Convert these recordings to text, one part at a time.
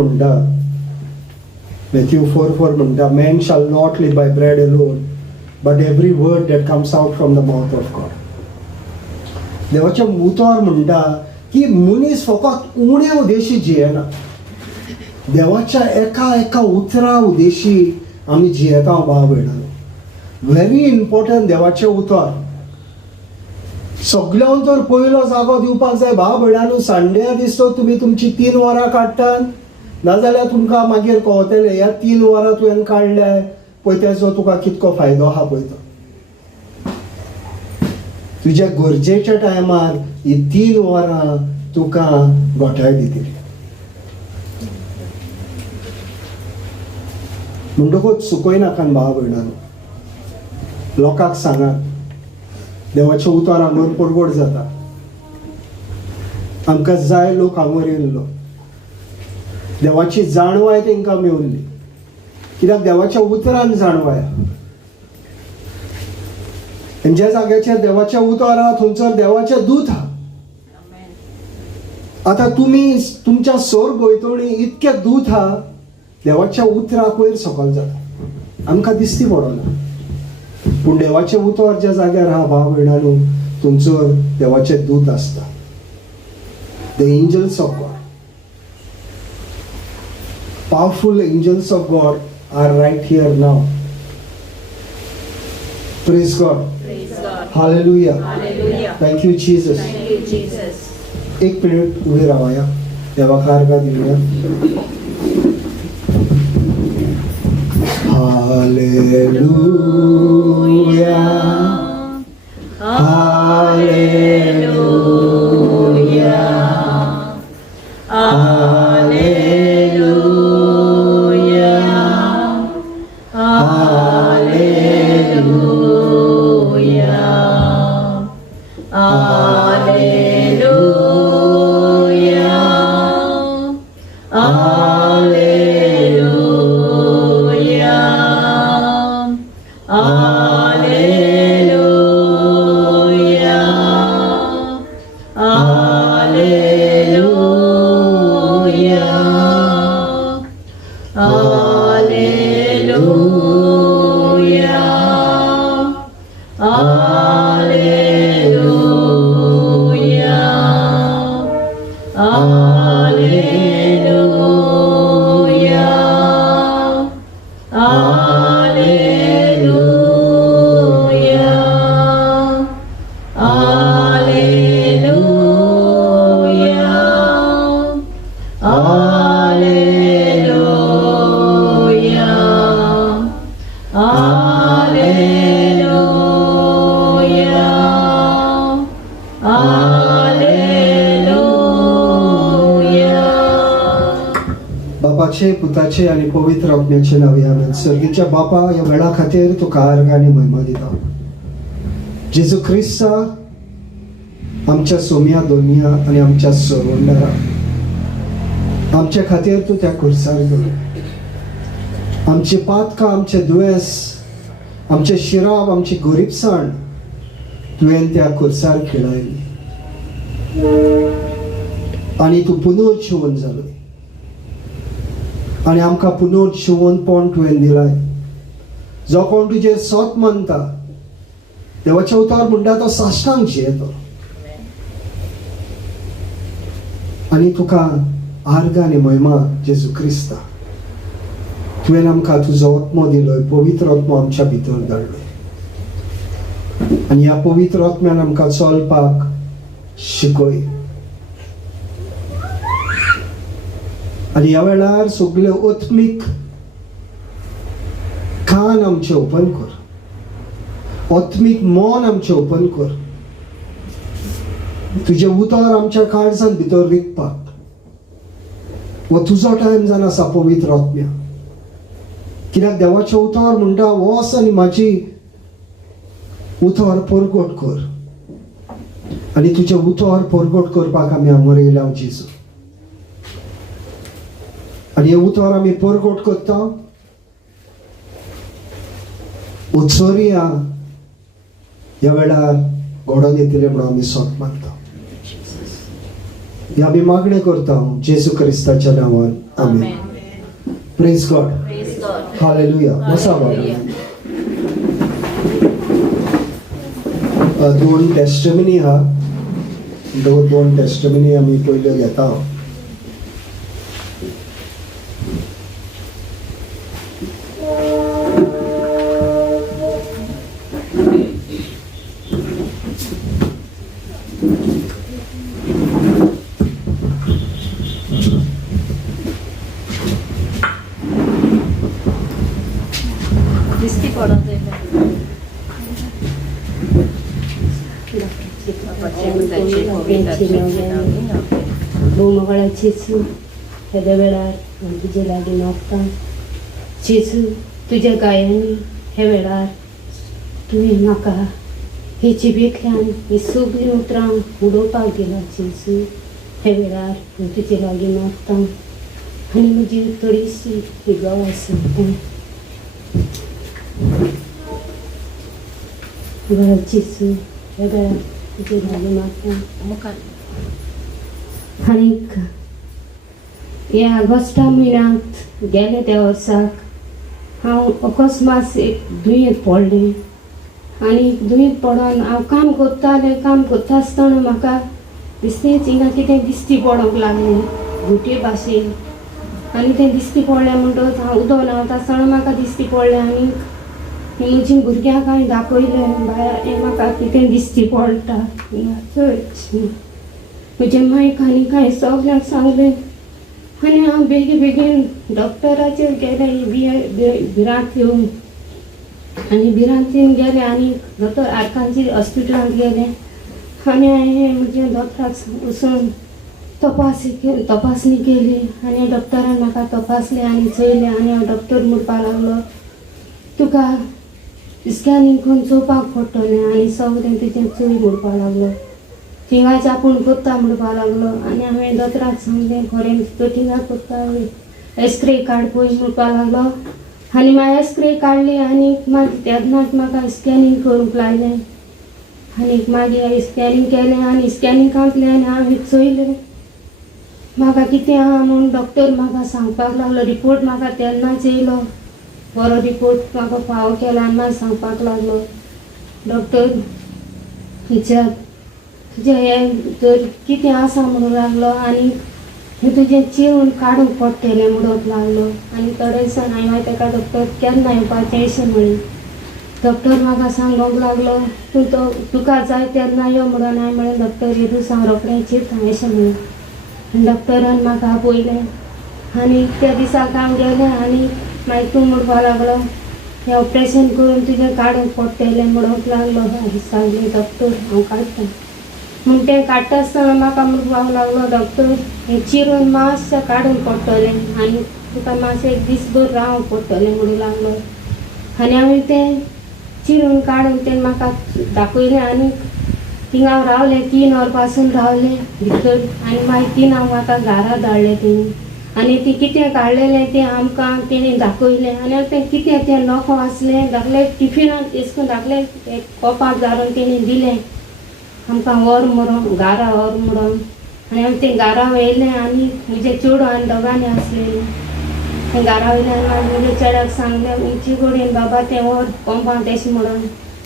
म्हणटा, Matthew 4:4 म्हणटा, man shall not live by bread alone, but every word that comes out from the mouth of God. देवाच्या उतर म्हणटा की मनीस फकत उण्या उद्देशी जियेना, देवाच्या एका उतरा उद्देशी आमी जियेता भाव भयणानो. व्हेरी इम्पॉर्टंट देवाचे उतर. सगळ्यान तर पयलो जागो दिवपाक जाय भाव भयणानो. संडे दिसतो तुमी तुमची 3 वरां काडटात, नाजाल्यार तुमकां मागीर कळटलें ह्या 3 वरां तुवें काडल्या पळय तेजो तुका कितको फायदो आहा पळय तो. तुज्या गरजेच्या टायमार ही 3 वरां तुका घोटाळ दितली. म्हणटकूच चुकय नाका भाव भयणानो. लोकांक सांगात देवाचें उतर हांगर परगट जाता. आमकां जाय लोक हांगर येयल्लो, देवाची जाणवाय तांकां मेवल्ली, कित्याक देवाच्या उतरान जाणवाय. आनी ज्या जाग्याचेर देवाचें उतर आहा थंयसर देवाचे दूत आहा. आतां तुमी तुमच्या सोर भोंवतणी इतके दूत आहा, देवाच्या उतराक वयर सकयल जाता, आमकां दिसती पडना. पूण देवाचें उतर ज्या जाग्यार आहा भाव भयणानो, थंयसर देवाचे दूत आसता. The angels of God, powerful angels of God are right here now. Praise God. Praise God. Hallelujah. Hallelujah. Thank you Jesus. Thank you Jesus. एक मिनिट उभे राहाया, देवाक अर्घ दिवया. Hallelujah. Hallelujah. बापाचे, पुताचे आणि पवित्र आत्म्याचे नावे आमेन. स्वर्गीच्या बापा, या वेळा खातीर तुका अर्घ आनी महिमा दिता. जेजू क्रिस्ता, आमच्या सोम्या दोनिया आणि आमच्या सोरवंडरा, आमच्या खातीर तू त्या खुर्सार गेलो. आमची पातकां, आमचे दुयेंस, आमचे शिराब, आमची गरीबसाण तुवें त्या खुर्सार खेळायली आणि तू पुनर्जीवन जालो आणि आमकां पुनर्जीवनपण तुवें दिलाय. जो कोण तुजेर सोत मानता, देवाचे उतर म्हणटा तो साश्टांग जियेतो. आणि तुका अर्घ आनी महिमा जेजू क्रिस्ता. तुवें आमकां तुजो आत्मो दिलोय, पवित्र आत्मो आमच्या भितर धाडलोय आणि ह्या पवित्र आत्म्यान आमकां चलपाक शिकय. आणि ह्या वेळार सगळे आत्मीक कान आमचे ओपन कर, आत्मीक मन आमचे ओपन कर. तुझे उतर आमच्या काळजांत भितर विकपाक व तुजो टायम जावन आसा पवित्र आत्म्या. कित्याक देवाचे उतर म्हणटा, वस आनी म्हाजी उतर परगट कर. आणि तुझे उतर परगट करपाक आमी हांगर येयल्या जेजू. आणि हे उतर आमी परगट करता. उत्सरिया ह्या वेळार घडोवन येतले म्हणून आमी सोत मागता. हे आमी मागणी करता जेजू क्रिस्ताच्या नांवान. आमेन. Praise God. Praise God. हालेलुया. बसावा. दोन टेस्टमनी हा दोन टेस्टमनी आम्ही पहिले घेता. दिसती पडत आहे. भूमगळा जेजू ह्या वेळार तुजे लागीं मागता. जेजू तुज्या गायांनी ह्या वेळार तुवें म्हाका ही जिबेंतल्यान ही सगळीं उतरां उडोवपाक दिला. जेजू ह्या वेळार हांव तुजे लागीं मागता आनी म्हजी थोडीशी ही गांव आसा जेजू ह्या वेळार तुजे लागीं मागता. आनीक ह्या ऑगस्टा म्हयन्यांत गेले त्या वर्साक हांव अकस्मात एक दुयेंत पडलें. आनी दुयेंत पडोन हांव काम करता आसतना म्हाका दिसलें हिंगा कितें दिश्टी पडोंक लागलें घुटे भाशेन. आनी तें दिश्टी पडलें म्हणटच हांव उदक न्हांवता आसतना म्हाका दिश्टी पडलें. आनी म्हज्या भुरग्यांक हांवें दाखयलें भायर हें म्हाका कितें दिश्टी पडटा हिंगा चर्च. म्हज्या मायक आनी कांय सगळ्यांक सांगलें. आनी हांव बेगीन डॉक्टराचेर गेलें भिरांत येवन. आनी भिरांतीन गेलें आनी दोतोर आर्कांजी हॉस्पिटलांत गेलें. आनी हांवें म्हज्या दोतोराक वचून तपासणी केली. आनी डॉक्टरान म्हाका तपासलें आनी चयलें. आनी हांव डॉक्टर म्हणपाक लागलो तुका स्कॅनिंग करून चोवपाक पडटलें आनी सगळें तुजें चोय म्हणपाक लागलो. थिंगाच आपूण करता म्हणपाक लागलो. आनी हांवें दोतोराक सांगलें खरें तो थिंगा करता एक्सरे काड पळय म्हणपाक लागलो. आनी मागीर एक्सरे काडली आनी मागीर तेन्नाच म्हाका स्कॅनिंग करूंक लायलें. आनी मागीर स्कॅनिंग केलें आनी स्कॅनिंग कांतलें आनी हांवें चयलें म्हाका कितें आहा म्हूण. डॉक्टर म्हाका सांगपाक लागलो. रिपोर्ट म्हाका तेन्नाच येयलो. बरो रिपोर्ट म्हाका फावो केलो आनी मागीर सांगपाक लागलो डॉक्टर तुजें हें जर कितें आसा म्हणून लागलो. आनी हें तुजें चिरून काडूंक पडटलें म्हणूंक लागलो. आनी थोडे दिसान हांवें मागीर ताका डॉक्टर केन्ना येवपाचें अशें म्हणलें. डॉक्टर म्हाका सांगूंक लागलो तुका जाय तेन्ना यो म्हणून. हांवें म्हणलें डॉक्टर हे दिसा रोखडें चिरता अशें म्हणलें. आनी डॉक्टरान म्हाका पळयलें. आनी त्या दिसाक हांव गेलें आनी मागीर तूं म्हणपाक लागलो हें ऑपरेशन करून तुजें काडूंक पडटलें म्हणूंक लागलो. हांवें सांगलें डॉक्टर हांव काडटां म्हूण. तें काडटा आसतना म्हाका म्हणपाक लागलो डॉक्टर हें चिरून मातशें काडूंक पडटलें आनी तुका मातशें एक दीसभर रावंक पडटलें म्हणूंक लागलो. आनी हांवें तें चिरून काडून तें म्हाका दाखयलें. आनी थिंगा हांव रावलें 3 वर पासून रावलें भितर. आनी मागीर 3 म्हाका घरा धाडलें तेणी. आनी ती कितें काडलेलें तें आमकां तेणी दाखयलें. आनी तें कितें तें नखो आसलें धाकलें टिफिनांत अशें करून धाकलें कोपांत घालून तेणी दिलें आमकां व्हर म्हणून घरा व्हर म्हणून. आनी आमी तें घरा व्हेलें. आनी म्हजे चेडूं आनी दोगांनी आसलेलीं. तें घरा वयलें आनी म्हज्या चेड्याक सांगलें उंची कडेन बाबा तें व्हर पंपांत अशें म्हणून.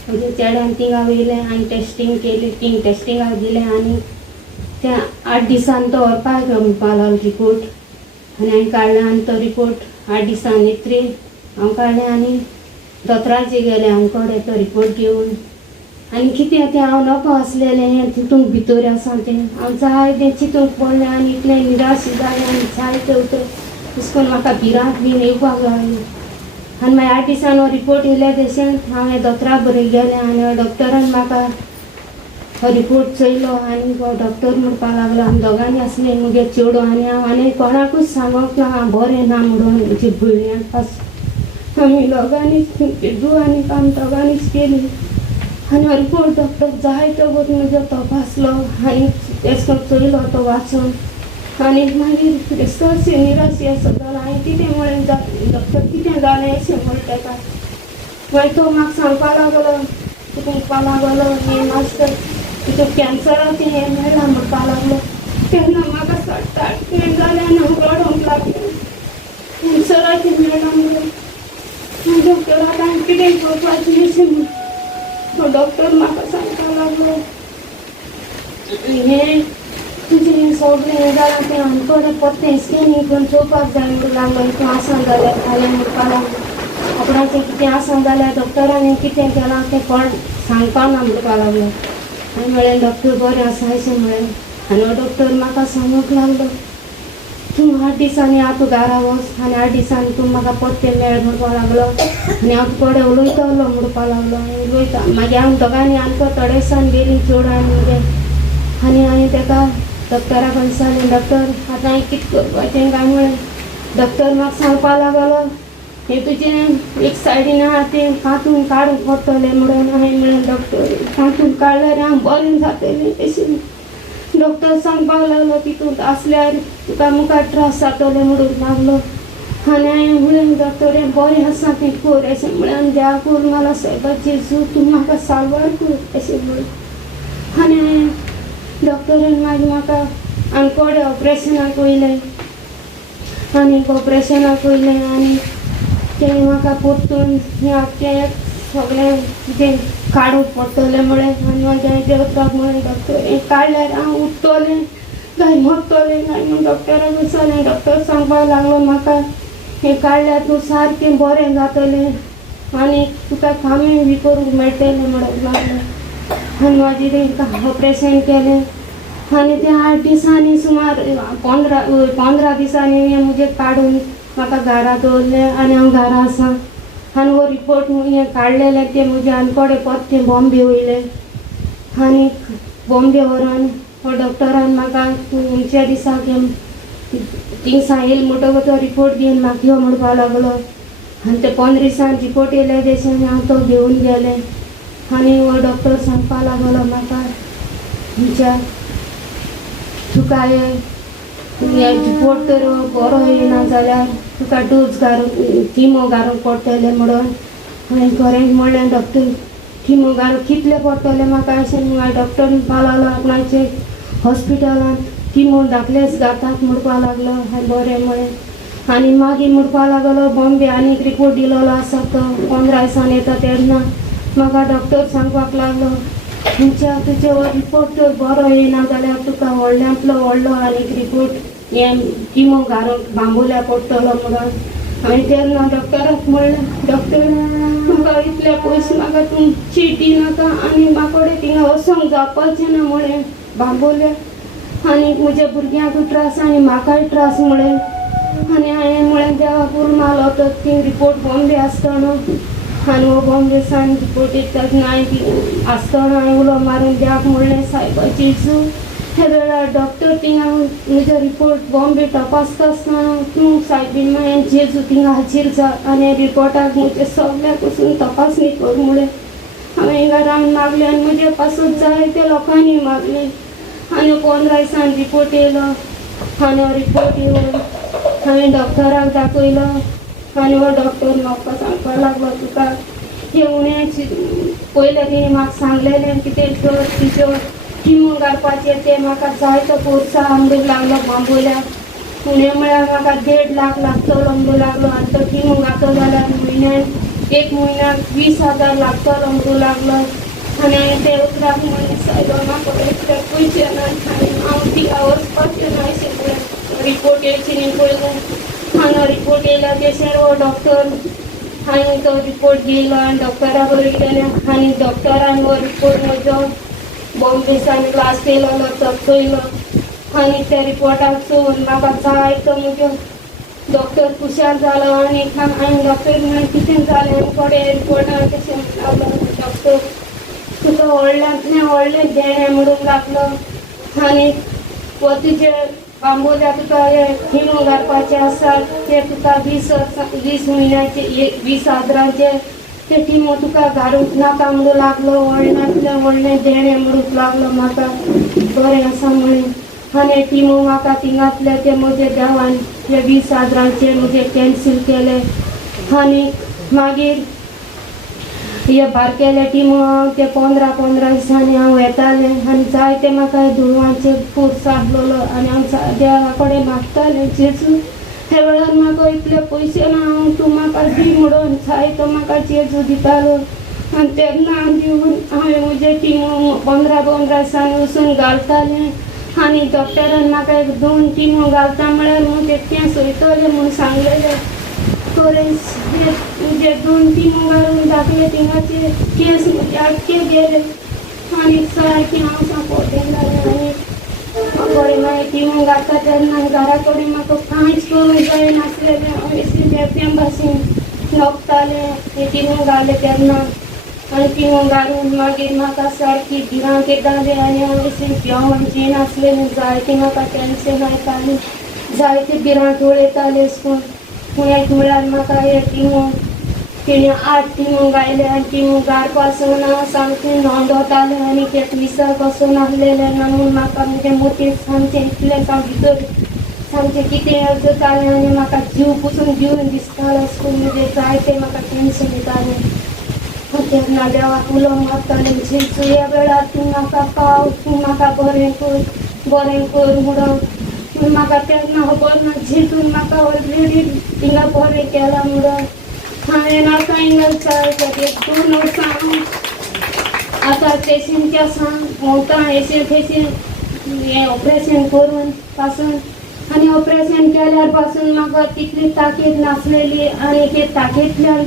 म्हज्या चेड्यान थिंगा वयलें आनी टेस्टींग केली. टेस्टिंगाक दिलें आनी त्या 8 दिसान तो व्हरपाक म्हणपाक लागलो रिपोर्ट. आनी हांवें काडलें आनी तो रिपोर्ट 8 दिसान येतरी हांव काडलें. आनी दोतोराचेर गेलें हांव कडेन तो रिपोर्ट घेवन. आनी कितें तें हांव नकळो आसलेलें हें तितूंक भितर आसा तें हांव जाय तें चिंतूंक पडलें. आनी इतलें निराश जालें आनी जाय तें उतर अशें करून म्हाका भिरांत बीन येवपाक लागली. आनी मागीर 8 दिसान हो रिपोर्ट येयले तशेंच हांवें दोतोरा बरें गेलें. आनी डॉक्टरान म्हाका हो रिपोर्ट चयलो. आनी डॉक्टर म्हणपाक लागलो आमी दोगांनी आसलें म्हगे चेडूं आनी हांव. आनी कोणाकूच सांगोंक ना हांव बरें ना म्हणून म्हज्या भयण्याक पासून. आमी दोगांनी केदू आनी काम दोगांनीच केली. आनी हो रिपोर्ट डॉक्टर जाय तो वत म्हजो तपासलो आनी अशें करून चयलो तो वाचून. आनी मागीर अशी निराश असो जालो. हांवें कितें म्हणलें डॉक्टर कितें जालें अशें म्हणलें ताका. मागीर तो म्हाका सांगपाक लागलो तुका म्हणपाक लागलो हें मास्टर तुका कॅन्सराचें हें मेळ्ळां म्हणपाक लागलो. तेन्ना म्हाका सट्टाट हें जालें आनी हांव रडोंक लागलें. करपाचें मेळना म्हणून डॉक्टर आतां हांवें कितें करपाचें अशें म्हणून डॉक्टर म्हाका सांगपाक लागलो हें तुजें सगळें हें जालां तें आनी परत परतें स्कॅनिंग करून चोवपाक जाय म्हणून लागलो हितून आसा जाल्यार फाल्यां म्हणपाक लागलो आपणाचें कितें आसा जाल्यार डॉक्टरान कितें केलां तें कोण सांगपा ना म्हणपाक लागलो आनी म्हळें डॉक्टर बरें आसा अशें म्हळें आनी हो डॉक्टर म्हाका सांगूंक लागलो तूं 8 दिसांनी तूं घरा वच आनी 8 दिसांनी तूं म्हाका परतें मेळ म्हणपाक लागलो आनी हांव तुका कडेन उलयतलो म्हणपाक लागलो आनी उलयता मागीर हांव दोगांनी आनी थोडे दिसान गेलीं चड आनी हांवें ताका डॉक्टरा कडेन सांगलें डॉक्टर आतां हांवें कितें करपाचें काय म्हळें डॉक्टर म्हाका सांगपाक लागलो हें तुजें एक सायडीन आहा तें कांतून काडूंक पडटलें म्हणून हांवें म्हळें डॉक्टर कांतून काडल्यार हांव बरें जातलें अशें डॉक्टर सांगपाक लागलो तितूंत आसल्यार तुका मुखार त्रास जातले म्हणून लागलो आनी हांवें म्हळें डॉक्टर हें बरें आसा तें कर अशें म्हळें आनी देवा कर मला सायबा जेजू तूं म्हाका साल्वार कर अशें म्हळें आनी हांवें डॉक्टरान मागीर म्हाका आनी कोडे ऑपरेशनाक वयलें आनी ऑपरेशनाक वयलें आनी तें म्हाका परतून तें सगळें कितें काडूंक पडटलें म्हळें आनी मागीर हांवें देवत्राक म्हळें डॉक्टर हें काडल्यार हांव उठतलें काय मरतलें काय म्हूण डॉक्टराक विचारलें डॉक्टर सांगपाक लागलो म्हाका हें काडल्यार तूं सारकें बरें जातलें आनी तुका कामीय बी करूंक मेळटलें म्हणूंक लागलो आनी मागीर तांकां ऑपरेशन केलें आनी ते 8 दिसांनी सुमार 15 दिसांनी हें म्हजें काडून म्हाका घरा दवरलें आनी हांव घरा आसां आनी हो रिपोर्ट हें काडलेलें तें म्हजें आनी कोडे परतें बॉम्बे वयलें आनी बॉम्बे व्हरोन हो डॉक्टरान म्हाका तुमच्या दिसाक थिंगसा येयले म्हणटकच तो रिपोर्ट घेवन म्हाका यो म्हणपाक लागलो आनी ते 15 दिसान रिपोर्ट येयले तेशें हांव तो घेवन गेलें आनी हो डॉक्टर सांगपाक लागलो म्हाका तुमच्या तुका हें रिपोर्ट तर बरो येना जाल्यार तुका डोस घालूंक किमो घालूंक पडटलें म्हणून हांवें खरें म्हणलें डॉक्टर किमो घालूंक कितलें पडटलें म्हाका अशें म्हणून डॉक्टर म्हणपाक लागलो आपणाचे हॉस्पिटलांत किमो धाकलेच घातात म्हणपाक लागलो हांवें बरें म्हळें आनी मागीर म्हणपाक लागलो बॉम्बे आनी एक रिपोर्ट दिलोलो आसा तो 15 दिसान येता तेन्ना म्हाका डॉक्टर सांगपाक लागलो तुजे हो रिपोर्ट तर बरो येना जाल्यार तुका व्हडल्यांतलो व्हडलो आनी रिपोर्ट हें किमो घालूंक बांबोल्या पडटलो म्हणून हांवें तेन्ना डॉक्टराक म्हणलें डॉक्टर म्हाका इतले पयशे म्हाका तूं चिटी नाका आनी म्हाका कडेन थिंगा वचोंक जावपाचें ना म्हळें बांबोल्या आनी म्हज्या भुरग्यांकूय त्रास आनी म्हाकाय त्रास म्हळें आनी हांवें म्हळें देवा करून मालो तो थिंग रिपोर्ट बॉम्बे आसतना आनी हो बॉम्बे सान रिपोर्ट येता हांवें आसतना हांवें उलो मारून देवाक म्हणलें सायबा जेजू हे वेळार डॉक्टर थिंगा म्हजो रिपोर्ट बॉम्बे तपासता आसतना तूं सायबीन हांवें जेजू थिंगा हाजीर जा आनी रिपोर्टाक म्हजे सगळ्याक वचून तपासणी कर म्हळें हांवें घरान मागलें आनी म्हजे पासून जायत्या लोकांनी मागलें आनी 15 दिसान रिपोर्ट येयलो आनी हो रिपोर्ट येवन हांवें डॉक्टराक दाखयलो आनी हो डॉक्टर म्हाका सांगपाक लागलो तुका हे उण्याची पयलें तिणें म्हाका सांगलेलें कितें कर तिच्यो किमो घालपाचें तें म्हाका जायतो कोर्स म्हणूंक लागलो बांबोल्या उणें म्हळ्यार म्हाका 1.5 लाख लागतलो म्हणूंक लागलो आनी तो किमो घातलो जाल्यार म्हयन्याक 1 म्हयन्याक 20,000 लागतलो म्हणूंक लागलो आनी हांवें ते उतराक म्हणलें सायबा म्हाका इतले पयशे ना हांव थिंगा वचपाचें ना अशें म्हळें रिपोर्ट येवची न्ही पयलें आनी रिपोर्ट येयला तेशें हो डॉक्टर हांवें तो रिपोर्ट घेयलो आनी डॉक्टरा बरोबर गेलें आनी डॉक्टरान हो रिपोर्ट म्हजो बॉम्बे सान लास्ट येयलो तो चोयलो आनी त्या रिपोर्टाक चोवन म्हाका जायतो म्हजो डॉक्टर हुशार जालो आनी हांवें डॉक्टर म्हळें कितें जालें कोडे रिपोर्टार तशें लागलो डॉक्टर तुका व्हडल्यांतलें व्हडलें देणें म्हणूंक लागलो आनी हो तुजे बांबोल्या तुका हें किमो घालपाचें आसा ते तुका 20 म्हयन्याचे 20,000चे ते किमो तुका घालूंक नाका म्हणूंक लागलो व्हडल्यांतलें व्हडलें देणें म्हणूंक लागलो म्हाका बरें आसा म्हळें आनी किमो म्हाका थिंगांतले ते म्हजे देवान ते 20,000चे म्हजे कॅन्सील केले आनी मागीर हे बारकेले किमो ते 15 दिसांनी हांव येतालें आनी जायते म्हाका दुरवांचे कोर्स आसलोलो आनी हांव देवा कडेन मागतालें जेजू त्या वेळार म्हाका इतले पयशे ना, तूं म्हाका दी म्हणून जाय तो म्हाका जेजू दितालो. आनी तेन्ना दिवन हांवें म्हजे टिमो 15 वचून घालतालें. आनी डॉक्टरान म्हाका एक 2 टिमो घालता म्हळ्यार म्हजें केंस वयतलें म्हूण सांगलेलें. खरेंच जे 2 टिमो घालून दाखले थिंगाचे केंस म्हजे आटके गेले आनी सारकें हांव सांपोटेन जालें. आनी बरें मागीर टिमो घालता तेन्ना घरा कडेन म्हाका कांयच करूंक जायनासलेलें. हांवें बेप्यां भाशेन न्होकतालें ते टिमो घाले तेन्ना. आनी टिमो घालून मागीर म्हाका सारकी भिरांत येताली आनी हांवें जेवण जेनासलेलें. जायती म्हाका टेन्शन येतालीं, जायते भिरांत उडयतालें अशें करून. पूण एक म्हळ्यार म्हाका एक टिमो तेणी 8 टिमो घायले आनी टिमो घार पासून हांव सामकें न्होंदोतालें आनी ते विसर कसो नासलेलें ना म्हूण म्हाका म्हजे मोतीन सामकें इतलें भितर सामकें कितें जातालें आनी म्हाका जीव पसून जीवन दिसतालो अशें करून. म्हणजे जायतें म्हाका टेन्शन येतालें. तेन्ना देवाक उलो मारतालें, जेजू ह्या वेळार तूं म्हाका पाव, तूं म्हाका बरें कर म्हणून. म्हाका तेन्ना खबर ना जेजून म्हाका ऑलरेडी थिंगा बरें केलां म्हणून. हांवें आतां हिंगा 2 वर्सां हांव आतां पेशंट आसा भोंवता हें थंयचें हें ऑपरेशन करून पासून. आनी ऑपरेशन केल्यार पासून म्हाका तितली ताकीद नासलेली आनी ते ताकीदल्यान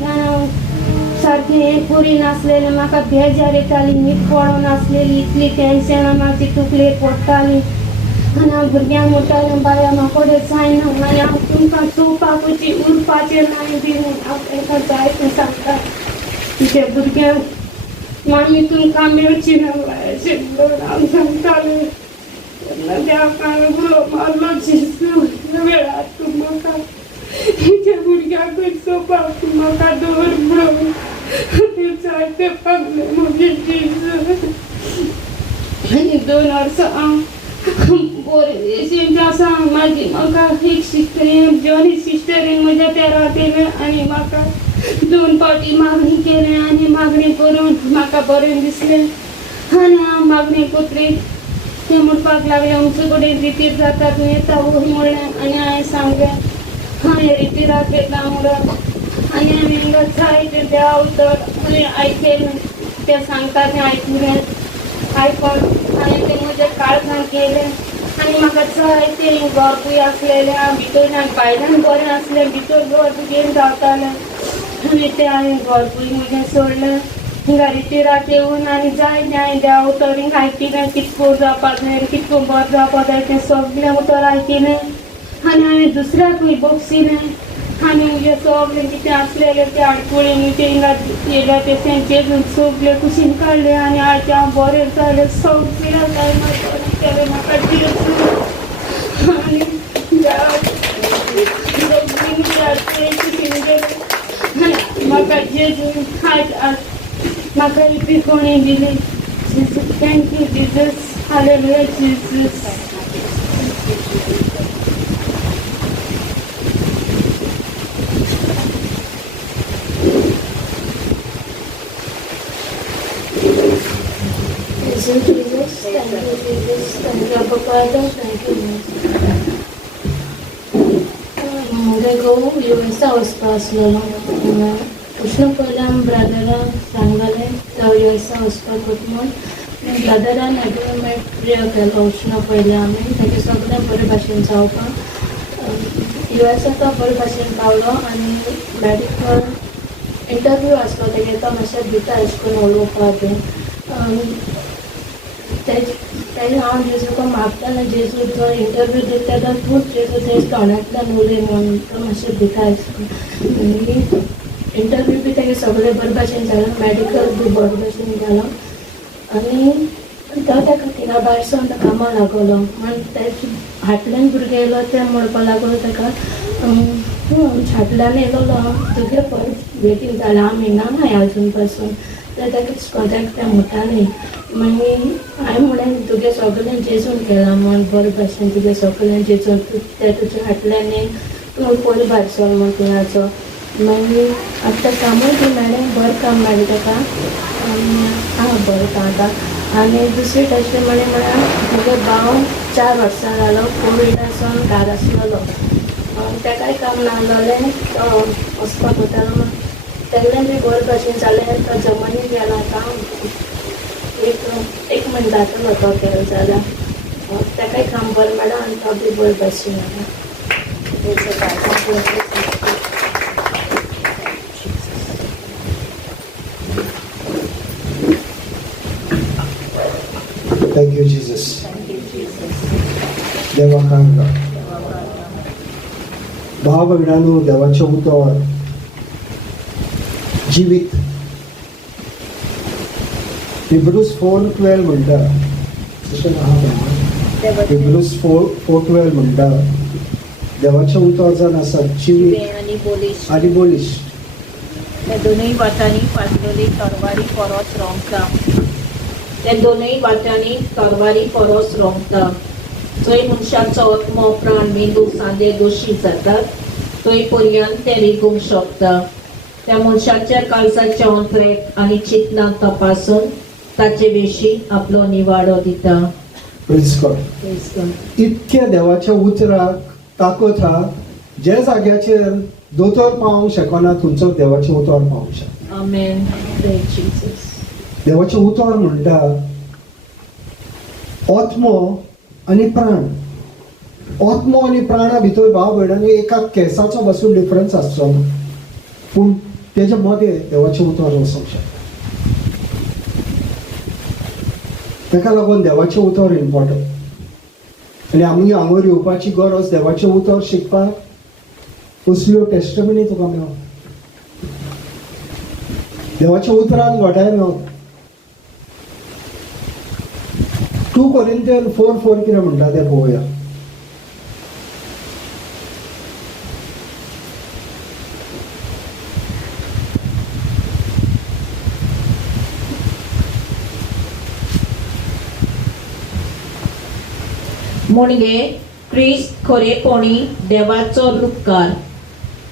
सारकें हें पुरी नासलेलें. म्हाका बेजार येताली, न्हीद पडनासलेली, इतली टेन्शनां म्हाजी तकलेर पडटालीं. आनी हांव भुरग्यांक म्हणटालें बाया म्हाका कडेन जायना आनी हांव तुमकां चोवपाक अशी उरपाचें नाय बी हांव तांकां जायतें सांगता. ते भुरग्यांक मामी तुमकां मेळची ना अशें म्हणून हांव सांगतालें. तेन्ना देवाक उलो मारलो, जेजू ह्या वेळार तूं म्हाका त्या भुरग्यांकूय चोवपाक तूं म्हाका दवर म्हणून. जायते पागले म्हजे जेजू. आनी 2 वर्सां हांव बरें अशें आसा. मागीर म्हाका एक सिस्टरीन जॉनी सिस्टरीन म्हज्या तेरा केलें आनी म्हाका 2 फावटी मागणी केलें आनी मागणी करून म्हाका बरें दिसलें. आनी हांव मागणी करतरी ते म्हणपाक लागलें आमचे कडेन रितीर जाता तूं येता वय म्हणलें. आनी हांवें सांगलें हांवें रितीराक येता म्हणून. आनी हांवें हिंगा जायते देवा उतर आयकलें, ते सांगता तें आयकून हांवें तें म्हज्या काळजान केलें. आनी म्हाका जायतें घरपूय आसलेलें, हांव भितर आनी भायल्यान बरें आसलें, भितर घर घेवन रावतालें. आनी तें हांवें घरपूय म्हजें सोडलें हिंगा रितीराक येवन. आनी जायतें हांवें देवा उतर हिंगा आयकिलें, कितें करून जावपाक जाय, कितें करून बरें जावपाक जाय तें सगळें उतर आयकिलें. आनी हांवें दुसऱ्याकूय बक्षिलें. आनी म्हजें सगळें कितें आसलेलें तें आडकुळी म्हणजे हिंगा येयल्या पेशंट जेजून सगळें कुशीन काडलें आनी आयज हांव बरें जालें. सगळ्या टायमार बरें केलें म्हाका जेजू. आनी म्हाका जेजू आयज म्हाका इतली कोणी दिली. जेजू thank you Jesus. Hallelujah Jesus. Jesus, thank you, Jesus, thank you, Abba Father, thank you, मुगेगो युएसआ वचपा आसलेलो. वचना पयलीं ब्रदरान सांगलेलें जावं युएसआ वचपाक म्हूण. ब्रदरान एग्रीमेंट प्रेयर केलो वचना पयलीं आमी ताजें सगळें बरे भाशेन जावपाक. युएसआ तो बरे भाशेन पावलो आनी मॅडिकल इंटरव्यू आसलो तेगे तो मातशें भिता अशें करून उलोवपाक बीन. तेजे हांव जेजूक मागतालें जेजू जो इंटरव्यू दिता तेन्ना तूं जेजू तेजे तोंडांतल्यान उलय म्हणून तो मातशें भिता अशें. इंटरव्यू बी तेगे सगळें बरे भाशेन जालो, मॅडिकल बी बरे भाशेन जालो. आनी तो ताका थिंगा भायर सावन तो कामां लागलो. आनी तेजे हाटल्यान भुरगें येयलो तें म्हणपा लागलो ताका हाटल्यान येयलो तुगे परत वेटींग जालें हांव हिंगा नाय आजून पासून. तें ताका कोंताक तें म्हणटालें. मागीर हांवें म्हणलें तुगे सगळें जेजून केलां म्हण बरे भाशेन तुगे सगळें जेजून तें तुज्या हाटल्यान तूं पयलीं भायर सर म्हण थिंगाचो. मागीर आतां कामूय बी मेळ्ळें, बरें काम मेळ्ळें ताका. हांव बरें आतां. आनी दुसरी टेस्टिमोनी म्हळ्यार म्हगे भाव 4 वर्सां जालो कोविडासून घार आसलेलो. तेकाय काम नाहलोलें तो वचपाक वतालो तेगलें बी बरें भशेन जालें तो जर्मनी गेलो आतां एक मिनटाचो तो केलो जाल्यार तेकाय काम बरें मेळ्ळां आनी तो बी बरें भशेन Thank you, Jesus. देवाका भाव भयणांनो देवाचे उतर जिवीत हिब्रूज 4:12 म्हणटा हिब्रूज 4:12 म्हणटा देवाचे उतर जावन आसा जिवीत आनी बोलीश त्या दोनूय वाटांनी फाटलेली तरवारी परस रोंखता त्या दोनूय वाटांनी तरवारी परस रोंखता जंय मनशाचो आत्मो प्राण मेंदू सांदे दोशी जातात थंय पर्यंत ते रिगूंक शकता त्या मनशाच्या काळजाच्या अंतरेक आनी चिंतनाक तपासून ताचे विशीं आपलो निवाडो दिता. Praise God. इतक्या देवाच्या उतराक ताकद हा जे जाग्याचेर दोतोर पावंक शकना थंयसर देवाचें उतर पावंक शकता. आमेन. Praise Jesus. देवाचें उतर म्हणटा आत्मो आनी प्राण. आत्मो आनी प्राणा भितर भाव भयणांनी एका केंसाचो पासून डिफरन्स आसचो पूण तेजे मदें देवाचें उतर वचूंक शकता. ताका लागून देवाचें उतर इम्पॉर्टंट आनी आमी हांगर येवपाची गरज देवाचें उतर शिकपाक असल्यो टेस्टमनी तुका मेळो देवाच्या उतरान घोटाय मेळता. 2 कोरिंथियन 4:4 कितें म्हणटा तें पळोवया. म्हणजे क्रिस्त खरेपणी देवाचो रूपकार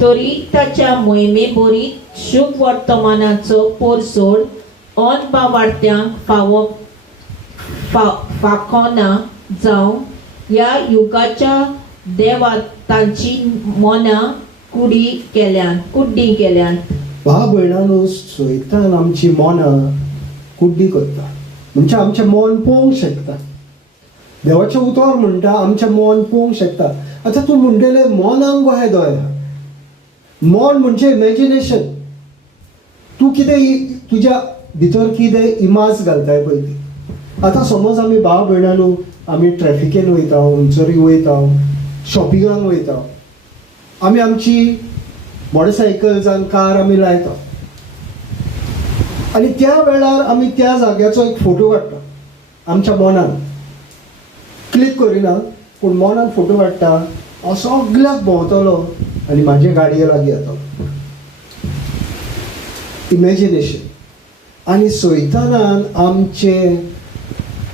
तरी ताच्या मोहिमे बरीत शुभ वर्तमानाचो पोरसोड अनबा वार्त्यांक फाकोना जावं ह्या युगाच्या देवात तांची मनां कुड्डी केल्यान. भाव भयणांनो सैतान आमची मनां कुड्डी करता म्हणजे आमचें मन पळोवंक शकता. देवाचें उतर म्हणटा आमचें मन पळोवंक शकता. आतां तूं म्हणटलें मनांक कशें दोया. मन म्हणजे इमॅजिनेशन. तूं कितें तुज्या भितर कितें इमाज घालताय पळय ती. आतां समज आमी भाव भयणांनो आमी ट्रॅफिकेन वयता खंयसरी वयता शॉपिंगाक वयता आमी आमची मोटरसायकल जावं कार आमी लायता आनी त्या वेळार आमी त्या जाग्याचो एक फोटो काडटा आमच्या मनान क्लिक करिना पूण मनान फोटो काडटा हांव सगळ्याक भोंवतलो आनी म्हाजे गाडये लागीं येतलो. इमॅजिनेशन. आनी सैतानान आमचें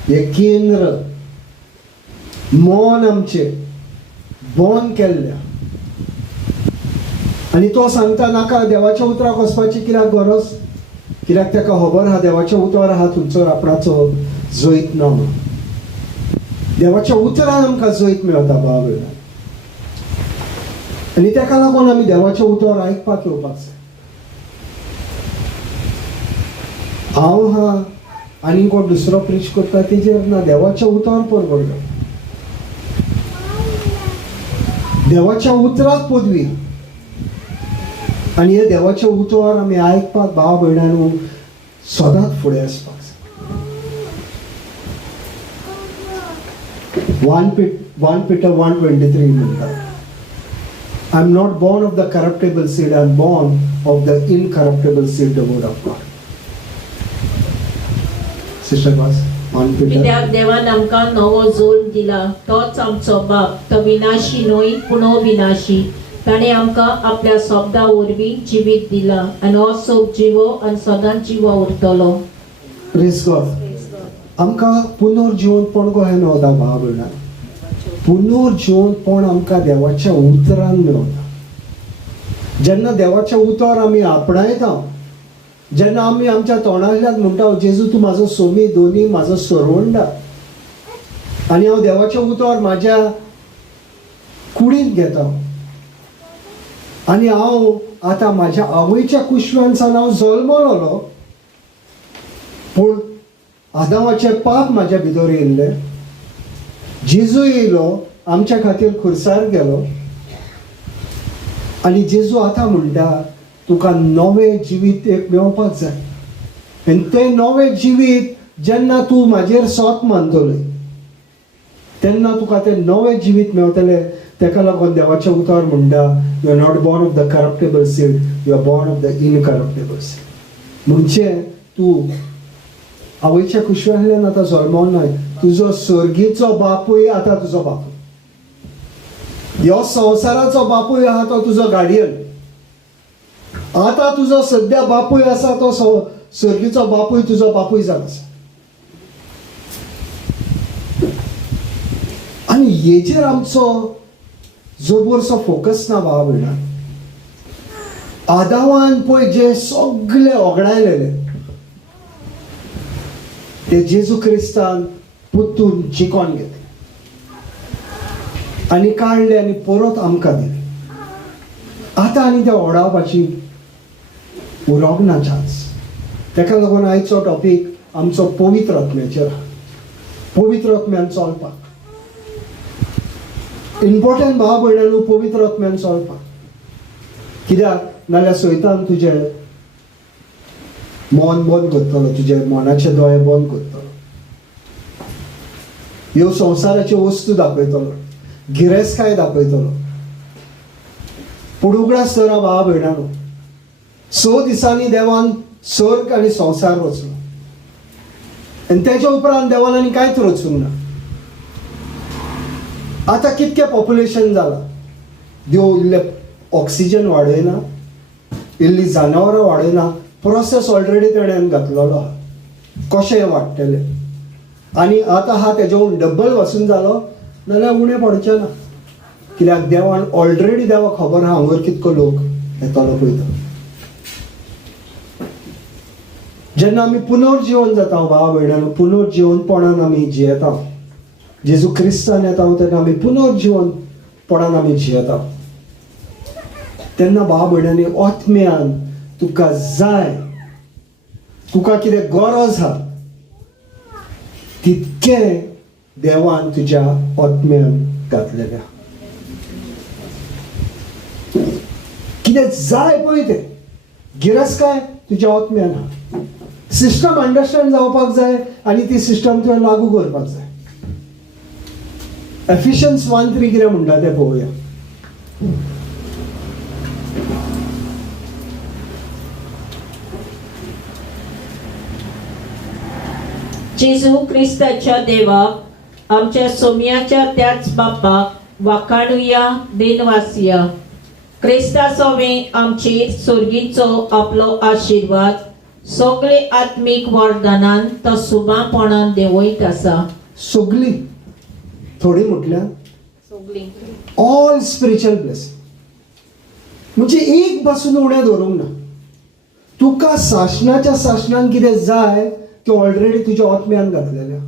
हे केंद्र मन आमचें बंद केल्ल्या आनी तो सांगता नाका देवाच्या उतराक वचपाची कित्याक गरज कित्याक ताका खबर आहा देवाचें उतर आहा थंयसर आपणाचो जैत ना म्हणून. देवाच्या उतरान आमकां जैत मेळटा भाव भयणां आनी ताका लागून आमी देवाचें उतर आयकपाक येवपाक जाय. हांव हा आनी कोण दुसरो प्रीच करता तेजेर ना देवाचें उतर परवडटा. देवाच्या उतराक पदवी आनी हे देवाचें उतर आमी आयकपाक भाव भयणांनो सदांच फुडें आसपाक जाय. 1 Peter 1:23 म्हणटा I am not born of the corruptible seed I am born of the incorruptible seed the word of God. Sister वास 1 Peter. कित्याक देवान आमकां नवो जोड दिला तोच आमचो बाप तो विनाशी न्हय पूण अविनाशी. ताणें आमकां आपल्या शब्दा वरवीं जिवीत दिला आनी हो सोब जिवो आनी सदांच जिवो उरतलो. Praise God. आमकां पुनर्जीवनपण कशें मेळटा भाव भयणां. पुनर्जीवनपण आमकां देवाच्या उतरान मेळटा. जेन्ना देवाचें उतर आमी आपणायता जेन्ना आमी आमच्या तोंडांतल्यान म्हणटा जेजू तूं म्हाजो सोमी दोनी म्हाजो सरवंडा आनी हांव देवाचें उतर म्हाज्या कुडींत घेता आनी हांव आतां म्हाज्या आवयच्या कुशव्यांसान हांव जल्मलोलो, पूण आदामाचे पाप म्हाज्या भितर येयल्ले. जेजू येयलो, आमच्या खातीर खुर्सार गेलो, आनी जेजू आतां म्हणटा तुका नवें जिवीत एक मेळपाक जाय. आनी तें नवें जिवीत जेन्ना तूं म्हाजेर सोत मानतलें तेन्ना तुका तें नवें जिवीत मेळटलें. तेका लागून देवाचें उतर म्हणटा you are not born of the corruptible seed, you are born of the incorruptible seed. म्हणजे तूं आवयच्या कुशव्यांतल्यान आतां जल्मोन नाय, तुजो सर्गीचो बापूय आतां तुजो बापूय. ह्यो संवसाराचो बापूय आहा तो तुजो गार्डियन. आतां तुजो सद्या बापूय आसा तो सर्गीचो बापूय तुजो बापूय जावन आसा. आनी हेजेर आमचो जोबरसो फोकस ना भावा भयणा. आदामान पळय जे सगळे ओगडायलेले ते जेजू क्रिस्तान पुतून जिकोन घेतले आनी काडले आनी परत आमकां दिले. आतां आनी ते ओडावपाची उरोंक ना चान्स. तेका लागून आयचो टॉपीक आमचो पवित्र आत्म्याचेर. पवित्र आत्म्यान चलपाक इम्पॉर्टंट भावा भयणांनो, पवित्र आत्म्यान चलपाक. कित्याक नाल्यार सैतान तुजें मन बंद करतलो, तुजे मनाचे दोळे बंद करतलो. ह्यो संवसाराच्यो वस्तू दाखयतलो, गिरेस्काय दाखयतलो. पूण उगडास तर भावा भयणांनो, 6 दिसांनी देवान सर्ग आनी संवसार रचलो आनी तेच्या उपरांत देवान आनी कांयच रचूंक ना. आतां कितकें पॉप्युलेशन जालां. देव इल्लें ऑक्सिजन वाडयना, इल्लीं जनावरां वाडयना, प्रोसेस ऑलरेडी तेणेन घातलेलो आहा कशें वाडटलें. आनी आतां हा तेज्याहून डबल वचून जालो नाल्यार उणें पडचें ना. कित्याक देवान ऑलरेडी देवाक खबर आहा हांगर कितको लोक येतलो पळयता. जेन्ना आमी पुनर्जीवन जाता भावा भयणांनो, पुनर्जीवनपणान आमी जियेता. जेजू क्रिस्तान येता तेन्ना आमी पुनर्जीवनपणान आमी जियेता. तेन्ना भावा भयणांनी आत्म्यान तुका जाय, तुका कितें गरज आहा तितकें देवान तुज्या आत्म्यान घातलेलें आहा. कितें जाय पळय तें गिरेस्काय तुज्या आत्म्यान आहा. सिस्टम अंडरस्टँड जावपाक जाय आनी ती सिस्टम तुवें लागू करपाक जाय. एफिशियन्स 1:3 कितें म्हणटा तें पळोवया. जेजू क्रिस्ताच्या देवाक आमच्या सोम्याच्या त्याच बापाक वाखाणुया बिनवासिया. क्रिस्ता सोवें आमचेर सोर्गीचो आपलो आशिर्वाद सगळे आत्मीक वरदानान तो सुबापणान देवयत आसा. सगळी थोडी म्हटल्यार सगळी ऑल स्पिरिच्युअल ब्लेसिंग. म्हणजे एक पासून उणें धरूंक ना. तुका शासनाच्या शासनान कितें जाय तें ऑलरेडी तुज्या आत्म्यान घातलेलें.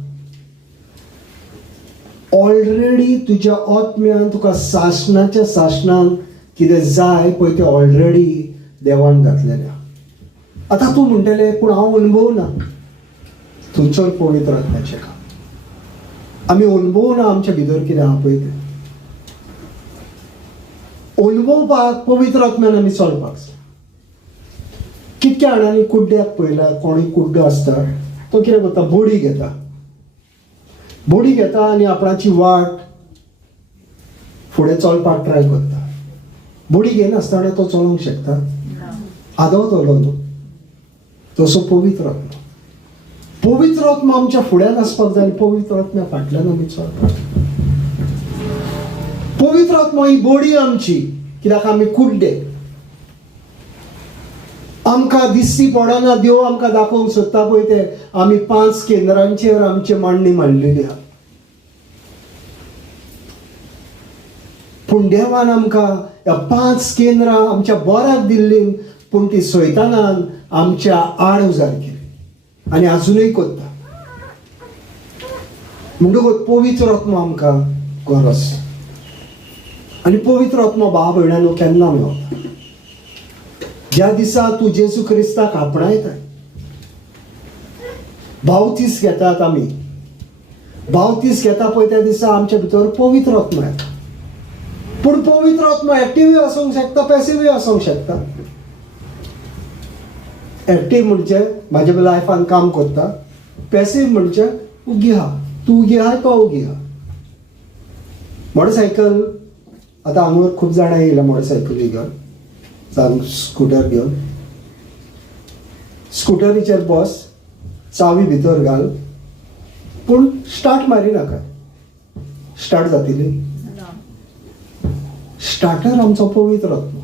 ऑलरेडी तुज्या आत्म्यान तुका शासनाच्या शासनान कितें जाय पळय तें ऑलरेडी देवान घातलेलें. आतां तूं म्हणटलें पूण हांव अनुभवना. थंयसर पवित्र आत्म्याचें काम. आमी अनुभवना आमच्या भितर कितें आहा पळय तें. अनुभवपाक पवित्र आत्म्यान आमी चलपाक जाय. कितक्या जाणांनी कुड्ड्याक पळयला, कोणूय कुड्डो आसता तो कितें करता, बोडी घेता आनी आपणाची वाट फुडें चलपाक ट्राय करता. बोडी घेनासतना तो चलोवंक शकता? आदवतलो न्हू. तसो पवित्र आत्मा. पवित्र आत्मा आमच्या फुड्यान आसपाक जाय, पवित्र आत्म्या फाटल्यान आमी चलपाक. पवित्र आत्मा ही बोडी आमची, कित्याक आमी कुड्डे. आमकां दिसती पडना देव आमकां दाखोवंक सोदता पळय ते आमी 5 केंद्रांचेर आमची मांडणी मांडलेली आहा. पूण देवान आमकां ह्या 5 केंद्रां आमच्या बऱ्याक दिल्लीं, पूण ती सैतानान आमच्या आड उजार केली आनी अजुनूय करता. म्हणटकूच पवित्र आत्मा आमकां गरज. आनी पवित्र आत्मा भाव भयणांनो केन्ना मेळटा? ज्या दिसा तू जेजू क्रिस्ताक आपणायता, बावतीस घेतात आमी, बावतीस घेता पळय त्या दिसा आमच्या भितर पवित्र आत्मा येता. पूण पवित्र आत्मा एक्टिव्ह आसूंक शकता, पॅसिव्ह आसूंक शकता. एक्टिव्ह म्हणजे म्हाज्या लायफान काम करता, पॅसिव्ह म्हणजे उगी आहा, तू उगी आहा तो उगी आहा. मोटरसायकल, आतां हांगा खूब जाणां येयला मोटरसायकली घेवन, जावं स्कूटर घेवन. स्कूटरीचेर बस, चावी भितर घाल, पूण स्टार्ट मारिनाका. स्टार्ट जातली? स्टार्टर आमचो पवित्र आत्मा.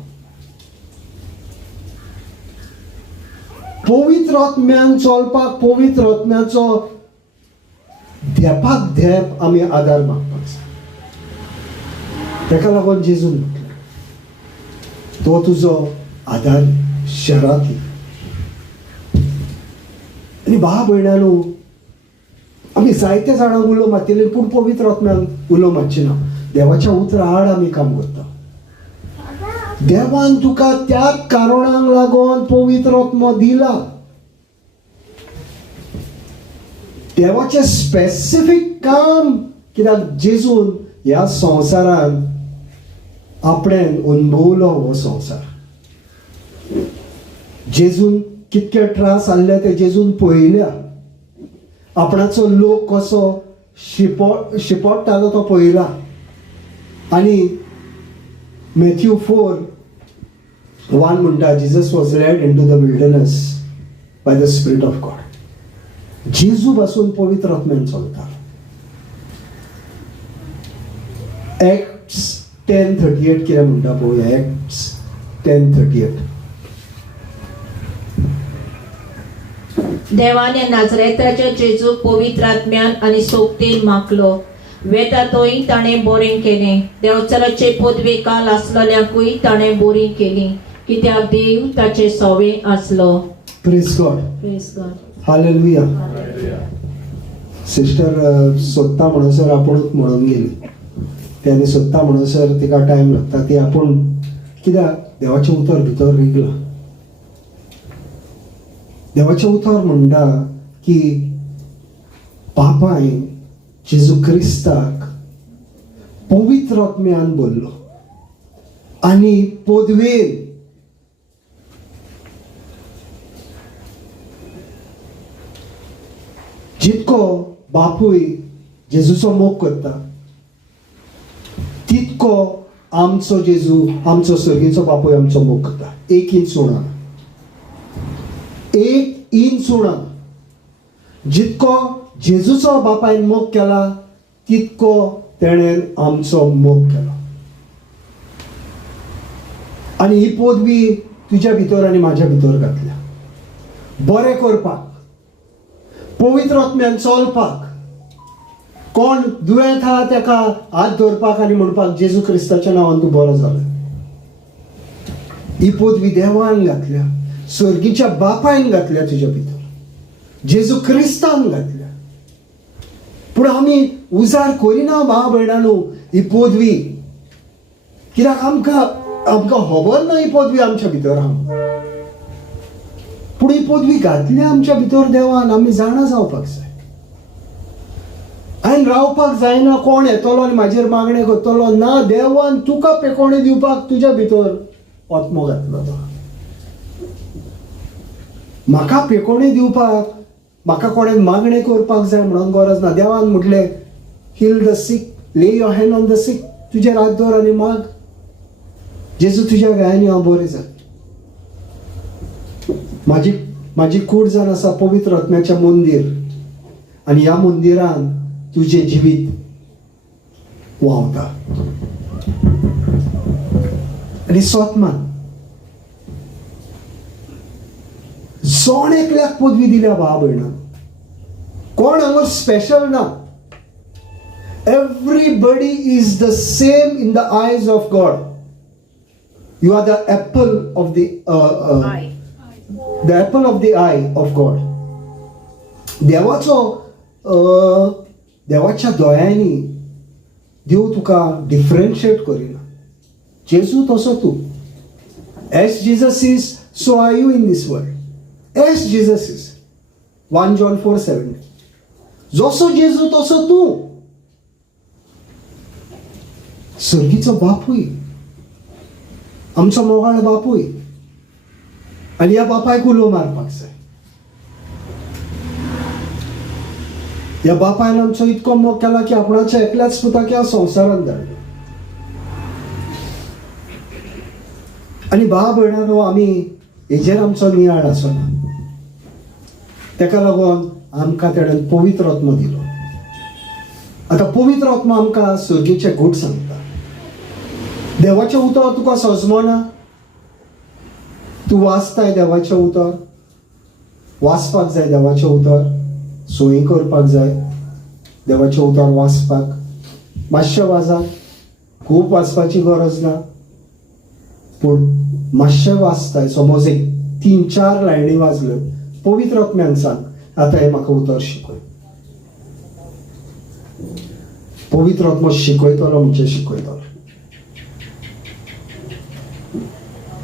पवित्र आत्म्यान चलपाक, पवित्र आत्म्याचो देपाक देप आमी आदार मागपाक जाय. ताका लागून जेजून म्हटलें, तो तुजो आदार शराती. आनी भाव भयणांनो, आमी जायत्या जाणांक उलो मारतले, पूण पवित्र आत्म्याक उलो मारचे ना. देवाच्या उतरा आड आमी काम करता. देवान तुका त्या कारणांक लागून पवित्र आत्मा दिला. देवाचे स्पेसिफिक काम, कित्याक जेजून ह्या संवसारान आपणें अनुभवलो हो संवसार. जेजून कितके त्रास आसले ते जेजून पळयल्या. आपणाचो लोक कसो शिपडटालो तो पळयला. आनी मॅथ्यू 4:1 म्हणटा, Jesus was led into the wilderness by the spirit of God. जेजू पासून पवित्र आत्म्यान चलता. एक्ट्स 10:38 कितें म्हणटा पळोवया. एक्ट्स 10:38. देवाने नाजरेताच्या जेजूक पवित्र आत्म्यान आनी सोबतेन मागलो. वेता तोय ताणें बोरें केलें. देवचाराचे पदवेकाल आसलेल्याकूय ताणें बोरी केली, कित्याक देव ताचे सोवे आसलो. Praise God. Praise God. Hallelujah. Sister सोदता म्हणसर आपुणूच म्हणून गेली. त्याने सोदता म्हणसर तिका टायम लागता. ती आपूण कित्याक देवाचें उतर भितर रिगला. देवाचें उतर म्हणटा की बापायन जेजू क्रिस्ताक पवित्र आत्म्यान बोल्लो आनी पदवेन जितको बापूय जेजूचो मोग करता, तितको आमचो जेजू, आमचो सर्गीचो बापूय आमचो मोग करता. एक इंच उणा, एक इंच उणा. जितको जेजूचो बापायन मोग केला, तितको तेणेन आमचो मोग केला. आनी ही पदवी तुज्या भितर आनी म्हाज्या भितर घातल्या. बरें करपाक, पवित्र आत्म्यान चलपाक, कोण दुयेंत आहा तेका हात धरपाक आनी म्हणपाक जेजू क्रिस्ताच्या नांवान तूं बरो जाला. ही पदवी देवान घातल्या, सर्गीच्या बापायन घातल्या तुज्या भितर, जेजू क्रिस्तान घातल्या. पूण आमी उजार करिना भाव भयणांनो ही पदवी, कित्याक आमकां खबर ना ही पदवी आमच्या भितर आहा. पूण ही पदवी घातल्या आमच्या भितर देवान. आमी जाणा जावपाक जाय. हांवें रावपाक जायना कोण येतलो आनी म्हाजेर मागणें करतलो ना. देवान तुका पेकोवणी दिवपाक तुज्या भितर आत्मो घातलो. म्हाका पेकोवणी दिवपाक म्हाका कोणें मागणें करपाक जाय म्हणून गरज ना. देवान म्हटलें हील द सीक, ले your hand on the seek. तुजेर हात दवर आनी माग. जेजू तुज्या गायांनी हांव बरें जाय. म्हाजी कूड जावन आसा पवित्र आत्म्याचें मंदीर, आनी ह्या मंदिरान तुजें जिवीत व्हांवता. आनी सोतमान जोण एकल्याक पदवी दिल्या भाव भयणां. कोण हांगा स्पेशल ना. Everybody is the same in the eyes of God. You are the apple of the apple of the eye of God. देवाच्या दोळ्यांनी देव तुका डिफरन्शिएट करिना. जेजू तसो तू. As Jesus is, so are you in this world. As Jesus is. 1 John 4:7. जसो जेजू तसो तू. सर्गीचो बापूय, आमचो मोगाळ बापूय, आनी ह्या बापायक उलो मारपाक जाय. ह्या बापायन आमचो इतको मोग केला की आपणाच्या एकल्याच पुताक ह्या संवसारांत धाडलो. आनी भाव भयणांनो, आमी हेजेर आमचो नियाळ आसना. तेका लागून आमकां तेणेन पवित्र आत्मा दिलो. आतां पवित्र आत्मा आमकां सर्गीचे गूट सांगता. देवाचें उतर तुका सजमना. तूं वाचताय देवाचें उतर, वाचपाक जाय देवाचें उतर, सोयी करपाक जाय देवाचें उतर वाचपाक. मातशें वाचा, खूब वाचपाची गरज ना, पूण मातशें वाचताय. समज एक 3-4 लायनी वाचल्यो, पवित्र आत्म्यान सांग आतां हें म्हाका उतर शिकय. पवित्र आत्मा शिकयतलो म्हणजे शिकयतलो.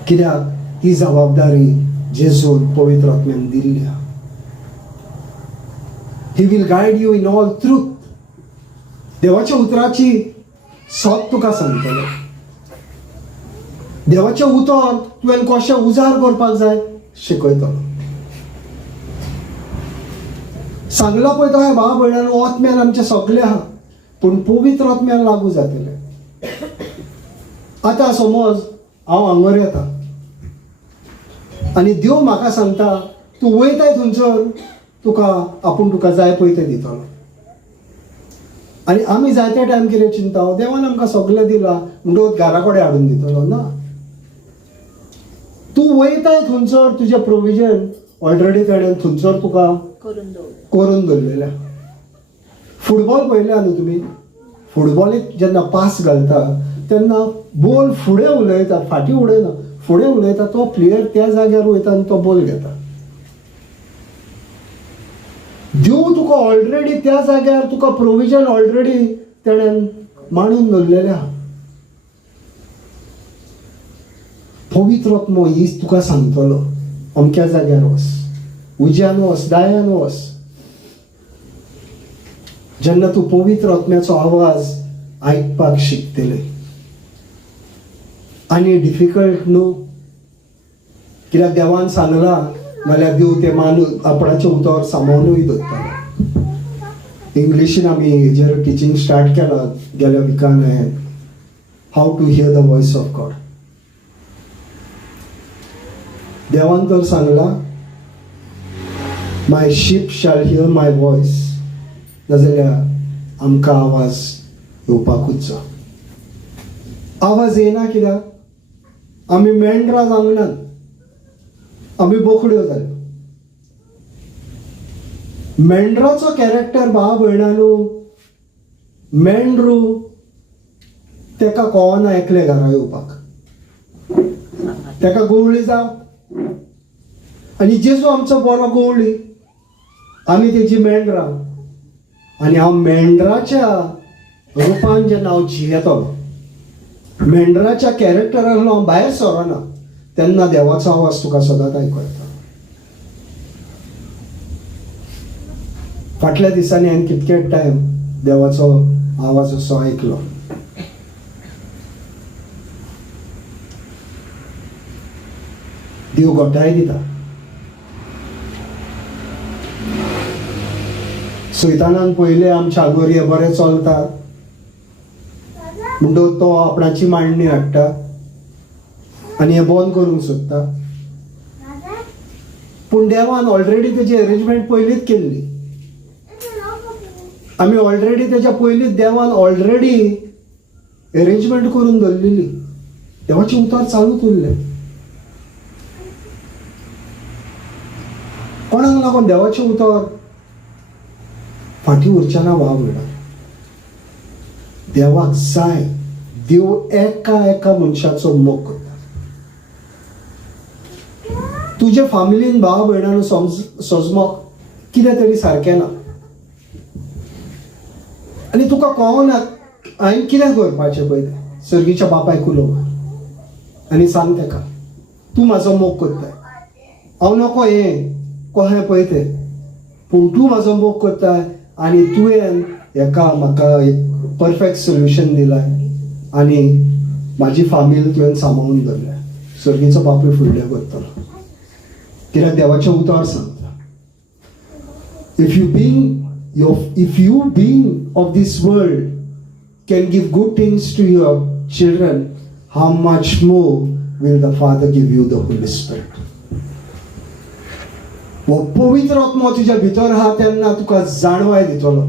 कित्याक ही जबाबदारी जेजून पवित्र आत्म्यान दिल्ली. He will guide you in all truth. देवाच्या उतराची सत तुका सांगतलो. देवाचें उतर तुवें कशें उजार करपाक जाय शिकयतलो. सांगला पळय तो हे भाव भयणांनो, आत्म्यान आमचे सगळे आहा, पूण पवित्र आत्म्यान लागू जातले. आतां समज हांव हांगर येता आनी देव म्हाका सांगता तूं वयताय थंयसर तुका आपूण तुका जाय पळय तें दितलो. आनी आमी जाय त्या टायम कितें चिंता, देवान आमकां सगळें दिलां म्हणटकच घरा कडेन हाडून दितलो ना. तूं वयताय थंयसर तुजें प्रोविजन ऑलरेडी तेणेन थंयसर तुका करून दवरलेलें. फुटबॉल पळयल्या न्हू तुमी. फुटबॉलीक जेन्ना पास घालता तेन्ना बॉल फुडें उलयता, फाटीं उडयना, फुडें उलयता. तो प्लेयर त्या जाग्यार वयता आनी तो बॉल घेता. देव तुका ऑलरेडी त्या जाग्यार तुका प्रोविजन ऑलरेडी तेणेन मांडून दवरलेलें आहा. पवित्र आत्मो ही तुका सांगतलो अमक्या जाग्यार वच, उज्यान वच, दायान वच. जेन्ना तूं पवित्र आत्म्याचो आवाज आयकपाक शिकतले. आनी डिफिकल्ट न्हू, कित्याक देवान सांगला नाल्यार देव ते मानून आपणाचें उतर सांबाळूनय दवरतलो. इंग्लिशीन आमी हेजेर टिचींग स्टार्ट केलां गेल्या विकान. How to hear the voice of God. देवान तर सांगला my sheep shall hear my voice. नाजाल्यार आमकां आवाज येवपाकूच जाय. आवाज येना कित्याक आमी मेंढरां जांगणान, आमी बोकड्यो जाल्यो. मेंढराचो कॅरेक्टर भाव भयणांनो, मेंढरू तेका कळना एकले घरा येवपाक. तेका गवळी जाव. आनी जेजू आमचो बरो गवळी, आमी तेजी मेंढरां. आनी हांव मेंढराच्या रुपान जेन्ना हांव जियेतलो, मेंढराच्या कॅरेक्टरांतलो हांव भायर सरना, तेन्ना देवाचो आवाज तुका सदांच आयको येता. फाटल्या दिसांनी हांवें कितकेच टायम देवाचो आवाज असो आयकलो. देव घोटाय दिता. सैतानान पयले आमच्या आगोर हे बरें चलता म्हणटकच तो आपणाची मांडणी हाडटा आनी हें बंद करूंक सोदता. पूण देवान ऑलरेडी तेजी अरेंजमेंट पयलींच केल्ली. आमी ऑलरेडी तेच्या पयलींच देवान ऑलरेडी अरेंजमेंट करून दवरलेली. देवाचें उतर चालूच उरलें. कोणाक लागून देवाचें उतर फाटीं उरचें ना भाव भयणां. देवाक जाय देव एका एका मनशाचो मोग करता. तुजे फामिलीन भाव भयणांनो सजमोग कितें तरी सारकें ना आनी तुका कळना हांवें कितें करपाचें पळय तें. सर्गीच्या बापायक उलोव आनी सांग तेका तूं म्हाजो मोग करता. हांव नको हें कहें पळय तें, पूण तूं म्हाजो मोग करताय आनी तुवें हेका म्हाका एक परफेक्ट सोल्युशन दिलाय आनी म्हाजी फामील तुवें सांबाळून दवरल्या. सर्गीचो बापूय फुडलें करतलो. कित्याक देवाचें उतर सांगता, if you being of this world can give good things to your children, how much more will the Father give you the Holy Spirit? वो पवित्र आत्मा तुझ्या भितर आहा तेन्ना तुका जाणवाय दितलो.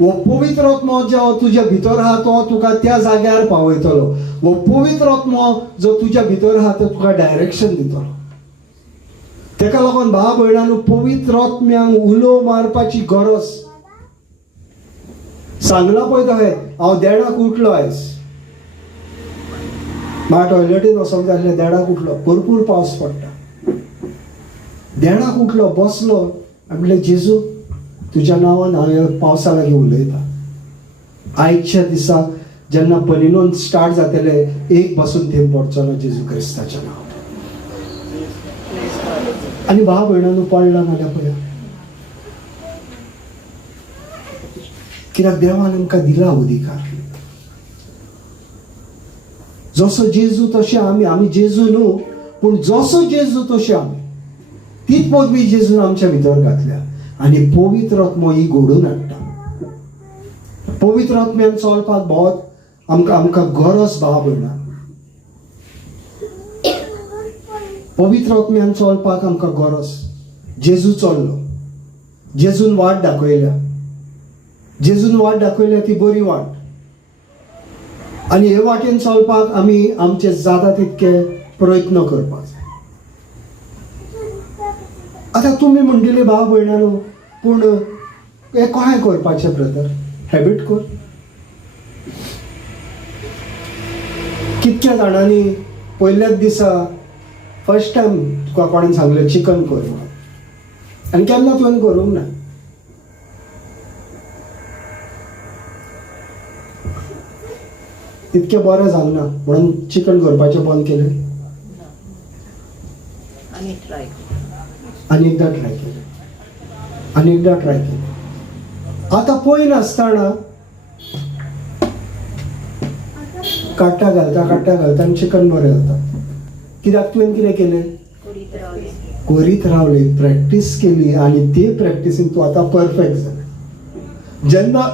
वो पवित्र आत्मा जो तुझ्या भितर आहा तो तुका त्या जाग्यार पावयतलो. वो पवित्र आत्मा जो तुझ्या भितर आहा तो तुका डायरेक्शन दितलो. तेका लागून भाव भयणांनो, पवित्र आत्म्यांक उलो मारपाची गरज. सांगला पळय तहें, हांव देडाक उठलो आयज, म्हाका टॉयलेटीन वचोंक जाय आसलें, देडाक उठलो, भरपूर पावस पडटा. देडाक उठलो, बसलो आनी म्हणलें जेजू तुज्या नांवान हांव ह्या पावसा लागीं उलयता. आयच्या दिसा जेन्ना पनिनोन स्टार्ट जातले, एक पासून थेंब पडचो जेजू क्रिस्ताच्या नांवान. आनी भाव भयणांनो पडला नाल्यार पळया, कित्याक देवान आमकां दिला अधिकार. जसो जेजू तशें आमी जेजू न्हू, पूण जसो जेजू तशें आमी. तीच पदवी जेजून आमच्या भितर घातल्या आनी पवित्र आत्मो ही घडोवन हाडटा. पवित्र आत्म्यान चलपाक बहुत आमकां गरज भाव भयणां. पवित्र आत्म्यान चलपाक आमकां गरज. जेजू चल्लो, जेजून वाट दाखयल्या, जेजून वाट दाखयल्या ती बरी वाट. आनी हे वाटेन चलपाक आमी आमचे जाता तितके प्रयत्न करपाक जाय. आतां तुमी म्हणटले भाव भयणांनो, पूण हें कशें करपाचें ब्रदर? हॅबीट कर. कितक्या जाणांनी पयल्याच दिसा फर्स्ट टायम तुका कोणें सांगलें चिकन कर म्हणून, आनी केन्ना तुवें करूंक ना. इतकें बरें जावना म्हणून चिकन करपाचें बंद केलें, आनी ट्राय आनी एकदां ट्राय केलें, आनी एकदां ट्राय केलें. आतां पळय नासतना काडटा घालता आनी चिकन बरें जाता. कित्याक तुवें कितें केलें? करीत रावलें, प्रॅक्टीस केली आनी ते प्रॅक्टिसीन तूं आतां परफेक्ट जालें. जेन्ना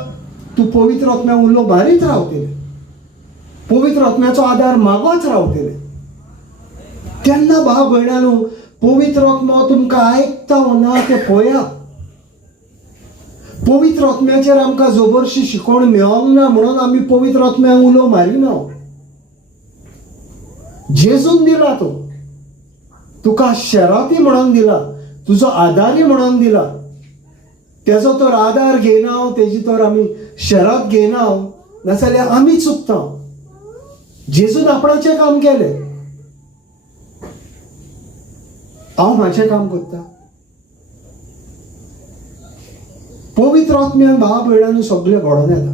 तूं पवित्र आत्म्याक उलो मारीत रावतलें, पवित्र आत्म्याचो आदार मागत रावतलें, तेन्ना भाव भयणांनो पवित्र आत्मा तुमकां आयकता वा ना तें पळया. पवित्र आत्म्याचेर आमकां जबरशी शिकोवण मेळोंक ना म्हणून आमी पवित्र आत्म्याक उलो मारिना. जेजून दिला तो, तुका शेराती म्हणून दिला, तुजो आदारी म्हणून दिला. तेजो तर आदार घेयना, तेजी तर आमी शेरात घेयना, नाजाल्यार आमी चुकता. जेजून आपणाचें काम केलें, हांव म्हाजें काम करता. पवित्र आत्म्यान भाव भयणांनो सगळें घडोवन येता.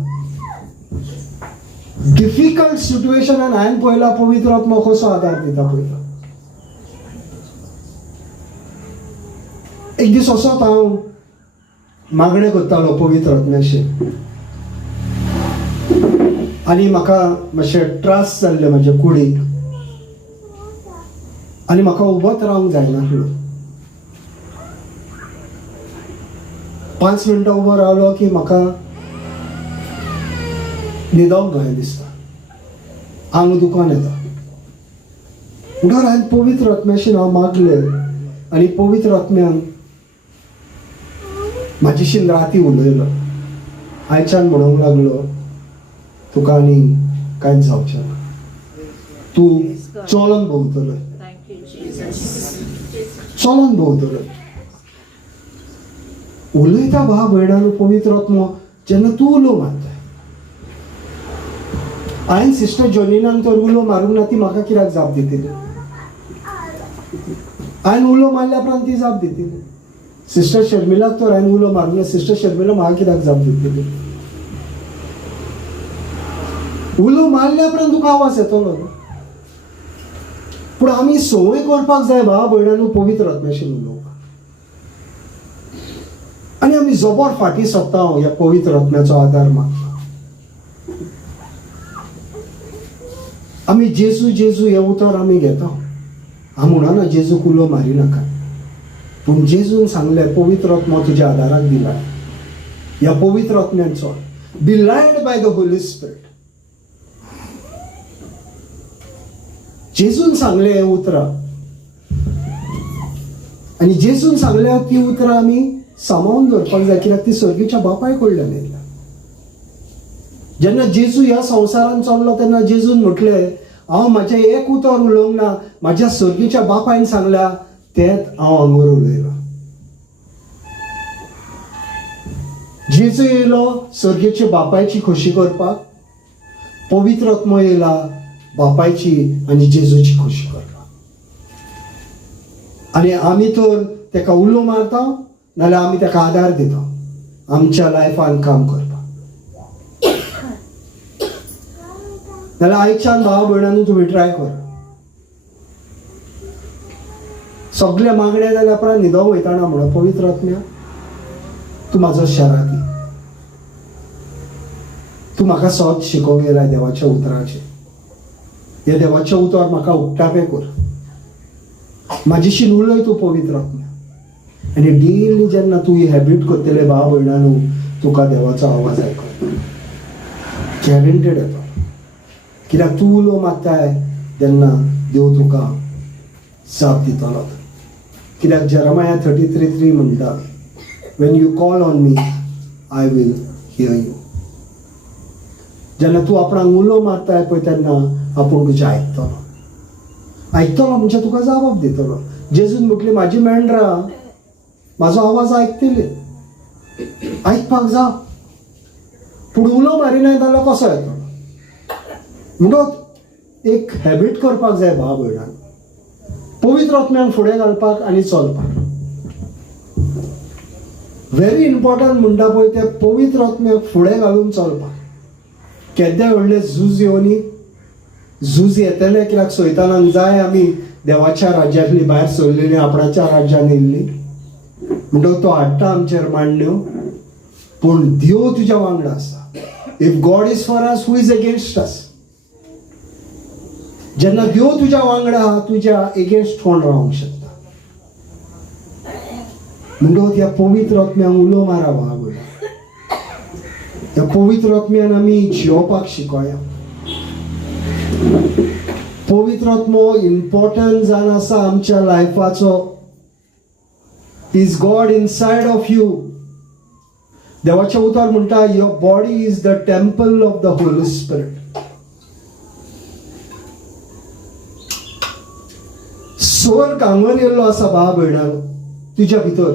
डिफिकल्ट सिट्युएशनान हांवें पळयला पवित्र आत्मा कसो आदार दिता पळयला. एक दीस असोच हांव मागणें करतालो पवित्र आत्म्याचें, आनी म्हाका मातशें त्रास जाल्ले म्हाजे कुडीक, आनी म्हाका उबोच रावंक जायनासलो. 5 मिनटां उबो रावलो की म्हाका न्हिदोंक कशें दिसता, आंग दुखोन येता. म्हणटच हांवें पवित्र आत्म्याचेर हांव मागलें आनी पवित्र आत्म्यान म्हाजेशी राती उलयलो. आयच्यान म्हणूंक लागलो, तुका आनी कांयच जावचें ना, तूं चलोन भोंवतलो, चलोन भोंवतलो. उलयता भाव भयणांनो पवित्र आत्मा जेन्ना तूं उलो मारता. हांवें सिस्टर जॉनिनाक तर उलो मारूंक ना, ती म्हाका कित्याक जाप दितली? हांवें उलो मारल्या उपरांत ती जाप दितली. सिस्टर शर्मिलाक तर हांवें उलो मारूंक ना, सिस्टर शर्मिला म्हाका कित्याक जाप दितली? उलो मारल्या उपरांत तुका आवाज येतलो. पूण आमी संवय करपाक जाय भावा भयणांनो पवित्र आत्म्याशी उलोवपाक. आनी आमी जबर फाटीं सरता ह्या पवित्र आत्म्याचो आदार मागता. आमी जेजू जेजू हे उतर आमी घेता. हांव म्हणना जेजूक उलो मारी नाका, पूण जेजून सांगलें पवित्र आत्मा तुज्या आदाराक दिला. ह्या पवित्र आत्म्यान चल. Be led by the Holy Spirit. जेजून सांगले हे उतरां, आनी जेजून सांगल्या ती उतरां आमी सांबाळून दवरपाक जाय, कित्याक ती सर्गीच्या बापाय कडल्यान येयल्या. जेन्ना जेजू ह्या संवसारान चल्लो तेन्ना जेजून म्हटलें, हांव म्हाजें एक उतर उलोवंक ना, म्हाज्या सर्गीच्या बापायन सांगल्या तेंच हांव हांगर उलयलां. जेजू येयलो सर्गेच्या बापायची खोशी करपाक, पवित्र आत्मा येयला बापायची आनी जेजूची खोशी करपाक. आनी आमी तर तेका उलो मारता नाल्यार आमी तेका आदार दिता आमच्या लायफान काम करपाक. नाल्यार आयच्यान भावा भयणांनो तुमी ट्राय कर. सगळे मागणे जाल्यार आपणा न्हिदोंक वयताना म्हणून पवित्र आत्म्या तूं म्हाजो शाराती. तूं म्हाका सत शिकोवंक येयला देवाच्या उतराचेर. हे देवाचें उतर म्हाका उक्तापें कर. म्हाजेशी उलय तूं पवित्र आत्म्या. आनी डेली जेन्ना तूं ही हॅबीट करतले भावा भयणांनो तुका देवाचो आवाज आयकता. गॅरंटेड येता. कित्याक तूं उलो मागताय तेन्ना देव तुका जाप दितलो. कित्याक जेरमाया 33:3 म्हणटा, when you call on me I will hear you. जेन्ना तूं आपणाक उलो मारताय पळय तेन्ना आपूण तुजें आयकतलो. आयकतलो म्हणजे तुका जबाब दितलो. जेजून म्हटली म्हाजी मेंढरां म्हाजो आवाज आयकतली. आयकपाक जा, पूण उलो मारिनाय जाल्यार कसो येतलो. म्हणून एक हॅबीट करपाक जाय भाव भयणां, पवित्र आत्म्यान फुडें घालपाक आनी चलपाक. व्हेरी इम्पॉर्टंट म्हणटा पळय ते पवित्र आत्म्याक फुडें घालून चलपाक. केद्या व्हडले झूज येवनी, झूज येतले कित्याक सैतानान जाय आमी देवाच्या राज्यांतली भायर सरलेली आपणाच्या राज्यान येयल्ली. म्हणटकच तो हाडटा आमचेर मांडण्यो, पूण देव तुज्या वांगडा आसा. If God is for us who is against us. जेन्ना देव तुज्या वांगडा आहा तुज्या एगेन्स्ट कोण रावंक शकता. म्हणटकच ह्या पवित्र आत्म्याक उलो मारा भावा भयणां. ह्या पवित्र आत्म्यान आमी जियोवपाक शिकोया. पवित्र आत्मो इम्पॉर्टंट जावन आसा आमच्या लायफाचो. Is God inside of you. देवाचें उतर म्हणटा your body is the temple of the Holy Spirit. स्वर्ग हांगर येयल्लो आसा भावा भयणांनो तुज्या भितर.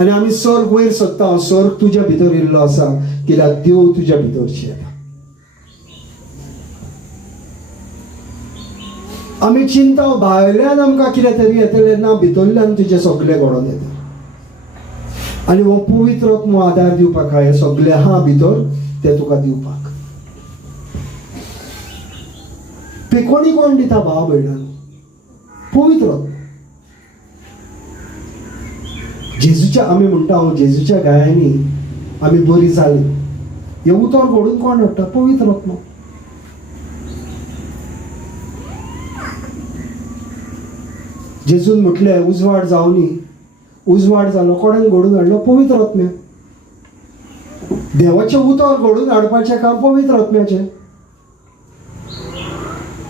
आनी आमी स्वर्ग वयर सोदता, स्वर्ग तुज्या भितर येयल्लो आसा कित्याक देव तुज्या भितरची येता. आमी चिंता भायल्यान आमकां कितें तरी येतलें ना, भितरल्यान तुजें सगळें घडोवन येता. आनी हो पवित्र आत्मो आदार दिवपाक हे सगळें आहा भितर तें तुका दिवपाक. पेकोणी कोण दिता भावा भयणांनो? पवित्र आत्मा. जेजूच्या आमी म्हणटा जेजूच्या गायांनी आमी बरी जाली. हे उतर घडून कोण हाडटा? पवित्र आत्मा. जेजून म्हटलें उजवाड जावनी, उजवाड जालो कोणान घडून हाडलो? पवित्र आत्म्या. देवाचें उतर घडून हाडपाचें काम पवित्र आत्म्याचें.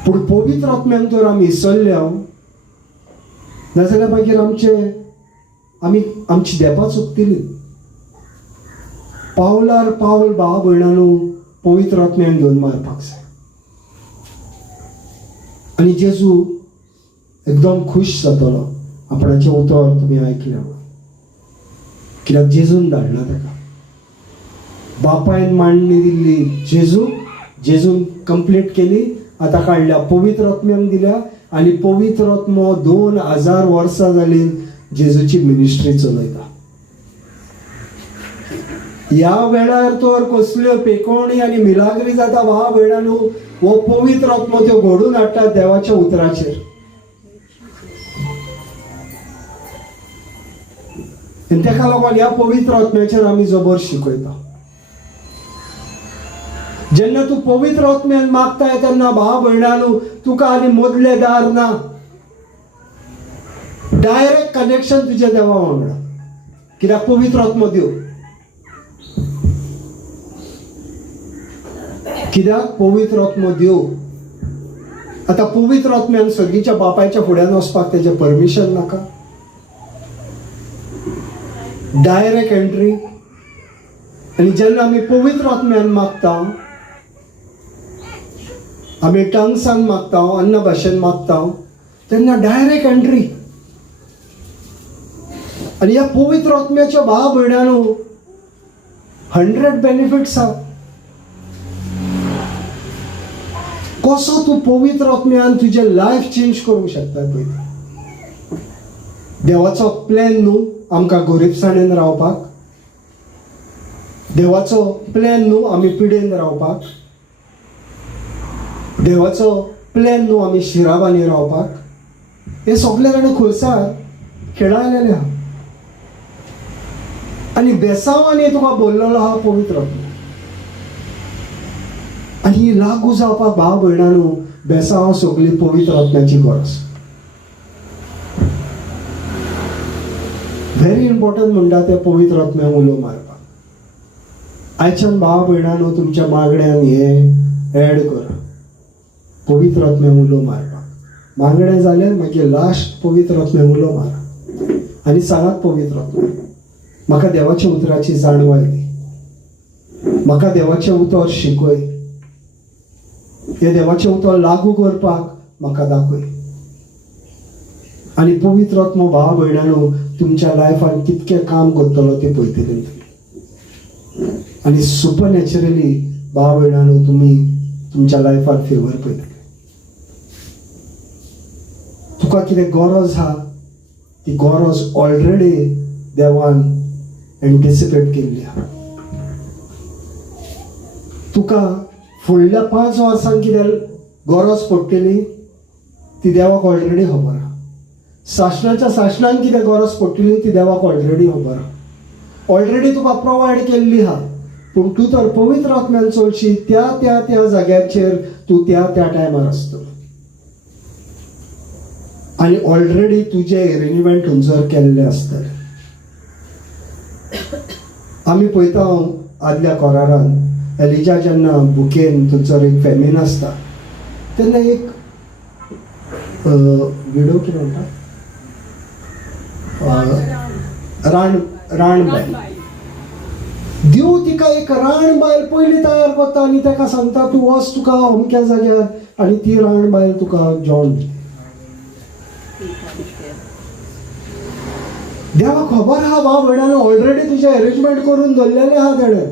पूण पवित्र आत्म्याक तर आमी इसरले नाजाल्यार मागीर आमची देपा चुकतली. पावलार पावल भावा भयणांनो पवित्र आत्म्यान घेवन मारपाक जाय. आनी जेजू एकदम खुश जातलो आपणाचें उतर तुमी आयकलें. कित्याक जेजून धाडला ताका. बापायन मांडणी दिल्ली जेजून कंप्लीट केली. आतां काडल्या पवित्र आत्म्याक दिल्या आनी पवित्र आत्मो 2000 वर्सां जाली जेजूची मिनिस्ट्री चलयता. ह्या वेळार तर कसल्यो पेकोवणी आनी मिलाग्री जाता ह्या वेळान हो पवित्र आत्मा त्यो घडून हाडटा देवाच्या उतराचेर. आनी तेका लागून ह्या पवित्र आत्म्याचेर आमी जबर शिकयता. जेन्ना तूं पवित्र आत्म्यान मागताय तेन्ना भाव भयणांनो तुका आनी मोदले दार ना. डायरेक्ट कनेक्शन तुज्या देवा वांगडा. कित्याक पवित्र आत्मा दिव. कित्याक पवित्र आत्मा दिव. आता पवित्र आत्म्यान सर्गीच्या बापायच्या फुड्यान वचपाक तेजें परमिशन नाका. Direct entry. आनी जेन्ना आमी पवित्र आत्म्यान मागता, आमी टंग्सान मागता, अन्न भाशेन मागता, तेन्ना डायरेक्ट एंट्री. आनी ह्या पवित्र आत्म्याच्या भाव भयणांनो 100 बेनिफिट्स आहा. कसो तूं पवित्र आत्म्यान तुजें लायफ चेंज करूंक शकता. पळय देवाचो प्लॅन न्हू आमकां गरीबसाणेन रावपाक. देवाचो प्लॅन न्हू आमी पिडेन रावपाक. देवाचो प्लॅन न्हू आमी शिराबानी रावपाक. हे सगळे जाण खंयसार खेळायलेले आहा. आनी बेसांवांनी तुका बोललेलो आहा पवित्र आत्मा. आनी लागू जावपाक भाव भयणांनो बेसांव सगळी पवित्र आत्म्याची गरज. व्हेरी इम्पॉर्टंट म्हणटा ते पवित्र आत्म्याक उलो मारपाक. आयच्यान भाव भयणांनो तुमच्या मागण्यांत हे एड करा. पवित्र आत्म्याक उलो मारपाक. मागणें जालें मागीर लास्ट पवित्र आत्म्याक उलो मारा आनी सांगात पवित्र आत्मा म्हाका देवाच्या उतराची जाणवाय दी. म्हाका देवाचें उतर शिकय. हे देवाचें उतर लागू करपाक म्हाका दाखय. आनी पवित्र आत्मा भाव भयणांनो तुमच्या लायफान कितकें काम करतलो ते पळयतले तुमी. आनी सुपरनॅचरली भाव भयणांनो तुमी तुमच्या लायफान फेवर पळयतले. तुका कितें गरज आहा ती गरज ऑलरेडी देवान एंटिसिपेट केल्ली आहा. तुका फुडल्या 5 वर्सांक कितें गरज पडटली ती देवाक ऑलरेडी खबर आहा. शासनान कितें गरज पडटली ती देवाक ऑलरेडी खबर आहा. ऑलरेडी तुका प्रोवायड केल्ली आहा. पूण तूं तर पवित्र आत्म्यान चलशी त्या त्या त्या जाग्याचेर तूं त्या त्या टायमार आसतलो. आनी ऑलरेडी तुजे रिन्युमेंट थंयसर केल्ले आसतले. आमी पळयता आदल्या कोरारान एलिजा जेन्ना बुकेन थंयसर एक फॅमिन आसता तेन्ना एक विडो कितें म्हणटा राणबायल देव तिका एक राणबायल पयलीं तयार करता आनी ताका सांगता तूं वच तुका अमक्या जाग्यार आनी ती राणबायल तुका जेवण दिता. देवाक खबर आहा भाव भयणांनो ऑलरेडी तुजें अरेंजमेंट करून दवरलेलें आहा तेणें.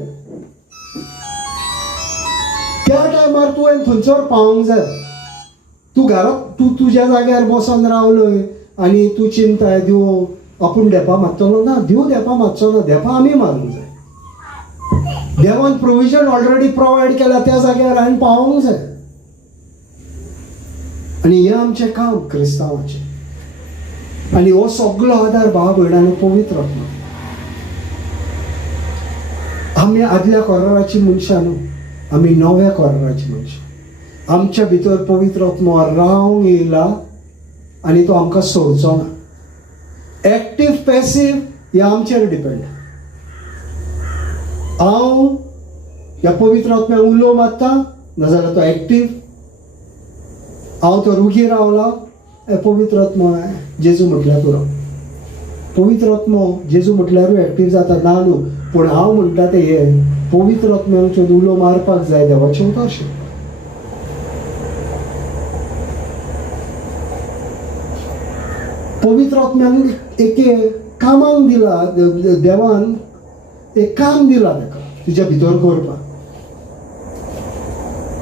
त्या टायमार तुवें थंयसर पावूंक जाय. तूं घरांत तूं तुज्या जाग्यार बसून रावलय आनी तूं चिंताय देव आपूण देपा मागतलो ना. देव देपा मागचो ना. देपा आमी मारूंक जाय. देवान प्रोविजन ऑलरेडी प्रोवायड केला त्या जाग्यार हांवें पावूंक जाय. आनी हें आमचें काम क्रिस्तांवाचें. आनी हो सगळो आदार भाव भयणांनो पवित्र आत्मा. आमी आदल्या कोराराची मनशां न्हू आमी नव्या कोराराची मनशां. आमच्या भितर पवित्र आत्मा रावंक येयला आनी तो आमकां सोडचो ना. एक्टीव पॅसीव हे आमचेर डिपेंड. हांव ह्या पवित्र आत्म्याक उलो मारता नाजाल्यार तो एक्टीव. हांव तो रुगी रावला पवित्र आत्मा जेजू म्हटल्यार तूं राव. पवित्र आत्मा जेजू म्हटल्यारूय एक्टीव जाता ना न्हू. पूण हांव म्हणटा तें हे पवित्र आत्म्याचो उलो मारपाक जाय देवाचें उतर शिकपाक. पवित्र आत्म्यान एक कामाक दिला. देवान एक काम दिला ताका तुज्या भितर करपाक.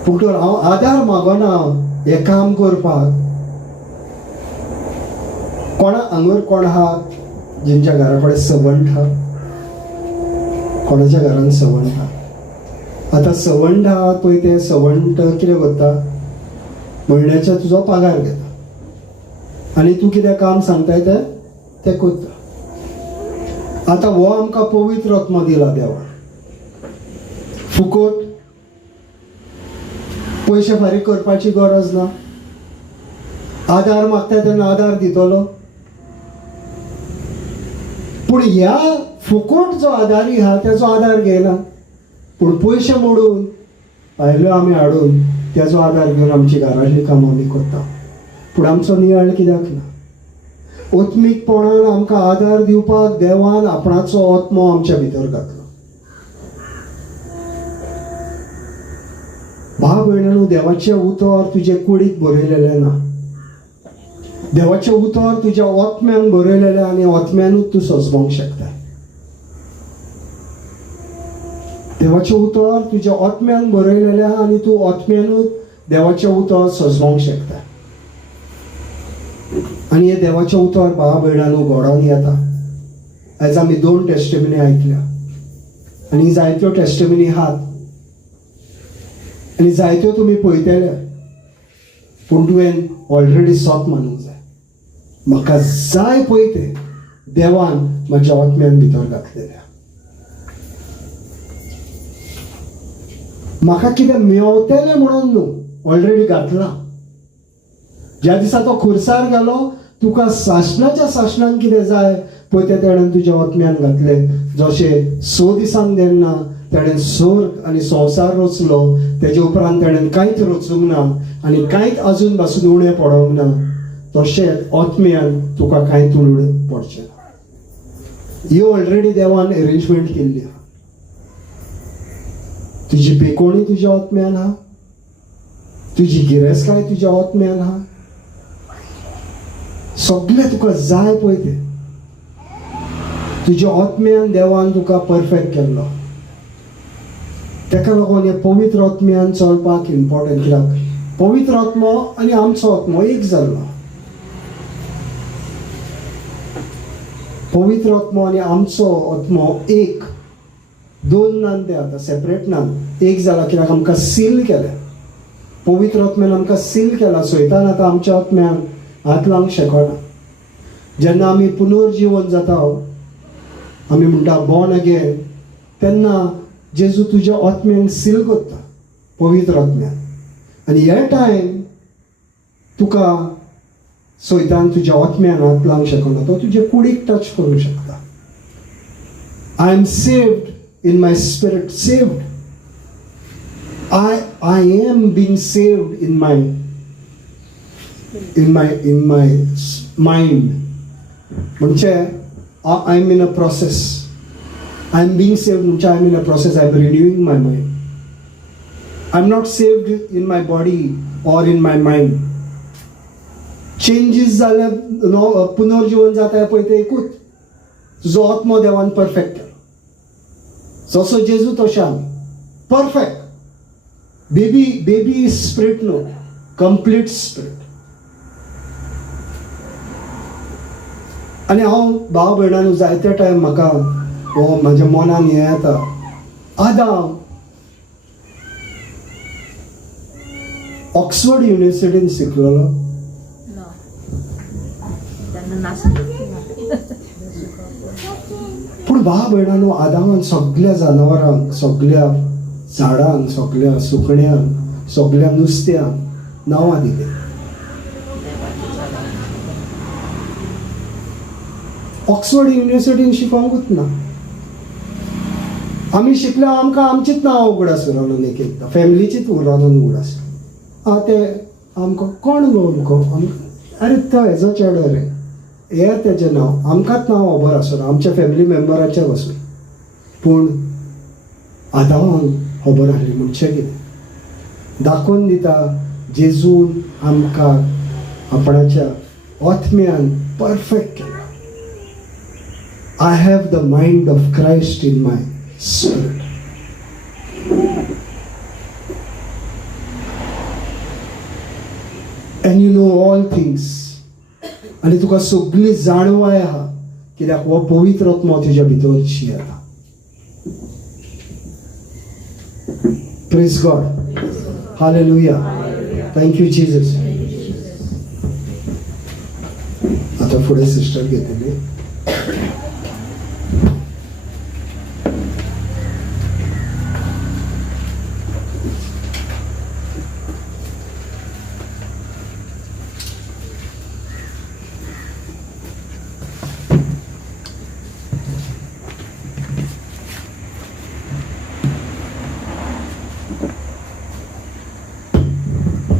पूण तर हांव आदार मागना हें काम करपाक. कोणा हांगर कोण आहा जेंच्या घरा कडेन सर्वंट आहा. कोणाच्या घरान सवंड आहा. आतां सवंड आहा पळय ते सवंड कितें करता, म्हयन्याच्या तुजो पगार घेता आनी तूं कितें काम सांगताय तें करता. आतां हो आमकां पवित्र आत्मा दिला देवान. फुकट पयशे फारीक करपाची गरज ना. आदार मागता तेन्ना आदार दितलो. पूण ह्या फुकट जो आदारी आहा तेजो आदार घेयना, पूण पयशे मोडून भायल्यो आमी हाडून तेजो आदार घेवन आमची घरांतली कामां आमी करता. पूण आमचो नियाळ कित्याक ना? ओत्मीकपणान आमकां आदार दिवपाक देवान आपणाचो आत्मो आमच्या भितर घातलो. भाव भयणांनो, देवाचें उतर तुजे कुडीक बरयलेलें ना. देवाचें उतर तुज्या आत्म्यान बरयलेलें आनी आत्म्यानूच तूं सजमोंक शकता. देवाचें उतर तुज्या आत्म्यान बरयलेलें आहा आनी तूं आत्म्यानूच देवाचें उतर सजमोंक शकता. आनी हें देवाचें उतर भाव भयणांनो घडोवन येता. आयज आमी 2 टेस्टिमनी आयकल्या आनी जायत्यो टेस्टिमनी आहात आनी जायत्यो तुमी पळयतले. पूण तुवें ऑलरेडी सोत मानूंक जाय. म्हाका जाय पळय तें देवान म्हज्या आत्म्यान भितर घातलेलें. म्हाका कितें मेवतलें म्हणून न्हू, ऑलरेडी घातलां. ज्या दिसा तो खुर्सार गेलो तुका सासणान कितें जाय पळय तें ताणें तुज्या आत्म्यान घातलें. जशें 6 दिसांक जेन्ना ताणें स्वर्ग आनी संवसार रचलो तेजे उपरांत ताणें कांयच रचूंक ना आनी कांयच आजून पासून उणें पडोंक ना, तशेंच आत्म्यान तुका कांयच उणें पडचें ना. ही ऑलरेडी देवान अरेंजमेंट केल्ली आहा. तुजी पेकोणी तुज्या आत्म्यान आहा, तुजी गिरेस्तकाय तुज्या आत्म्यान आहा. सगळें तुका जाय पळय तें तुज्या आत्म्यान देवान तुका परफेक्ट केल्लो. तेका लागून हे पवित्र आत्म्यान चलपाक इम्पॉर्टंट. कित्याक पवित्र आत्मो आनी आमचो आत्मो एक जाल्लो. पवित्र आत्मो आनी आमचो आत्मो एक, 2 नान ते आतां सेपरेट नान, एक जाला. कित्याक आमकां सील केलें. पवित्र आत्म्यान आमकां सील केला. सैतान आतां आमच्या आत्म्यान हात लावंक शकना. जेन्ना आमी पुनर्जीवन जाता, आमी म्हणटा बॉर्न अगेन, तेन्ना जेजू तुज्या आत्म्यान सील करता पवित्र आत्म्यान. आनी हे टायम तुका सैतान तुज्या आत्म्यान हात लावंक शकना. तो तुजे कुडीक टच करूंक शकता. I am saved in my spirit. Saved. I am being saved in my mind. म्हणजे I'm in a process. I'm being saved म्हणजे I'm in a process. I'm renewing my mind. I'm not saved in my body or in my mind. Changes जाले, पुनर्जीवन जाता पळय ते एकूच. तुजो आत्मो देवान परफेक्ट केलो. जसो जेजू तशें आमी परफेक्ट. बेबी स्पिरीट न्हू, कंप्लीट स्पिरीट. आनी हांव भाव भयणांनो जायते टायम म्हाका म्हाज्या मनान हें येता. आदाम ऑक्सफर्ड युनिवर्सिटीन शिकलेलो. पूण भाव भयणांनो आदामान सगळ्या जनावरांक, सगळ्या झाडांक, सगळ्या सुकण्यांक, सगळ्या नुस्त्यांक नांवां दिली. ऑक्सफर्ड युनिवर्सिटीन शिकोंकूच ना. आमी शिकल्या आमकां आमचीच नांवां उगड आसूं रावन एक एकदां फॅमिलीचीच रावन उगड आसूं. ते आमकां कोण गो आमकां, अरे तो हेजो चेडो रे, हे तेजें नांव, आमकांच नांव खबर आसूं आमच्या फॅमिली मेंबराचें वसून. पूण आदामाक खबर आसली. म्हणजे कितें दाखोवन दिता जेजून आमकां आपणाच्या आत्म्यान परफेक्ट केला. I have the mind of Christ in my spirit. And you know all things. आनी तुका सगळी जाणवाय आहा कित्याक हो पवित्र आत्मा तुज्या भितर येता. Praise God, hallelujah, thank you Jesus. आता पुढे सिस्टर घेतली.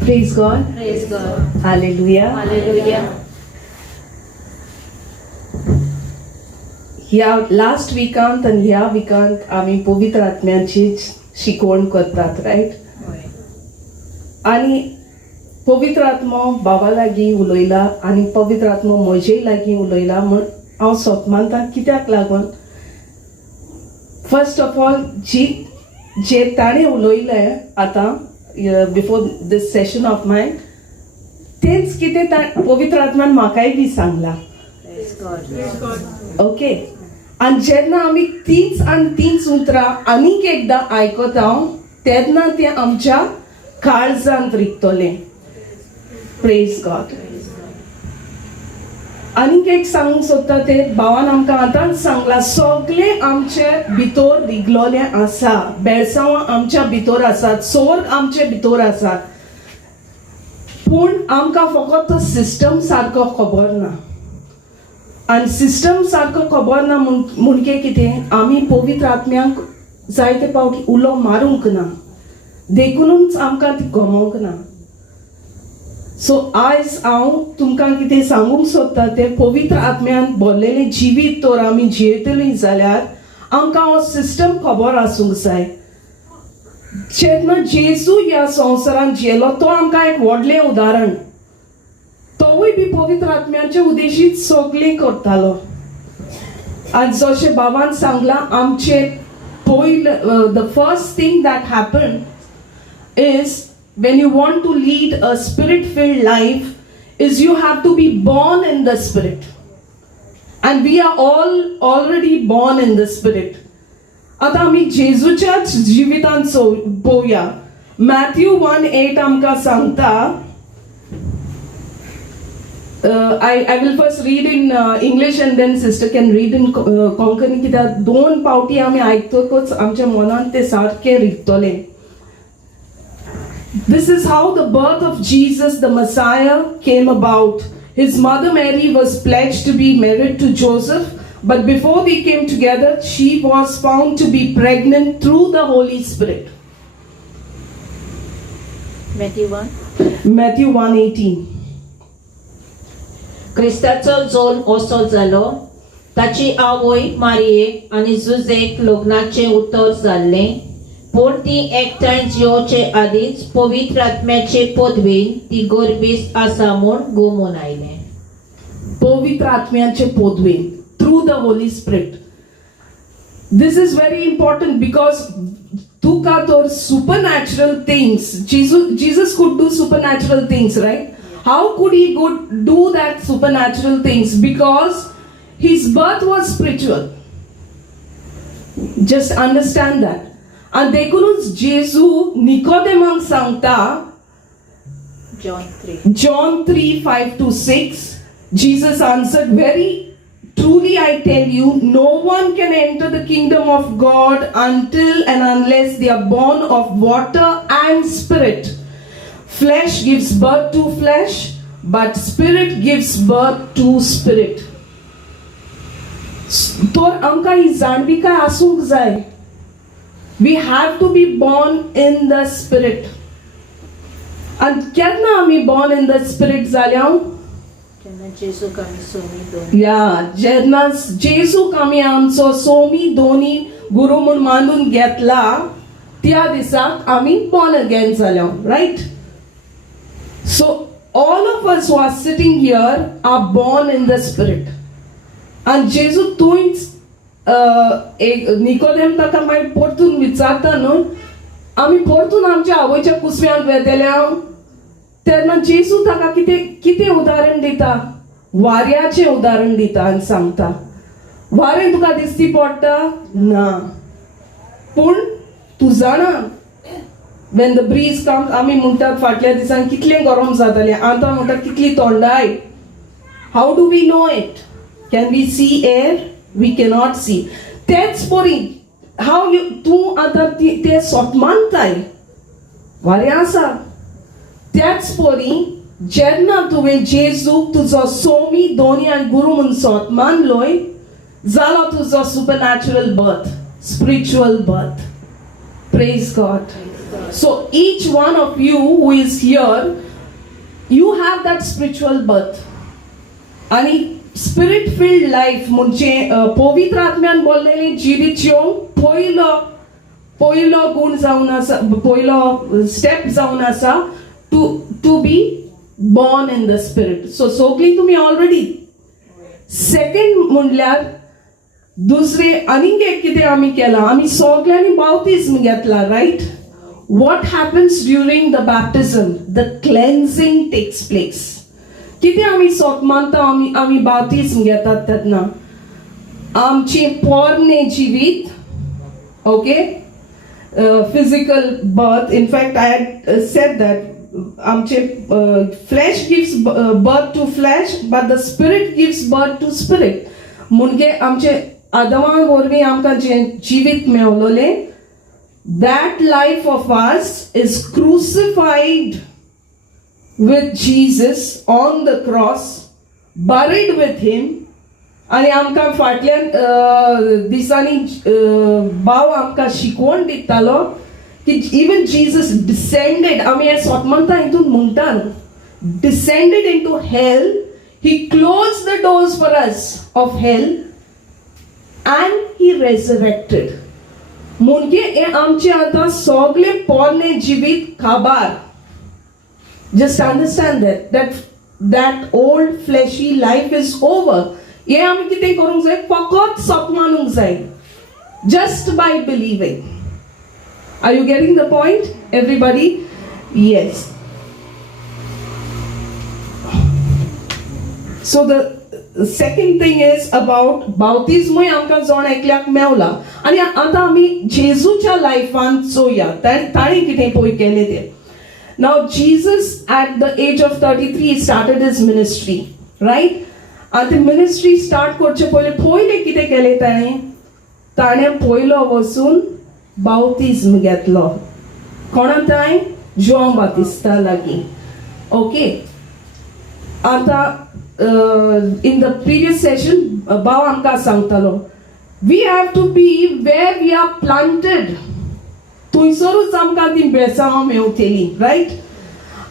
Praise God. Praise God. Hallelujah. Hallelujah. ह्या लास्ट विकांत आणि ह्या विकांत आम्ही पवित्र आत्म्याची शिकवण करतात, राईट? आणि पवित्र आत्मा बाबा लागीं उलयला आणि पवित्र आत्मा म्हजे लागीं उलयला म्हण हांव सोपमानता. कित्याक लागून? फर्स्ट ऑफ ऑल जे ताणें उलयलें आतां बिफोर दिस सेशन ऑफ मायन, तेच कितें पवित्र आत्मान म्हाकाय बी सांगला. Praise God. ओके. आणि जेन्ना आमी तीच उतरां आनीक एकदां आयकता तेन्ना ते आमच्या काळजांत रिगतले. Praise God. आनीक एक सांगूंक सोदता ते भावान आमकां आतांच सांगला, सगळे आमचे भितर रिगलोले आसा, बेळसांवां आमच्या भितर आसात, सोर्ग आमचे भितर आसात, पूण आमकां फकत तो सिस्टम सारको खबर ना. आणि सिस्टम सारको खबर ना म्हणजे कितें, आमी पवित्र आत्म्यांक जायते फावटी उलो मारूंक ना, देखूनच आमकां ती गमोवंक ना. सो आयज हांव तुमकां कितें सांगूंक सोदता तें, पवित्र आत्म्यान भरलेले जिवीत तर आमी जियेतलीं जाल्यार आमकां हो सिस्टम खबर आसूंक जाय. जेन्ना जेजू ह्या संवसारांत जियेलो तो आमकां एक व्हडलें उदाहरण. तोवूय बी पवित्र आत्म्याच्या उद्देशीत सगळें करतालो. आज जशें बाबान सांगला, आमचे the first thing that happen is when you want to lead a spirit-filled life is you have to be born in the spirit, and we are all already born in the spirit. आता आम्ही जेजूच्याच जिवितांत पळोवया. मॅथ्यू 1:8 आमकां सांगता. I will first read in English and then sister can read in Konkani, कित्याक दोन पावटी आमी आयकतकच आमच्या मनांत ते सारके रिगतले. This is how the birth of Jesus the Messiah came about. His mother Mary was pledged to be married to Joseph, but before they came together, she was found to be pregnant through the Holy Spirit. Matthew 1:18. क्रिस्ताचो जल्म असो जालो. ताची आवय मारियेक आनी जुजेक लग्नाचे उतर जाल्लें, पूण ती एकठांय जिवचे आदींच पवित्र आत्म्याचे पदवेन ती गर्भीस आसा म्हूण गमून आयलें. पवित्र आत्म्याचे पदवेन, through the Holi Spirit. This is very important because तुका तर supernatural things, Jesus could do supernatural things, right? How could he do that supernatural things? Because his birth was spiritual. Just understand that. And देखूनच जेजू निकोदेमाक सांगता, John 3:5-6, Jesus answered, very truly I tell you, no one can enter the kingdom of God until and unless they are born of water and spirit. Flesh gives birth to flesh, but spirit gives birth to spirit. तर आमकां ही जाणविकाय आसूंक जाय. We have to be born in the spirit. And केन्ना आमी born in the spirit जाल्यां? जेन्ना जेजूक आमी आमचो सोमी दोनी गुरू म्हूण मानून घेतला, त्या दिसाक आमी born again जाल्यां, right? So all of us who are sitting here are born in the spirit. And जेजू थंयच एक निकोदेम ताका मागीर परतून विचारता न्हू, आमी परतून आमच्या आवयच्या कुसव्यांत वेतेल्या, तेन्ना जेजू ताका कितें उदाहरण दिता? वाऱ्याचें उदाहरण दिता आनी सांगता, वारें तुका दिसती पडटा? ना, पूण तूं जाणा when the breeze comes, आमी म्हणतात फाटल्या दिसान कितलें गरम जातालें, आतां म्हणटात कितली थंडाय. How do we know it? Can we see air? We cannot see. तेच परी how you तूं आतां ते सोतमानताय वारें आसा. त्याच परी जेन्ना तुवें जेजूक तुजो सोमी दोनी आनी गुरू म्हूण सोतमानलोय जालो तुजो supernatural birth, spiritual birth. Praise God. So each one of you who is here, you have that spiritual birth. आणि spirit filled life म्हणजे पवित्र आत्म्यान बोललेले जिवीत जिवंक पयलो गुण जावन आसा, पयलो स्टेप जावन आसा to be born in the spirit. So सगळीं तुमी ऑलरेडी. सेकंड म्हणल्यार दुसरे आनीक एक कितें आमी केलां, आमी सगळ्यांनी बावतिझम घेतला, riot? What happens during the baptism? The cleansing takes place. कितें आमी सोतमानता आमी बावतिझम घेतात तेन्ना आमचें पोरनें जिवीत, okay, physical birth. In fact, I had said that flesh gives birth to flesh, but the spirit gives birth to spirit. म्हणजे आमचे आदमा वरवीं आमकां जें जिवीत मेवलोलें, that life of us is crucified with Jesus on the cross, buried with him. आणि आमकां फाटल्या दिसांनी भाव आमकां शिकवण दितालो की even Jesus descended, आमी हे सोतमानता हितून म्हणटा न्हू, descended into hell. He closed the doors for us of hell and he resurrected. म्हणजे हे आमचे आतां सगळे पोरने जिवीत काबार. Just understand that old fleshy life is over. हे आमी कितें करूंक जाय? फकत सोतमानूंक जाय, just by believing. Are you getting the point, everybody? Yes. So the second thing is about baptism. आमकां जोण एकल्याक मेवला आनी आतां आमी जेजूच्या लायफान चोया ताणें कितें पळय केलें तें. Now Jesus at the age of 33 he started his ministry, right? And the ministry start करचे पयले कितें केलें ताणें पयलो वचून बावतिझम घेतलो. कोणा ताय? जॉन बातिस्ता लागीं. ओके. आतां in the previous session भाव आमकां सांगतालो we have to be where we are planted. थंयसरूच आमकां ती बेसांव मेवतली, रायट?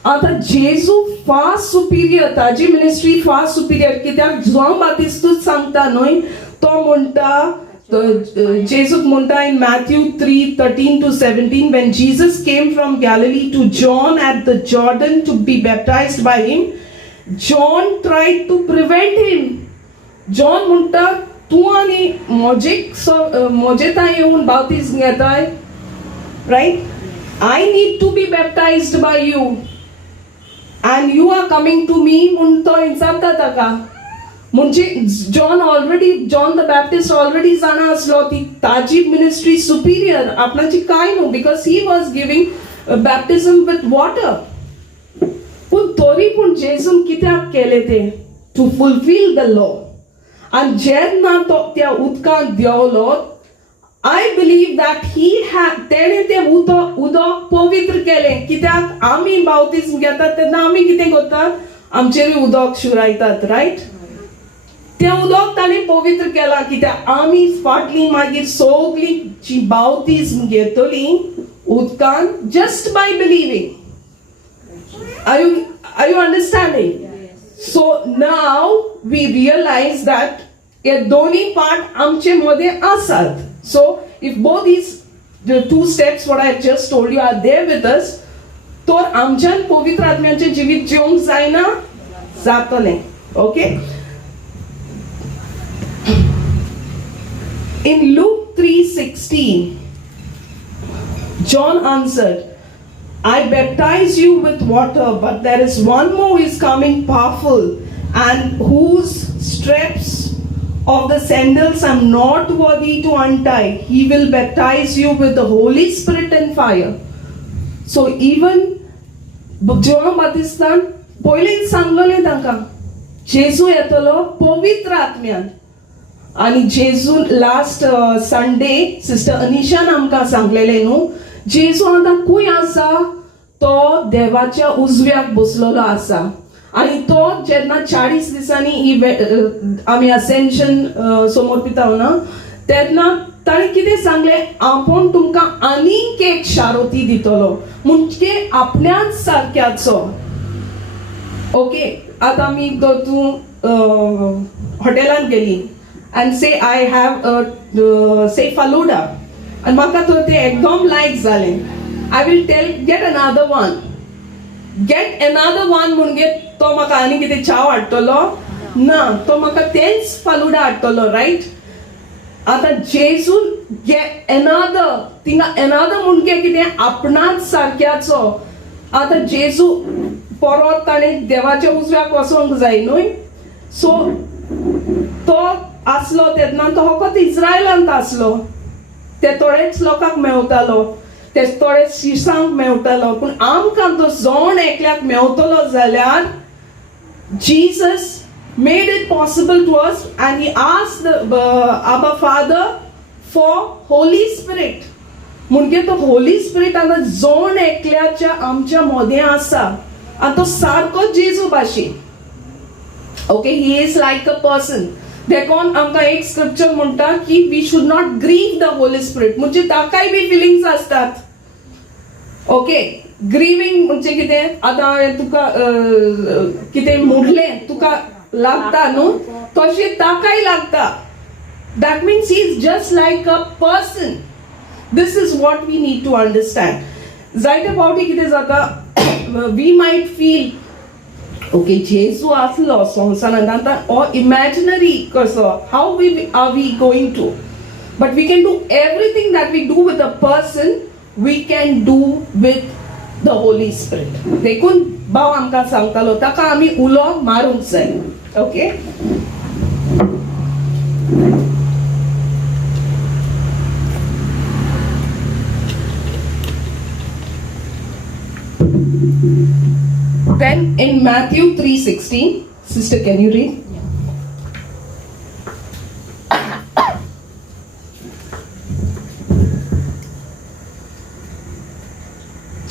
आतां जेजू फार सुपिरियर, ताजी मिनिस्ट्री फार सुपिरियर. कित्याक जॉन बातिस्तूच सांगता न्हय, तो म्हणटा Jesus म्हणटा in Matthew 3:13-17, when Jesus came from Galilee to John at the Jordan to be baptized by him, John tried to prevent him. John म्हणटा तूं आनी म्हजे ताय येवन बावतिझम घेताय, right? I need to be baptized by you and you are coming to me. म्हूण तो विचारता ताका. म्हणजे जॉन द बॅप्टिस्ट ऑलरेडी जाणा आसलो ती ताजी मिनिस्ट्री सुपिरियर आपणाची काय न्हू, because he was giving baptism with water. पूण तरी पूण जेजून कित्याक केलें तें? To fulfil the law. आनी जेन्ना तो त्या उदकांत देंवलो, I believe that तेणे तें उदक पवित्र केलें. कित्याक आमी बावतिझम घेतात तेन्ना आमी कितें करतात? आमचेर उदक शिरायतात, रायट? तें उदक ताणें पवित्र केलां कित्याक आमी फाटलीं मागीर सगळीं जी बावतिझम घेतलीं उदकान just by believing. Are you understanding? So now we realize that हे दोन्ही पार्ट आमचे मध्ये आसात. So if both the two steps what I have just told you are there with us, तो आमच्यान पवित्र आत्म्याचें जिवीत जिवंक जायना, जातलें. Okay? In Luke 3:16, John answered, I baptize you with water, but there is one more who is coming powerful, and whose straps of the sandals I am not worthy to untie. He will baptize you with the Holy Spirit and fire. So even John बातिस्तान पयलींच सांगलोलें तांकां जेजू येतलो पवित्र आत्म्यान. आणि जेजून last Sunday sister अनिशान आमकां सांगलेलें न्हू, जेजू आतां खूंय आसा, तो देवाच्या उजव्याक बसलेलो आसा. आणि तो जेन्ना 40 दिसांनी आमी असेन्शन समर्पिताव ना, तेन्ना ताणें कितें सांगलें, आपूण तुमकां आनीक एक शारोती दितलो, म्हणजे आपल्याच सारक्याचो. ओके, आतां आमी तूं हॉटेलांत गेली and say I have say faluda and म्हाका तो ते एकदम लायक जालें, I will tell get another one म्हणजे तो म्हाका आनी कितें चाव हाडटलो ना, तो म्हाका तेच फालुडा हाडटलो, रायट. आतां जेजून एनादर म्हणजे कितें आपणाच सारक्याचो. आतां जेजू परत ताणें देवाच्या उजव्याक वचोंक जाय न्हू, सो तो आसलो तेन्ना तो फकत इस्रायलांत आसलो, ते थोडेच लोकांक मेवतालो, ते थोडे शिसांक मेवतालो. पूण आमकां तो जोण एकल्याक मेवतलो जाल्यार Jesus made it possible to us and he asked the Abba Father for Holy Spirit. म्हणजे तो होली स्पिरिट आता जोण एकल्याच्या आमच्या मध्ये आसा, आणि तो सारको जेजू भाशेन. Okay, he is like a person. देखून आमकां एक स्क्रिप्चर म्हणटा की we should not grieve the Holi स्पिरिट, म्हणजे ताकाय बी फिलिंग्स असतात. ओके, ग्रीविंग म्हणजे कितें, आतां तुका कितें मोडलें तुका लागता न्हू, तशें ताकाय लागता. That means he is just like a person. This is what we need to understand. जायते फावटी कितें जाता, वी मायट फील ओके जेजू आसलो संवसारांत, आतां हो इमॅजिनरी कसो, how are we going to, but we can do everything that we do with a person, we can do with the Holi spirit. देखून भाव आमकां सांगतालो ताका आमी उलो मारूंक जाय. Okay, then in Matthew 3:16, sister, can you read?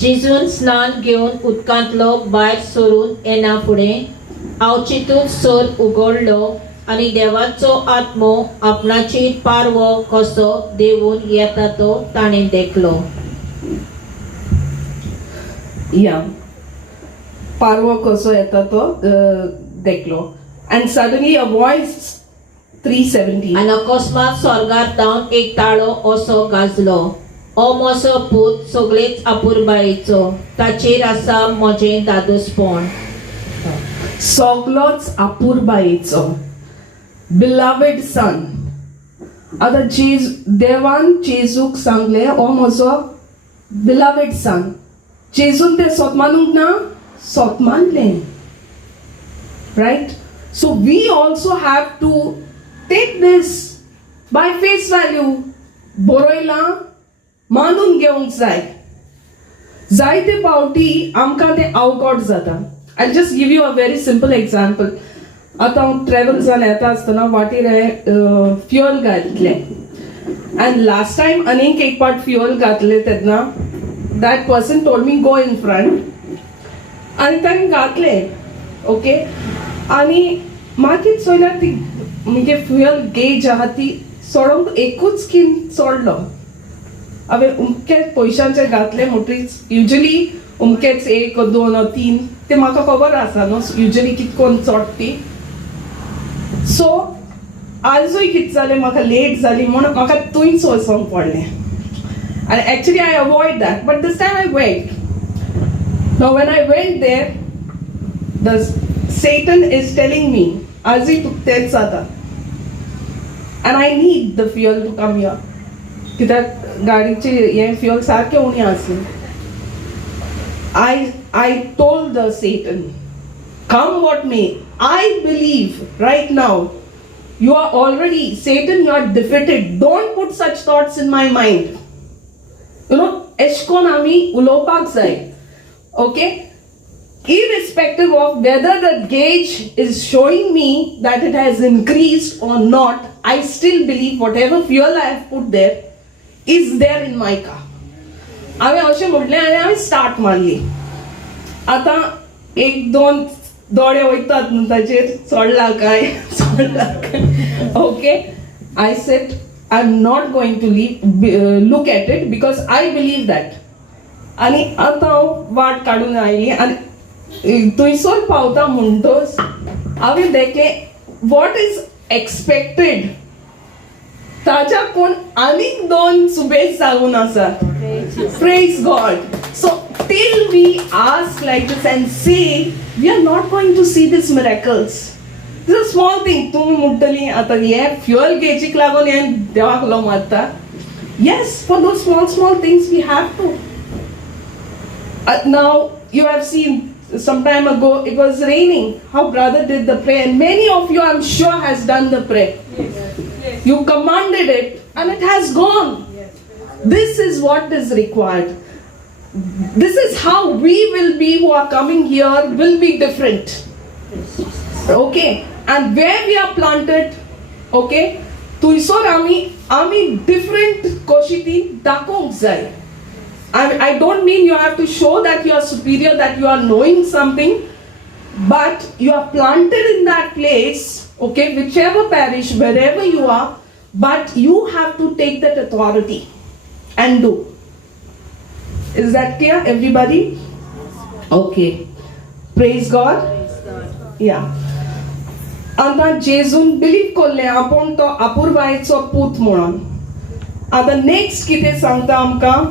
जेजून स्नान घेवन उदकांतलो भायर सरून येना फुडें आवचितूच सर उगडलो आनी देवाचो आत्मो आपणाची पारवो कसो देवून येता तो ताणें देखलो. या पारवो कसो येता तो देखलो. And suddenly a voice 3:17. आनी अकस्मात स्वर्गांतल्यान एक ताळो असो गाजलो, ओ म्हजो पूत सगळेच आपुरबायेचो, ताचेर आसा म्हजें दादोसपण. सगळोच आपुरबायेचो, बिलव्ड सन. आतां देवान जेजूक सांगले, ओ म्हजो बिलव्ड सन. जेजून ते सोतमानूंक ना, सोतमानलें, right. So we also have to take this by face value. बरयलां, मानून घेवंक जाय. जायते फावटी आमकां तें अवघड जाता. I just give you a very simple example. आतां हांव ट्रॅव्हल जावन येता आसतना वाटेर फ्युअल घातलें, आनी लास्ट टायम आनीक एक पाट फ्युअल घातलें तेन्ना that person told me go in front आणि ताणें घातलें. ओके, आनी मागीर चोयल्यार ती म्हणजे फ्युअल गेज आहा ती सोडूंक एकूच किन सोडलो. हांवें उमकेच पयशांचे घातले म्हणटरीच युजली उमकेच 1 or 2 or 3 ते म्हाका खबर आसा न्हू युजली कितकोन चोडटी. सो आजूय कितें जालें, म्हाका लेट जाली म्हणून म्हाका थंयच वचोंक पडलें. And actually I avoid that, but this time I went. Now when I went there, the Satan is telling me, "Azi tu तेच जाता." And I need the fuel to come here. कित्याक गाडीचे हे fuel सारके उणी आसले. I told the Satan, come what may, I believe right now you are already, Satan, you are defeated. Don't put such thoughts in my mind. You know, एशकोन आमी उलोवपाक जाय. Okay, irrespective of whether the gauge is showing me that it has increased or not, I still believe whatever fuel I have put there is there in my car. हांवें अशें म्हटलें आनी हांवें स्टार्ट मारली. आतां एक दोन दोडे वयतात न्हू ताचेर, चडला काय. Okay, I said I'm not going to look at it because I believe that. आनी आतां हांव वाट काडून आयली आनी थंयसर पावता म्हणटच हांवें देखलें वॉट इज एक्सपेक्टेड ताच्या कोण आनीक 2 सुबेज जागून आसात. Praise God. So till we ask like this and say, we are not going to see these miracles. This is a small thing. तुम्ही म्हणटली आतां हे फ्युअल गेजीक लागून हे देवाक लो मारता. Yes, for those small things we have to. Now you have seen some time ago it was raining, how brother did the prayer, and many of you I'm sure has done the prayer. Yes. You commanded it and it has gone. Yes. This is what is required. This is how we will be who are coming here, will be different. Okay, and where we are planted, okay, tuisor ami different koshiti dakonk zay. I don't mean you have to show that you are superior, that you are knowing something, but you are planted in that place, okay, whichever parish, wherever you are, but you have to take that authority and do. Is that clear, everybody? Okay. Praise God. Yeah. आता जेजून बिलीव कोल्ले आपण तो अपूर्वायचो पूत म्हणून. आता नेक्स्ट कितें सांगता आमकां,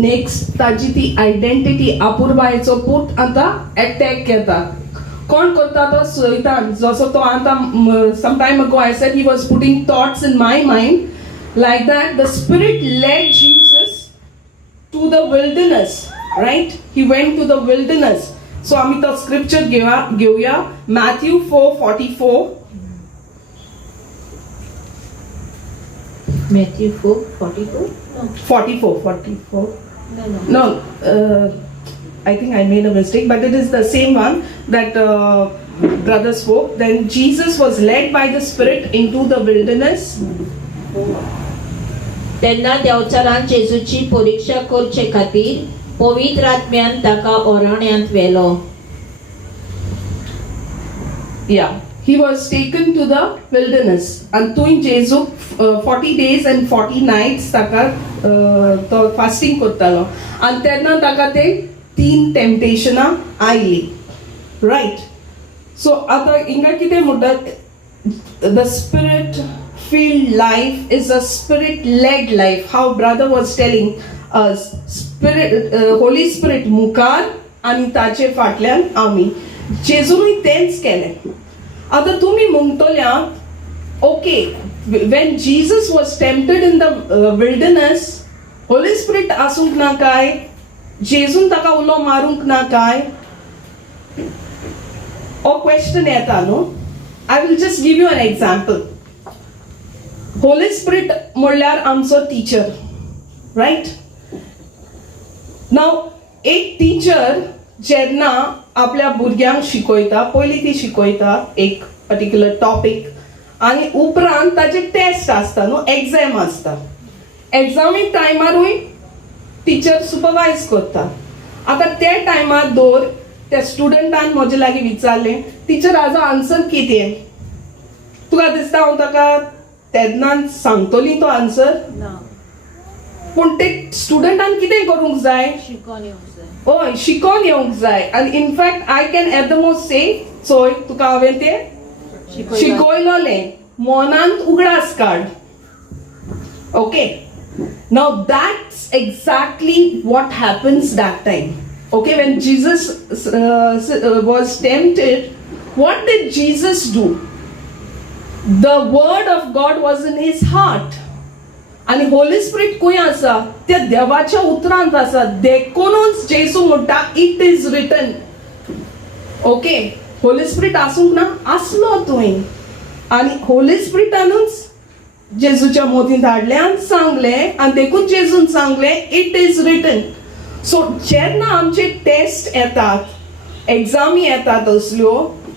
नेक्स्ट ताजी ती आयडेंटिटी अपूर्वायचो पूत आतां अटॅक घेता. कोण करता तो? सैतान. जसो तो आतां some time ago I said he was putting thoughts in my mind, like that the spirit led Jesus to the wilderness, right? He went to the wilderness. So आमी तो स्क्रिप्चर घेऊया, Matthew 4:44. Matthew 4:44. 44. No, I think I made a mistake, but it is the same one that brother spoke. Then Jesus was led by the Spirit into the wilderness. तेन्ना देवचारान जेजूची परीक्षा करचे खातीर पवित्र आत्म्यान ताका ओराण्यांत व्हेलो. Yeah, he was taken to the wilderness. And थंय जेजू 40 days and 40 nights ताका तो फास्टिंग करतालो. आनी तेन्ना ताका ते 3 टेम्पटेशनां आयली. रायट. सो आतां हिंगा कितें म्हणटात, the spirit filled life is a spirit led life. How brother was telling us, spirit Holy Spirit मुखार आणि ताचे फाटल्यान आमी. जेजूनी तेंच केलें. आता तुमी म्हणटल्या, okay, when Jesus was tempted in the wilderness, Holy Spirit आसूंक ना काय? जेजून ताका उलो मारूंक ना काय? हो क्वेश्चन येता न्हू. I will just give you an example. Holy Spirit म्हणल्यार आमचो टीचर, राईट? नाव एक टीचर जेन्ना आपल्या भुरग्यांक शिकयता, पयलीं ती शिकयता एक पर्टिक्युलर टॉपिक आनी उपरांत ताचे टेस्ट आसता न्हू, एग्जाम आसता. एग्जामी टायमारूय टीचर सुपरवायज करता. आतां त्या टायमार दवर त्या स्टुडंटान म्हजे लागीं विचारलें, टीचर हाजो आन्सर कितें? तुका दिसता हांव ताका तेन्नाच सांगतली तो आन्सर? ना. पूण ते स्टुडंटान कितें करूंक जाय? शिकोन येवंक जाय. हय, शिकोन येवंक जाय. आनी in fact I can at the most say, चोय तुका हांवें तें शिकयलोलें, मोनांत उगडास काड. Okay, now that's exactly what happens that time. Okay, when Jesus was tempted, what did Jesus do? The word of God was in his heart. And Holy Spirit खंय आसा? त्या देवाच्या उतरांत आसा. देखूनच जेसू म्हणटा, it is written. Okay, Holy Spirit आसूंक ना? आसलो थंय. आनी Holy Spiritनूच जेजूच्या मोदीन धाडल्यान सांगले आनी देखून जेजून सांगले इट इज रिटन. सो जेन्ना आमचे टेस्ट येतात, एग्जामी येतात असल्यो,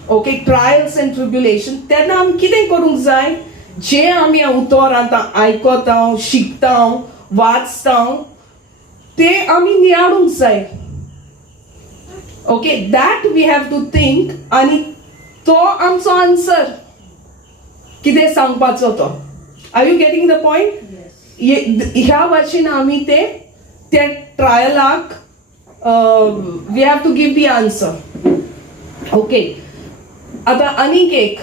ओके, ट्रायल्स एंड ट्रिब्युलेशन, तेन्ना आमी कितें करूंक जाय? जे आमी उतर आतां आयकता, शिकता, वाचता, ते आमी नियाळूंक जाय. Okay, that we have to think, आनी तो आमचो आन्सर कितें सांगपाचो तो. Are you getting the point? ह्या भाशेन आमी ते ट्रायलाक we have to give the answer. Okay, आता आनीक एक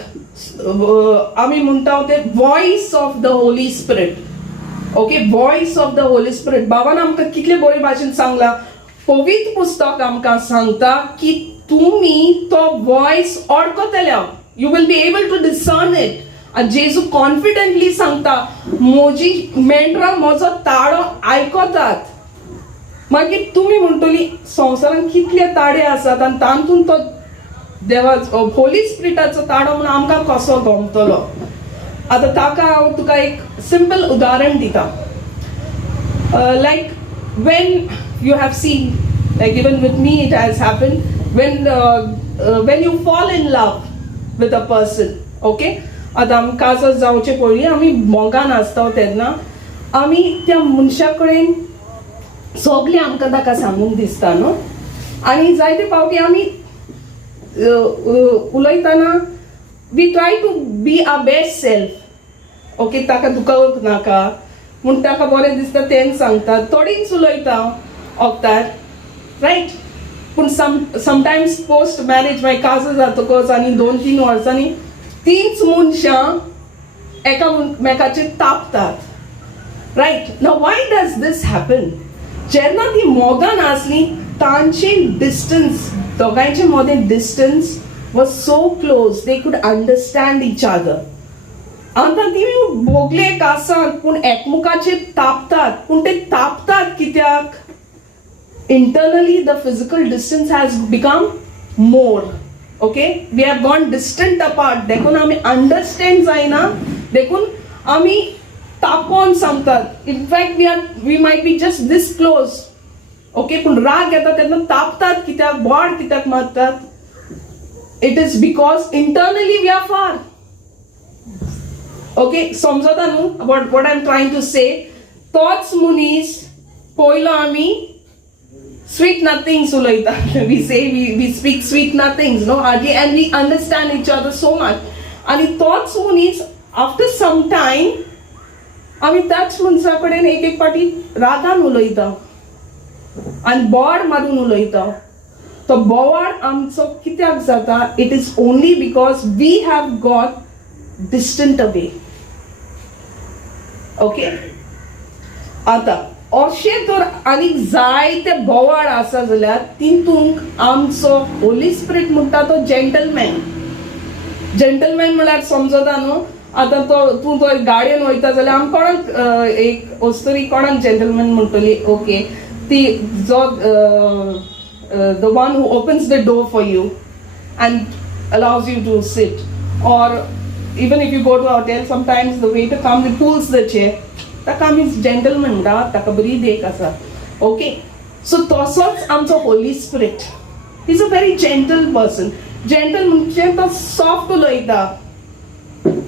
आमी म्हणटा ते voice of the Holi Spirit. Okay, voice of the Holi Spirit. बाबान आमकां कितले बरे भाशेन सांगला. पवित्र पुस्तक आमकां सांगता की तुमी तो वॉइस ओळखतले, you will be able to discern it. आनी जेजू कॉन्फिडेंटली सांगता, म्हजी मेंढरां म्हजो ताळो आयकतात. मागीर तुमी म्हणटली संवसारान कितले ताडे आसात आनी तातूंत तो देवाचो होली स्पिरिटाचो ताळो म्हणून आमकां कसो गमतलो. आतां ताका हांव तुका एक सिंपल उदाहरण दिता. लायक when you have seen, like even with me it has happened, when you fall in love with a person, okay, आता काजो जावचे पयलीं आमी मोगान आसता तेन्ना आमी त्या मनशा कडेन सगळें आमकां ताका सांगूंक दिसता न्हू. आनी जायते फावटी आमी उलयतना we try to be our best self. Okay, ताका दुखोवंक नाका म्हूण ताका बरें दिसता तें सांगता, थोडींच उलयता ओगतात, रायट. पूण समटायम्स पोस्ट मॅरेज मागीर काजो जातकच आनी 2-3 वर्सांनी तींच मनशां एकामेकाचेर तापतात, right. Now why does this happen? जेन्ना ती मोगान आसली तांची डिस्टन्स, दोगांयचे मदें distance was so close, they could understand each other. आतां ती भोगलेक आसात पूण एकमुखाचेर तापतात. पूण ते तापतात कित्याक? Internally the physical distance has become more. Okay, we have gone distant apart. देखून आमी understand जायना, देखून आमी तापोन सांगतात. In fact we might be just this close. Okay, पूण राग येता तेन्ना तापतात कित्याक? बोड कित्याक मारतात? It is because internally we are far. Okay, समजता न्हू what I'm trying to say? तोच मनीस पयलो आमी sweet nothings उलयता. we speak sweet nothings, no, hardly, and we understand each other so much. आणि तोच मनीस after some time आमी त्याच मनशा कडेन एक पाटी रागान उलयता आनी बोवाड मारून उलयता. तो बोवाड आमचो कित्याक जाता? It is only because we have got distant away. Okay, आता अशें तर आनीक जायते बोवाड आसा जाल्यार तितूंक आमचो होली स्पिरिट म्हणटा तो जेंटलमॅन. जेंटलमॅन म्हळ्यार समजता न्हू. आतां तूं तो गाडयेन वयता जाल्यार आमी कोणाक एक वस्तरी कोणाक जेंटलमॅन म्हणटली? ओके, ती जो the one who opens the door for you and allows you to sit. Or even if you go to a hotel, sometimes the waiter comes and pulls the chair. ताका आमी जेंटलमॅन म्हणटा, ताका बरी देख आसा. ओके, सो तसोच आमचो Holi spirit is a very gentle person. Gentle म्हणजे तो सॉफ्ट उलयता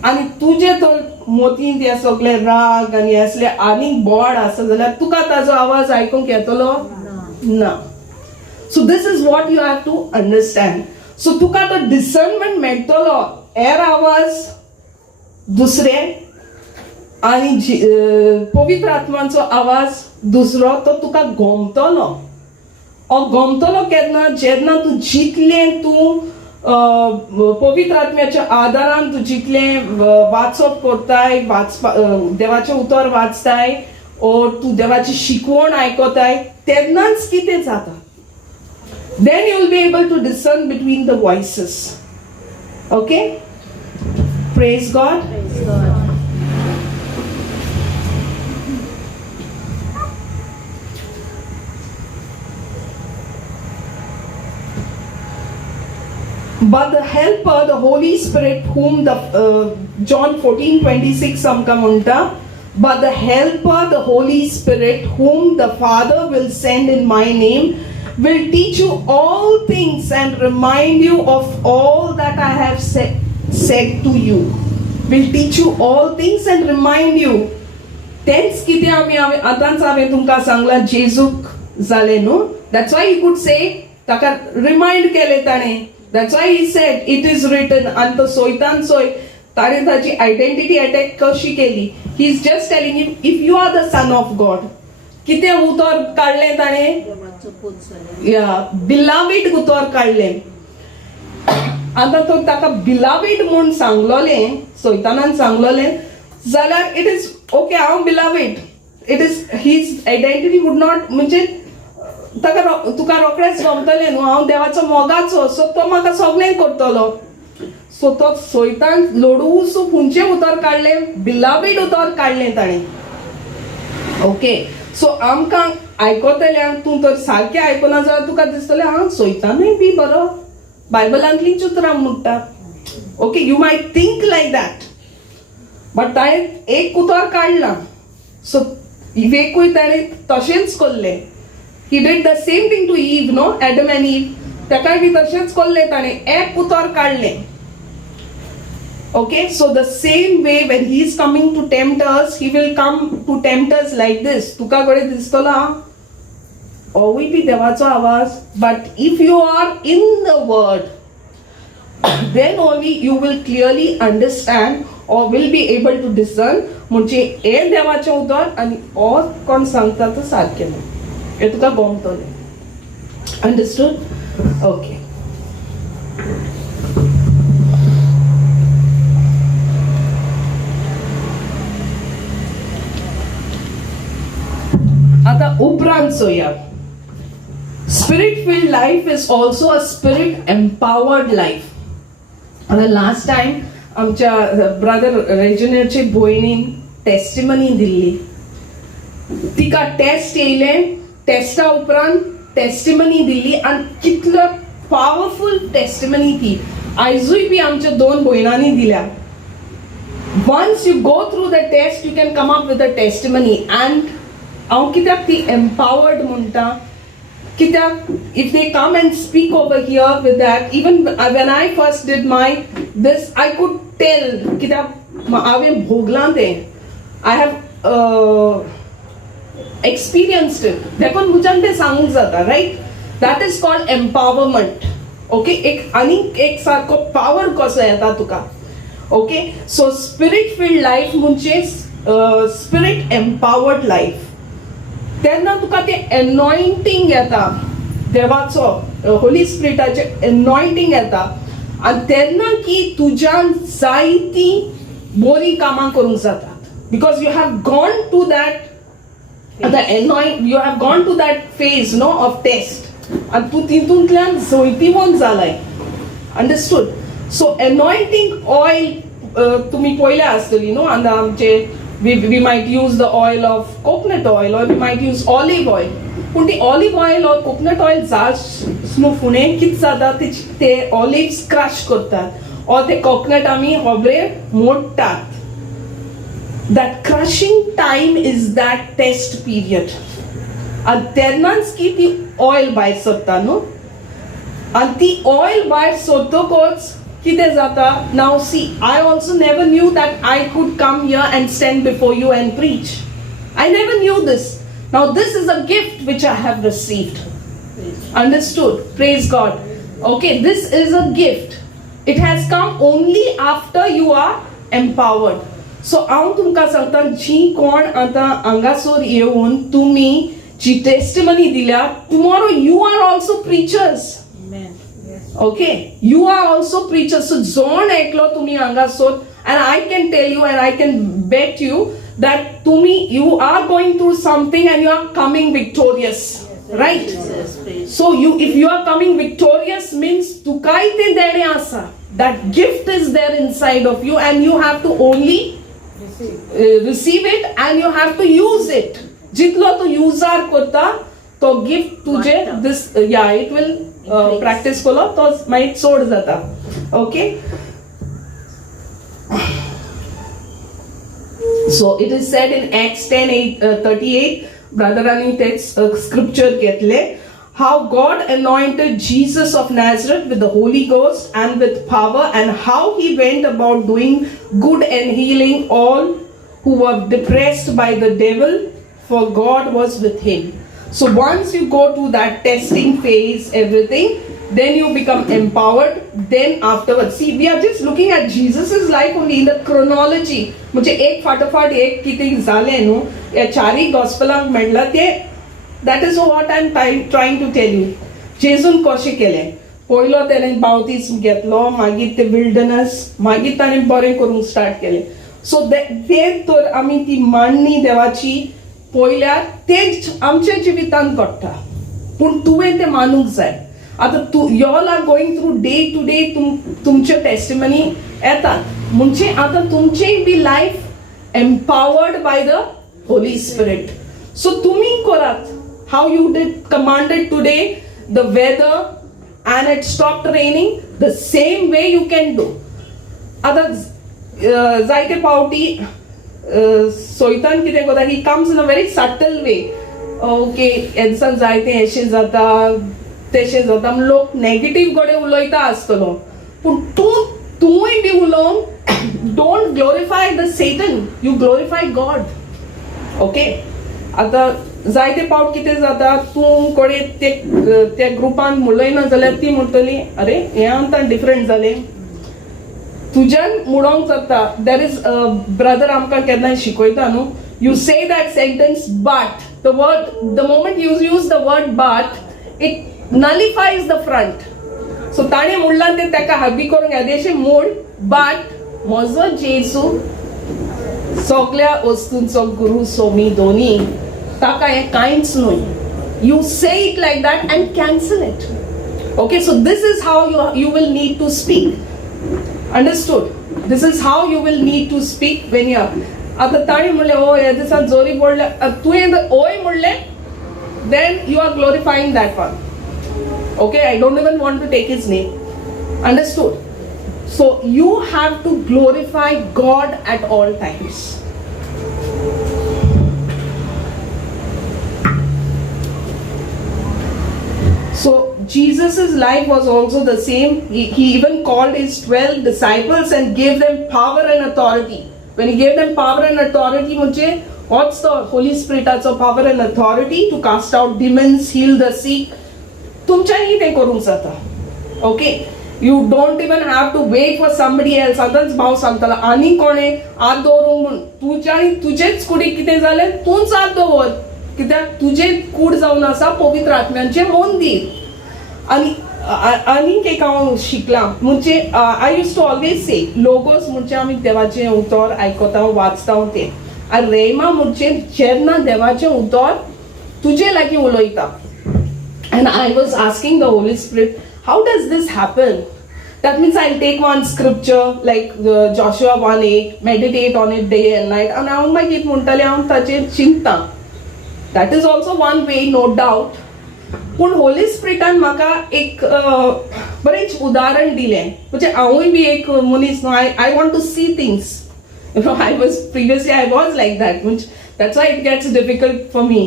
आनी तुजे तो मोतीन ते सगळे राग आनी असले आनीक बोवाड आसा जाल्यार तुका ताजो आवाज आयकूंक येतलो ना. So this is what you have to understand. So तुका तो डिसर्नमेंट मेळटलो. हेर आवाज दुसरे आनी पवित्र आत्माचो आवाज दुसरो, तो तुका गमतलो. गमतलो केन्ना? जेन्ना तूं जितलें तूं पवित्र आत्म्याच्या आदारान तूं जितलें वाचप करताय, देवाचें उतर वाचताय, ओर तूं देवाची शिकवण आयकताय, तेन्नाच कितें जाता? Then you will be able to discern between the voices. Okay, praise God. Praise God. But the helper, the Holy Spirit, whom the John 14:26 amka munta, but the helper, the Holy Spirit, whom the Father will send in my name, will teach you all things and remind you of all that I have said to you. Will teach you all things and remind you. Tense किती आम्ही आतांच हांवें तुमकां सांगला जेजूक जाले न्हू. That's why you could say ताका रिमाइंड केले ताणें. That's why he said it is written. आणि तो सोयतान सोय ताणें ताची आयडेंटिटी अटॅक कशी केली. He is just telling him if you are the son of God. कितें उतर काडलें ताणें. देवाचो पूत जाले. या बिलावीड उतर काडलें. आता तो ताका बिलावीड म्हूण सांगलोलें, सोयतानान सांगलोलें जाल्यार इट इज ओके हांव beloved. It is his identity would not म्हणजे ताका तुका रोखडेंच गमतलें न्हू हांव देवाचो मोगाचो, सो तो म्हाका सगळें करतलो. सो तो सोयतान लोडूसू खंयचें उतर काडलें, बिलावीड उतर काडलें ताणें. ओके सो आमकां आयकोतल्यांक तूं तर सारकें आयकना जाल्यार तुका दिसतलें हांव सोयतानूय बी बरो बायबलांतलींच उतरां म्हणटा. Okay you might think like that, but ताणें एक उतर काडलां. सो इवेकूय ताणें तशेंच कोल्लें. He did the same thing to Eve no, Adam and Eve. ताकाय बी तशेंच कोल्लें ताणें एक उतर काडलें. Okay, so the same way when he is coming to tempt us, he will come to tempt us like this. तुका कडे दिसतलो ओय बी देवाचो आवाज, but if you are in the word, then only you will clearly understand or will be able to discern म्हणजे हे देवाचें उतर आनी हो कोण सांगता तो सारकें न्हू. हे तुका गमतलें. Understood? Okay. आता उपरांत चोया. Spirit filled life is also a spirit empowered life. आता लास्ट टाइम आमच्या ब्रदर रेजिनाचे भयणीन टेस्टिमनी दिल्ली. तिका टेस्ट येयलें, टेस्टा उपरांत टेस्टिमनी दिल्ली आनी कितलो पावरफुल टेस्टिमनी ती आयजूय बी आमच्या 2 भयणांनी दिल्या. Once you go through the test, you can come up with a testimony. And हांव कित्याक ती empowered म्हणटा, कित्याक if they come and speak over here with that, even when I first did this, I could tell कित्याक हांवें भोगलां तें. I have experienced it. देखून मुज्यान तें सांगूंक जाता, right. That is called empowerment. Okay एक आनीक एक सारको पावर कसो येता तुका. Okay so spirit filled life म्हणजे स्पिरीट एम्पावर्ड लायफ. तेन्ना तुका ते एनॉयंटींग येता देवाचो, होली स्पिरिटाचे एनॉयंटींग येता आनी तेन्ना की तुज्यान जायती बरी कामां करूंक जातात. Because you have gone to that you have gone to that phase no of test आनी तूं तितूंतल्यान जैतिवंत जालाय. अंडरस्टूड? सो एनॉयंटींग ऑयल तुमी पयल्या आसतली न्हू. आनी आमचे we might use the oil of coconut oil or we might use olive oil. पूण ती olive oil or coconut oil जास्त फुडें कितें जाता ते olives crush करतात or ते coconut आमी होबरे मोडटात. That crushing time is that test period. आनी तेन्नाच की ती oil भायर सरता न्हू. आनी ती oil भायर सरतकच कितें जाता. Now see, I also never knew that I could come here and stand before you and preach. I never knew this. Now this is a gift which I have received. Understood? Praise God. Okay, this is a gift. It has come only after you are empowered. So हांव तुमकां सांगता जी कोण आतां हांगासर येवन तुमी जी टेस्टिमनी दिल्या, tomorrow you are also preachers. Amen. Okay, you are also preachers. So zone eklo tumi hangasot, and I can tell you and I can bet you that tumi you are going through something and you are coming victorious, right? So if you are coming victorious means tukai te dene asa. That gift is there inside of you and you have to only receive it and you have to use it. Jitlo tu user korta to gift tuje this it will practice केलो तो मागीर चड जाता. Okay, so it is said in Acts 10:38, ब्रदरांनी तेच स्क्रिप्चर घेतले. How God anointed Jesus of Nazareth with the Holy Ghost and with power, and how he went about doing good and healing all who were depressed by the devil, for God was with him. So once you go to that testing phase, everything, then you become empowered. Then afterwards, see, we are just looking at Jesus's life only in the chronology. म्हणजे एक फाटोफाट एक किती झाले न्हू, या चारी गॉस्पलांक म्हणलं ते. That is what I'm trying to tell you. जेजून कशें केलें. पयलो तेणें बावतीस्म घेतलो, मागीर ते विल्डनस, मागीर ताणें बरें करूंक स्टार्ट केलें. सो तें तर आमी ती मांडणी देवाची पयल्यार तें आमच्या जिवितांत घडटा, पूण तुवें तें मानूंक जाय. आतां you all are going through day to day तुमचे टेस्टिमनी येतात, म्हणजे आतां तुमचेय बी life empowered by the Holi Spirit. So तुमी करात. How you did commanded today the weather and it stopped raining, the same way you can do. आता जायते पावटी सोयतान कितें करता, he comes in a very subtle way. Okay, एदिसान जायते अशें जाता तशें जाता, लोक नेगेटिव्ह कडेन उलयता आसतलो, पूण तूंय बी उलोवन don't glorify the Satan, you glorify God. Okay, आता जायते पावट कितें जाता, तूं कोणे त्या ग्रुपान उलयना जाल्यार ती म्हणटली अरे हें आमकां डिफरंट जालें, तुज्यान मुडोंक जाता. देर इज ब्रदर आमकां केन्नाय शिकयता न्हू, you say that sentence but the moment you use the word but it nullifies the front. So ताणें म्हणलां तें ताका हबी करूंक येदेशें मूड, बट म्हजो जेजू सगळ्या वस्तूंचो गुरू सोमी दोनी, ताका हें कांयच न्हय. You say it like that and cancel it. Okay, so this is how you will need to speak. Understood? This is how you will need to speak when you are. आतां ताणें म्हणलें ओ ह्या दिसा जोरी पडले, तुवें ओय म्हणलें, then you are glorifying that one. Okay, I don't even want to take his name. Understood? So you have to glorify God at all times. So Jesus' life was also the same. He even called his 12 disciples and gave them power and authority. When he gave them power and authority, what's the Holy Spirit's power and authority? To cast out demons, heal the sick. तुमच्यानी ते करूंक जाता. Okay? You don't even have to wait for somebody else. आतांच भाव सांगताला आनी कोणे आत दवरूंक म्हूण, तुजेच कुडीक कितें जालें तूंच आत दवर, कित्याक तुजें कूड जावन आसा पवित्र आत्म्याचें मंदीर. आनीक एक हांव शिकलां, म्हणजे I use to always say logos म्हणजे आमी देवाचें उतर आयकता वाचता तें, आनी रेमा म्हणजे जेन्ना देवाचें उतर तुजे लागीं उलयता. And I was asking the Holy Spirit, how does this happen? That means I'll take one scripture like Joshua 1:8, meditate on it day and night, and हांव मागीर म्हणटालें हांव ताचेर चिंततां. That is also one way, no doubt. पूण होली स्पिरिटान म्हाका एक बरेंच उदाहरण दिलें, म्हणजे हांवूय बी एक मनीस न्हू, I want to see things. You know, I was like that. That's why it gets difficult for me.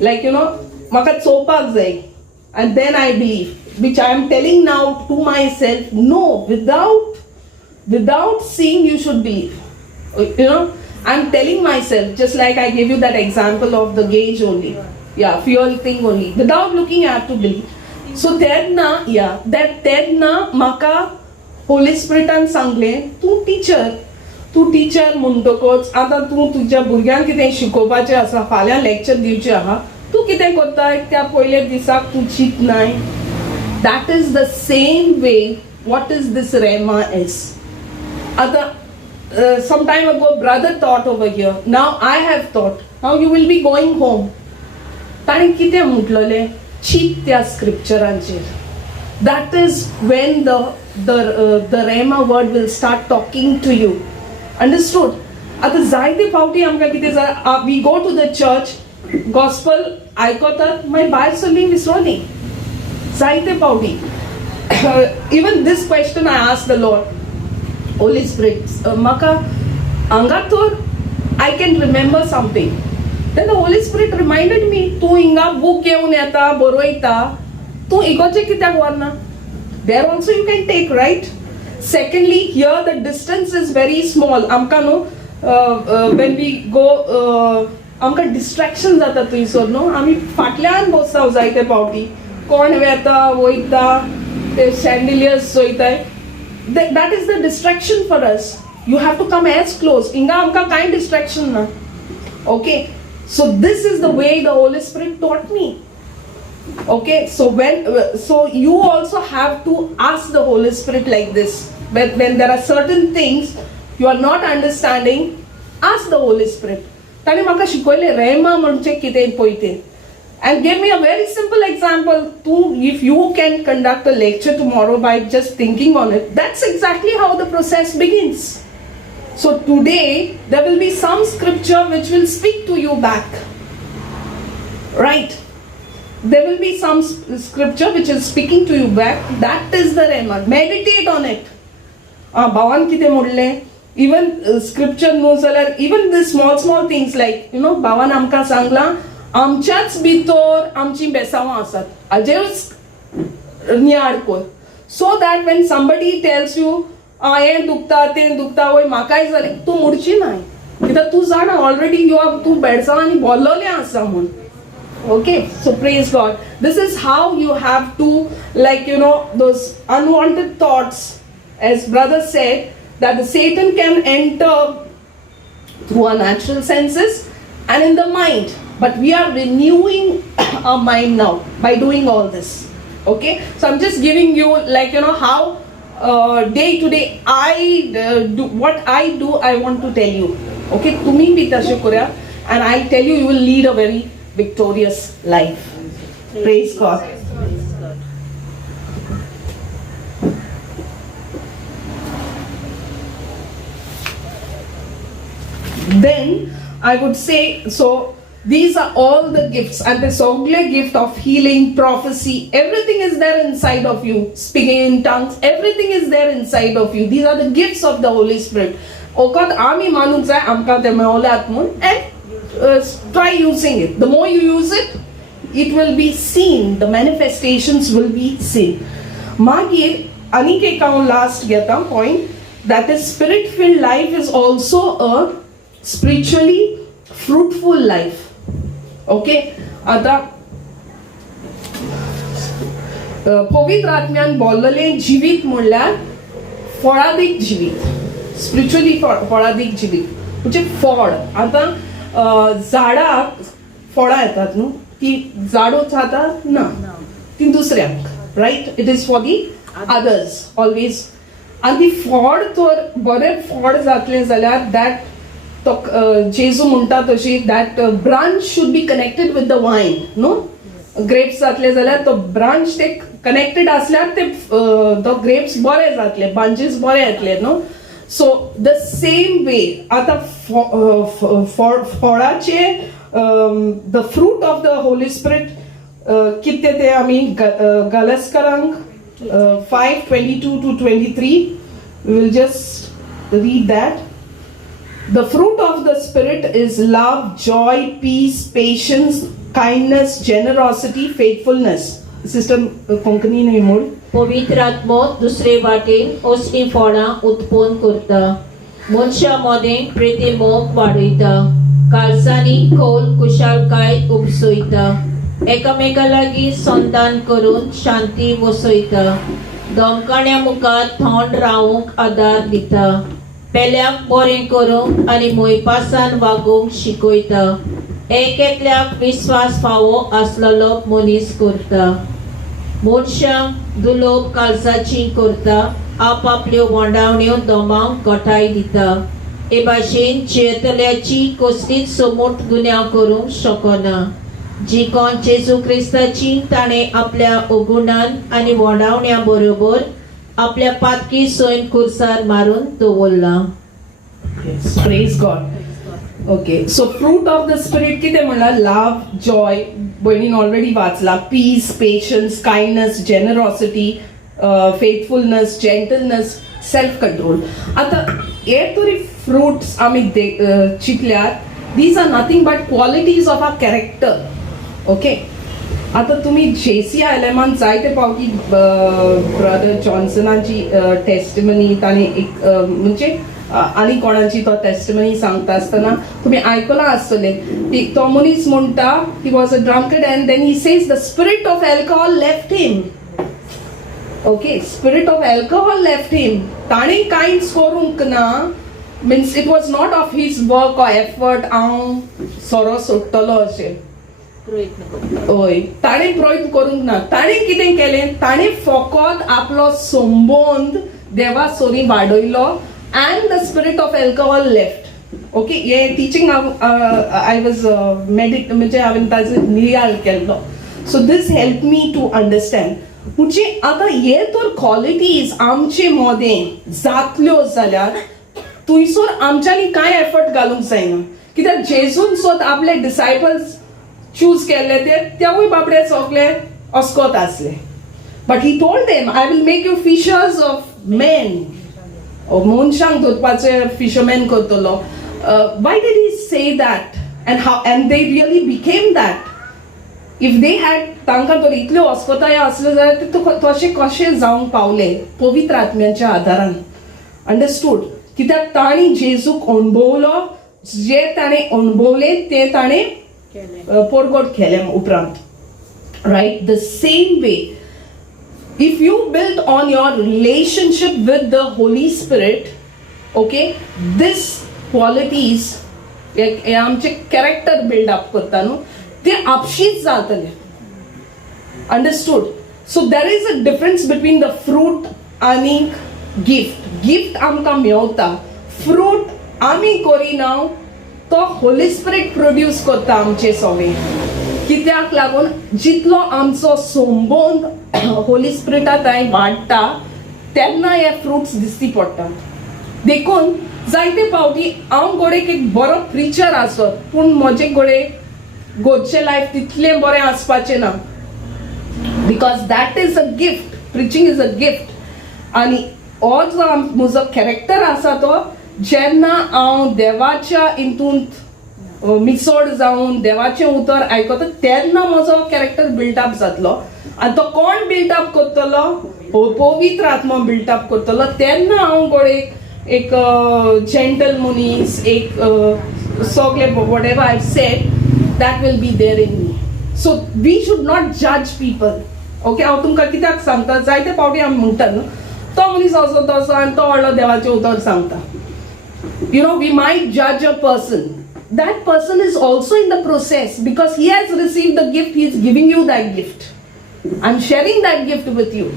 Like, you know, म्हाका चोवपाक जाय. And then I believe, which I am telling now to myself, no, without seeing you should believe. You know, I'm telling myself, just like I gave you that example of the gauge only. Yeah, fuel thing only. Without looking, I have to believe. So तेन्ना म्हाका Holy Spiritan सांगलें, तूं टिचर म्हणटकच आतां तूं तुज्या भुरग्यांक कितें शिकोवपाचें आसा, फाल्यां लेक्चर दिवचें आहा, तूं कितें करता त्या पयले दिसाक तूं चिंतनाय. That is the same way what is this Rema is. Some time ago brother thought over here, now I have thought, now you will be going home. ताणें कितें म्हटलेलें, चिंत त्या स्क्रिप्चरांचेर. That is when the Rema word will start talking to you. Understood? आतां जायते फावटी आमकां कितें जाता, we go to the church, gospel आयकतात, मागीर भायर सरलीं विसरोलीं. जायते पावटी even this question I asked the Lord, Holy Spirit, म्हाका हांगा तर I can remember something. Then the Holy Spirit reminded me, तू हिंगा book घेवन येता बरोयता, तू इगोचे कित्याक व्हरना? There also you can take, right? Secondly, here the distance is very small. आमकां न्हू when we go आमकां distraction जाता थंयसर न्हू, आमी फाटल्यान बसता जायते पावटी, कोण वेता वयता, ते chandeliers चोयताय. That is the distraction for us. You have to come as close. Inga amka kain distraction na. Okay. So this is the way the Holy Spirit taught me. Okay. So you also have to ask the Holy Spirit like this. When there are certain things you are not understanding, ask the Holy Spirit. Tani maka shikoyle rema म्हणचे कितें पळयते. And give me a very simple example. If you can conduct a lecture tomorrow by just thinking on it, that's exactly how the process begins. So today there will be some scripture which will speak to you back. Right? There will be some scripture which is speaking to you back. That is the rema. Meditate on it. Bhavan kite modle. Even scripture knows that even the small things like, Bhavan amka sangla, आमच्याच भितर आमची बेसावां आसात हाजेरूच नियाड कोर so that when somebody tells you हें दुखता तें दुखता वय म्हाकाय जालें तूं मुडची नाय कित्याक तूं जाणा ऑलरेडी तूं बेडसांवांनी भोल्लोलें आसा म्हूण okay so praise God this is how you have to like those unwanted thoughts as brother said that the Satan can enter through our natural senses and in the mind. But we are renewing our mind now by doing all this. Okay, so I'm just giving you how day to day I do what I do. I want to tell you. Okay, tumi bhi tashe korya, and I'll tell you, you will lead a very victorious life. Praise God. Then I would say so. These are all the gifts, and the sogle gift of healing, prophecy, everything is there inside of you. Speaking in tongues, everything is there inside of you. These are the gifts of the Holy Spirit. Okat ami manuk jay amka te meolat mun, and try using it. The more you use it, it will be seen. The manifestations will be seen. Magir anike kaun last geta point that is spirit-filled life is also a spiritually fruitful life. Okay, आता पवित्र आत्म्यान बोललें जिवीत म्हणल्यार फळादीक जिवीत स्पिरिच्युअली फळादीक जिवीत म्हणजे फळ आता झाडाक फळां येतात न्हू ती झाडूच जातात ना ती दुसऱ्यांक right it is for the others always आनी ती फळ तर बरें फळ जातलें जाल्यार दॅट तो जेजू म्हणटा तशी that branch should be connected with the vine no grapes जातले जाल्यार तो ब्रांच ते कनेक्टेड आसल्यार ते तो ग्रेप्स बरे जातले बांचेस बरे येतले no so the same way आता फळाचे the fruit of the Holi spirit कितें ते आमी गलस्करांक 5:22-23 we will just read that. The fruit of the Spirit is love, joy, peace, patience, kindness, generosity, faithfulness. Sister Konkani ne mod. पवित्र आत्मो दुसरे वाटेन असली फळां उत्पन्न करता मनशा मदें प्रेमोग वाडयता काळजांनी खोल कुशालकाय उपसयता एकामेका लागीं संधान करून शांती वसयता धमकाण्या मुखार थंड रावूंक आदार दिता पेल्याक बरें करूंक आनी मोयपासान वागूंक शिकयता एकल्याक विश्वास फावो आसलेलो मनीस करता मनशांक दुलोप काळजाची करता आपापल्यो वंडावण्यो दोमांक घटाय दिता हे भाशेन जेतल्याची कसलीच समूट गुन्यांव करूंक शकना जी कोण जेजू क्रिस्ताची ताणें आपल्या अगुणान आनी वंडावण्या बरोबर आपल्या पातकी सोयन कुर्सार मारून दवरला Praise God. Okay, so fruit of the spirit कितें म्हणल्यार love, joy, भयणीन ऑलरेडी वाचला. Peace, patience, kindness, generosity, faithfulness, gentleness, self control. आता हे तरी फ्रुट्स आमी चिंतल्यात, these are nothing but qualities of our character. Okay, आता तुम्ही जेसी एलेमान जायते पावटी ब्रदर जॉन्सनाची टेस्टिमनी ताणे एक म्हणजे आनी कोणाची तो टेस्टिमनी सांगता आसतना तुम्ही आयकलां आसतलें. तो मनीस म्हणटा he was a drunkard and then he says the spirit of alcohol left him. Okay, spirit of alcohol left him. ताणें कांयच करूंक ना, means it was not of his work or effort हांव सोरो सोडटलो अशें. हय, ताणें प्रयत्न करूंक ना. ताणें कितें केलें, ताणें फकत आपलो संबंद देवा सोरी वाडयलो and the spirit of alcohol left. Okay, yeah, teaching I was म्हणजे हांवें ताचो नियाळ केल्लो. So this helped me to understand. म्हणजे आता हे तर क्वालिटीज आमचे मोदें जातल्यो जाल्यार थंयसर आमच्यांनी कांय एफर्ट घालूंक जायना. कित्याक जेजून सोद आपले डिसायपल्स चूज केल्ले तेवूय बाबडे सगळे अस्कोत आसले. But he told them, I will make you fishers of men. मनशांक धरपाचे फिशरमॅन करतलो. Why did he say that? And they really became that. If they had तांकां तर इतल्यो अस्कोताय आसल्यो जाल्यार ते तशें कशें जावंक पावले पवित्र आत्म्याच्या आदारान. अंडरस्टूड? कित्याक ताणी जेजूक अणभवलो, जे ताणें अणभवले ते ताणें परगट केलें उपरांत. Right? The same way, if you build on your relationship with the Holy Spirit, okay, this qualities हे आमचे कॅरेक्टर बिल्ड अप करता न्हू, ते आपशीच जातले. अंडरस्टूड? सो there is a difference between the fruit आनी गिफ्ट. गिफ्ट आमकां मेवता, फ्रूट आमी करिना, तो होली स्पिरिट प्रोड्यूस करता आमचे सगळे. कित्याक लागून जितलो आमचो संबंद होली स्पिरिटांत वाडटा तेन्ना हे फ्रुट्स दिसती पडटा. देखून जायते फावटी हांव गोडेक एक बरो प्रिचर आसत, पूण म्हजे गोडे गोडचे लायफ तितलें बरें आसपाचें ना. Because that is a gift. Preaching is a gift. आनी हो जो म्हजो कॅरेक्टर आसा तो जेन्ना हांव देवाच्या इंतूंत मिसोड जावन देवाचें उतर आयकता तेन्ना म्हजो कॅरेक्टर बिल्डअप जातलो. आनी तो कोण बिल्डअप करतलो? पवित्र आत्मा बिल्डअप करतलो. तेन्ना हांव गोडे एक जेंटल मनीस, एक सगळे whatever I said that will be there in me. So we should not जज पीपल. ओके, हांव तुमकां कित्याक सांगता, जायते फावटी आमी म्हणटा न्हू तो मनीस असो तसो आनी तो व्हडलो देवाचें उतर सांगता. यू नो, वी मायट जज a person. That person is also in the process because he has received the gift. He is giving you that gift. I'm sharing that gift with you.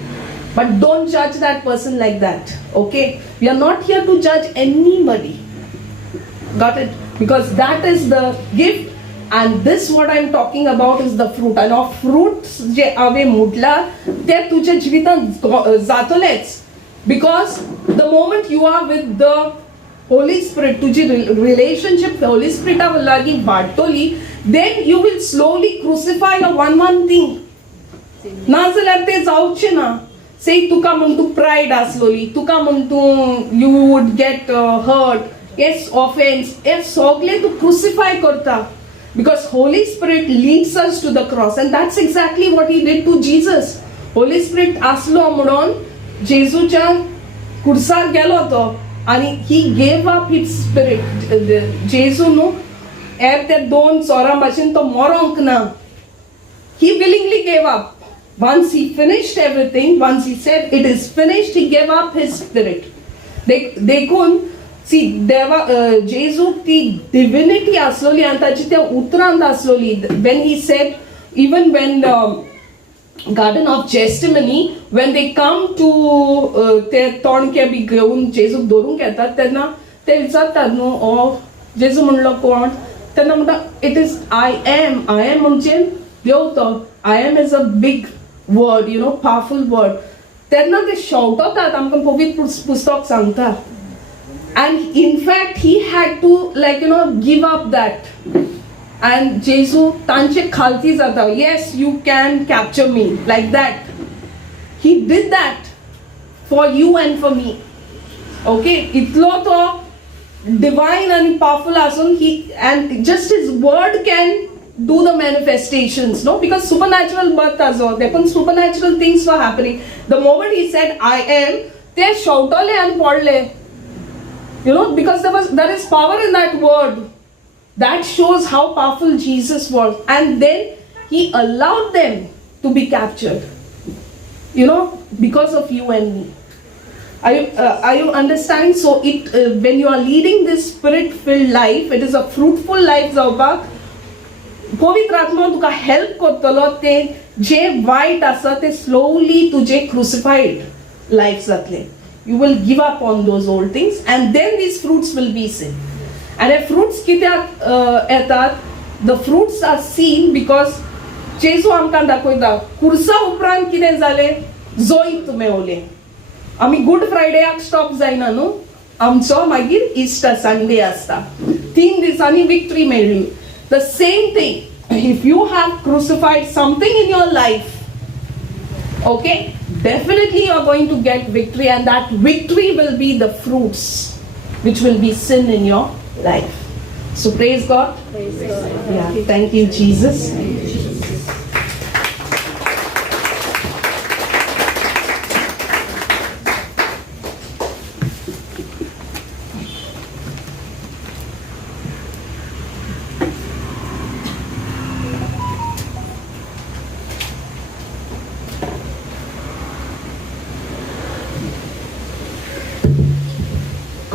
But don't judge that person like that. Okay? We are not here to judge anybody. Got it? Because that is the gift. And this what I'm talking about is the fruit. And of fruits जे आवे मुटला ते तुझे जीवितान जातलेच. Because the moment you are with the Holy Spirit, तुझी relationship Holy Spirit लागीं वाडटली, then you will slowly crucify your one thing. नाजाल्यार ते जावचें ना. से तुका म्हण तूं प्रायड आसलोली, तुका म्हण तूं you would get hurt, yes, offense, हे सगळे तूं crucify करता. Because Holy Spirit leads us to the cross and that's exactly what he did to Jesus. Holy Spirit आसलो म्हणून जेजूच्या कुर्सार गेलो तो आणि he gave up his spirit. जेजू न्हू ते दोन चोरां भाशेन तो मरोंक ना. He willingly gave up. Once he finished everything, once he said it is finished, he gave up his spirit. देखून सी देवा जेजू ती डिविनिटी आसलोली आनी ताची त्या उतरांत आसलोली. when he said, even when Garden of Gethsemane, when they come to ते तोणके बी घेवन जेजूक धरूंक येतात तेन्ना ते विचारतात न्हू ओ जेजू म्हणलो कोण, तेन्ना म्हणटा it is I am. I am म्हणजे देव तो. I am is a big word, you know, powerful word. तेन्ना ते शौटतात आमकां पवित्र पुस्तक सांगता. And in fact he had to, like, you know, give up that. and जेजू तांचे खालती जाता. Yes, you can capture me like that. He did that for you and for me. Okay, इतलो तो divine and powerful asun, he and just his word can do the manifestations, no, because supernatural birth as well, there पण supernatural things were happening. The moment he said I am, they shoutole and podle, you know, because there is power in that word. That shows how powerful Jesus was. And then he allowed them to be captured, you know, because of you and me. Are you understanding? So it when you are leading this spirit-filled life, it is a fruitful life, जावपाक पवित्र आत्मा तुका हेल्प करतलो ते जे वाईट आसा ते स्लोली तुजे क्रुसिफाईड लाईफ जातले. You will give up on those old things and then these fruits will be seen. And हे fruits कित्याक येतात? The fruits are seen because जेजू आमकां दाखयता कुर्सा उपरांत कितें जालें, जोईत मेवले. आमी गुड फ्रायडेक स्टॉप जायना न्हू, आमचो मागीर इस्टर संडे आसता. 3 दिसांनी विक्ट्री मेळ्ळी. The same thing, if you have crucified something in your life, okay, definitely you are going to get victory, and that victory will be the fruits which will be seen in your life. So praise God. Praise God. Yeah, thank you, Jesus.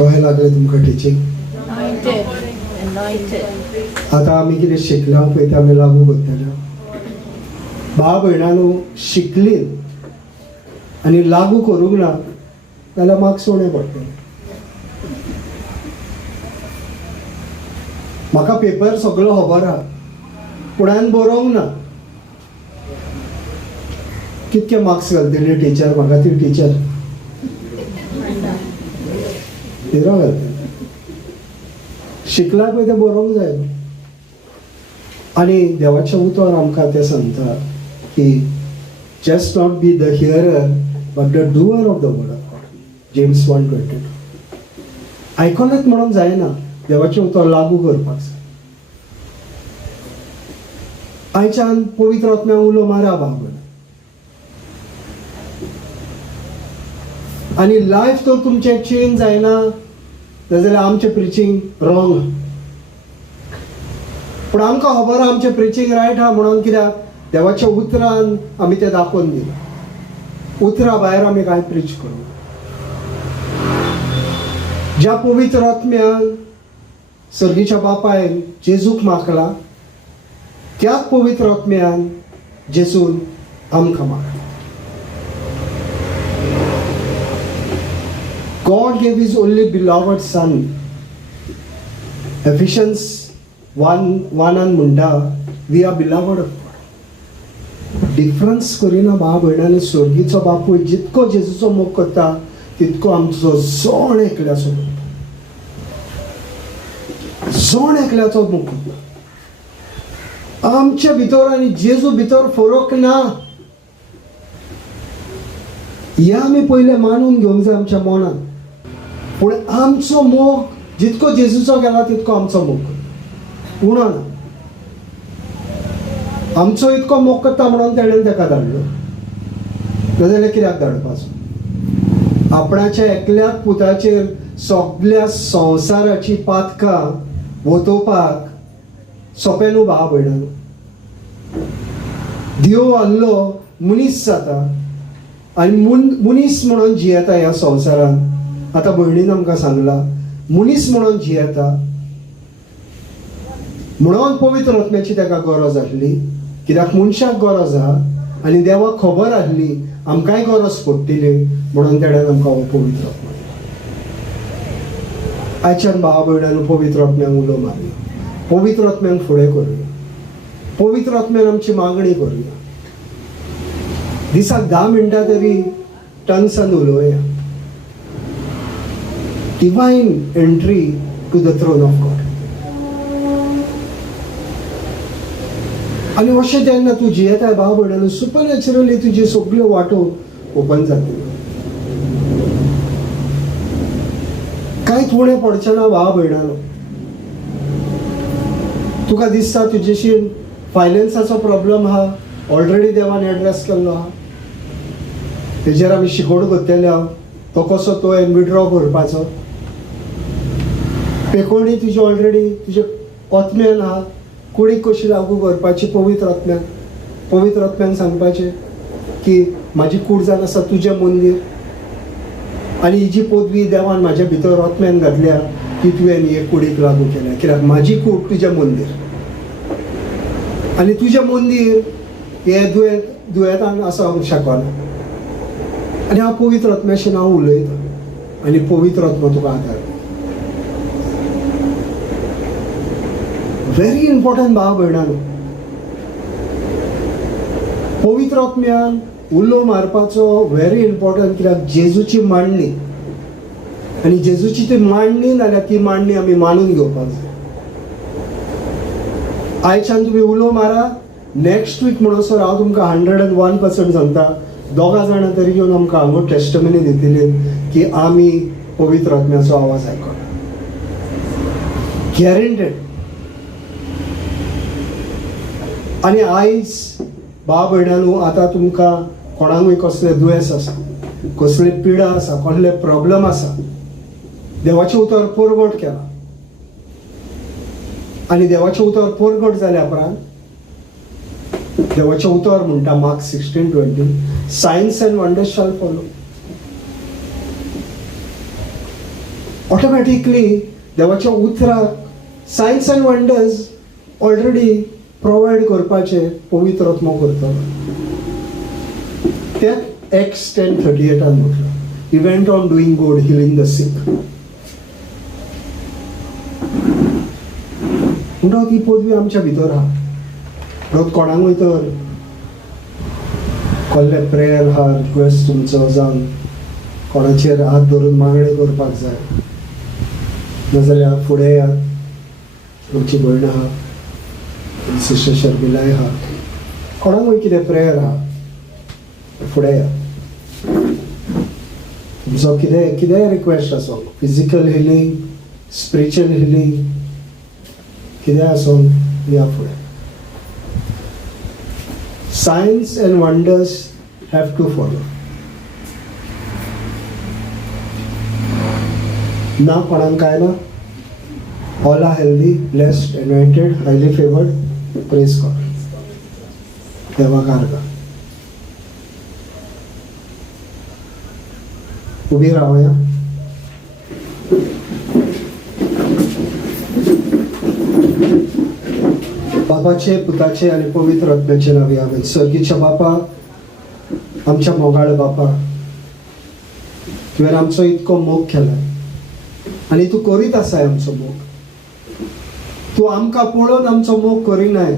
कळ्या लागले तुमकां teaching? Anointed. Anointed. आता आमी कितें शिकला पळय तें आमी लागू करतले. भाव भयणांनो, शिकली आनी लागू करूंक ना जाल्यार म्हाका सोणें पडटलें. म्हाका पेपर सगळो खबर आहा पूण हांवें बरोवंक ना. कितके मार्क्स घालतली टिचर म्हाका? ती टिचर 13 घालतली. शिकला पळय तें बरोवंक जाय. आनी देवाचें उतर आमकां तें सांगता की just not be the hearer but the doer of the word of God. James 1:22. आयकनच म्हणून जायना, देवाचें उतर लागू करपाक जाय. आयच्यान पवित्र आत्म्यान उलो मारा बाबा. आनी लायफ तर तुमचें चेंज जायना जाल्यार आमचें प्रिचींग रॉंग. पूण आमकां खबर आहा आमचें प्रिचींग रायट आहा म्हणून. कित्याक देवाच्या उतरान आमी तें दाखोवन दिलां. उतरा भायर आमी कांय प्रीच करूं. ज्या पवित्र आत्म्यान सर्गीच्या बापायन जेजूक मागला, त्याच पवित्र आत्म्यान जेजून आमकां मागला. God gave his only beloved son. Ephesians 1:1 म्हणटा we are beloved of God. Difference करिना भाव भयणांनी. स्वर्गीचो बापूय जितको जेजूचो मोग करता तितको आमचो जोण एकल्याचो करता. जोण एकल्याचो मोग करता. आमच्या भितर आनी जेजू भितर फरक ना. हे आमी पयले मानून घेवंक जाय आमच्या मनान. पूण आमचो मोग जितको जेजूचो गेला तितको आमचो मोग उणो ना. आमचो इतको मोग करता म्हणून तेणेन ताका धाडलो, नाजाल्यार कित्याक धाडपाचो? आपणाच्या एकल्याच पुताचेर सगळ्या संवसाराची पातकां वतोवपाक सोंपें न्हू भाव भयणांनो. देव आहलो मनीस जाता आनी मनीस म्हणून जियेता ह्या संवसारान. आतां भयणीन आमकां सांगला मनीस म्हणून जियेता म्हणून पवित्र आत्म्याची ताका गरज आसली. कित्याक मनशाक गरज आहा आनी देवाक खबर आसली आमकांय गरज पडटली म्हणून तेणेन आमकां हो पवित्र आत्मा दिलो. आयच्यान भाव भयणांनो पवित्र आत्म्यान उलो मारया. पवित्र आत्म्यान फुडें करूया. पवित्र आत्म्यान आमची मागणी करूया. दिसाक 10 मिनटां तरी टंग्सान उलोवया. Divine entry to the throne of God. आणि अशें जेन्ना तूं जियेता भाव भयणानो, सुपर नॅचरली तुजी सगळ्यो वाटो ओपन जातल्यो. कांयच उणें पडचें ना भाव भयणानो. तुका दिसता तुजेशी फायनान्साचो प्रॉब्लेम आहा, ऑलरेडी देवान एड्रेस केल्लो आहा. तेजेर आमी शिकोवण करतले आहा, तो कसो तुवें विड्रॉ करपाचो. पेकोणी तुजी ऑलरेडी तुजे आत्म्यान आहा, कुडीक कशी लागू करपाची. पवित्र आत्म्यान सांगपाचें की म्हाजी कूड जावन आसा तुजें मंदीर, आनी ही जी पदवी देवान म्हाज्या भितर आत्म्यान घातल्या ती तुवें हे कुडीक लागू केल्या. कित्याक म्हाजी कूड तुजें मंदीर, आनी तुजें मंदीर हे दुयेंतान आसूंक शकना. आनी हांव पवित्र आत्म्याशी हांव उलयतां, आनी पवित्र आत्मा तुका आदार. व्हेरी इम्पॉर्टंट भाव भयणानो. पवित्र आत्म्यान उलो मारपाचो व्हेरी इम्पॉर्टंट. कित्याक जेजूची मांडणी, आनी जेजूची ती मांडणी नाल्यार ती मांडणी आमी मानून घेवपाक जाय. आयच्यान तुमी उलो मारा, नेक्स्ट वीक म्हणसर हांव तुमकां 101% सांगता, दोगा जाणां तरी येवन आमकां हांगा टेस्टमनी दितली की आमी पवित्र आत्म्याचो आवाज आयकला. गॅरंटेड. आनी आयज भाव भयणानो, आतां तुमकां कोणाकूय कसलें दुयेंस आसा, कसली पिडा आसा, कसले प्रॉब्लेम आसा, देवाचें उतर परगट केलां. आनी देवाचें उतर परगट जाल्या उपरांत देवाचें उतर म्हणटा मार्क 16:20, science and wonders shall follow. Automatically देवाच्या उतराक science and wonders already provide करपाचे पवित्र आत्मा करता. त्यात Acts 10:38 म्हटलं, he went on doing good, healing the sick. म्हणटा ती पदवी आमच्या भितर आहा. परत कोणाकूय तर कसले प्रेयर आहा, रिक्वेस्ट तुमचो जावन कोणाचेर हात धरून मागणी करपाक जाय, नाजाल्यार फुडें येयात. तुमची भयण आहा, सिस्टर शर्मिलाय आहा, कोणाकूय कितें प्रेयर आहा, फुडें या. तुमचो कितेंय रिक्वेस्ट आसूं, फिजिकल हिलींग, स्पिरिच्युअल हिलींग, कितें आसूं, या फुडें. Signs and wonders have to follow. ना कोणाक काय ना. All are healthy, blessed, anointed, highly favored. Praise God. देवा कारगा. उभी राहूया. बापाचे, पुताचे आणि पवित्र आत्म्याचे नावे आमेन. स्वर्गीच्या बापा, आमच्या मोगाळ बापा, तुवें आमचो इतको मोग केलाय आनी तूं करीत आसाय आमचो मोग. तूं आमकां पळोवन आमचो मोग करिनाय,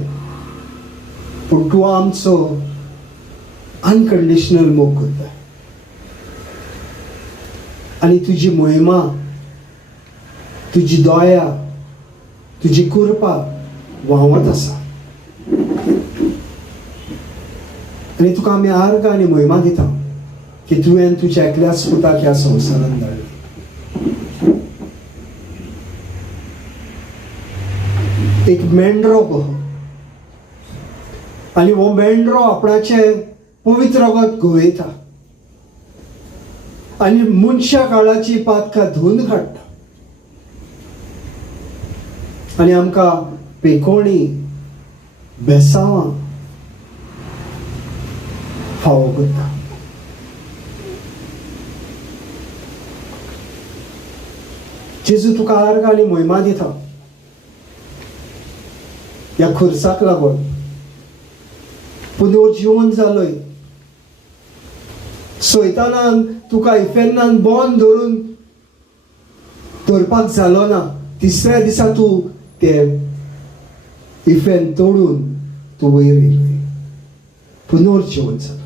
पूण तूं आमचो अनकंडिशनल मोग करताय. आनी तुजी महिमा, तुजी दया, तुजी कृपा व्हांवत आसा. आनी तुका आमी आर्ग आनी महिमा दिता की तुवें तुज्या एकल्याच पुताक ह्या संवसारांत धाडलें. एक मेंढरो कहो, आनी हो मेंढरो आपणाचे पवित्र रगत घुंवयता आनी मनशा काळाची पातकां धुवन काडटा आनी आमकां पेकोणी, बेसांवां फावो करता. जेजू तुका आर्ग आनी महिमा दिता ह्या खुर्साक लागून. पुनर्जीवन जालोय. सैतानान तुका इफेन्नान बॉन धरून धरपाक जालो ना. तिसऱ्या दिसा तूं ते इफेन तोडून तूं वयर येयलोय. पुनर्जीवन जालो.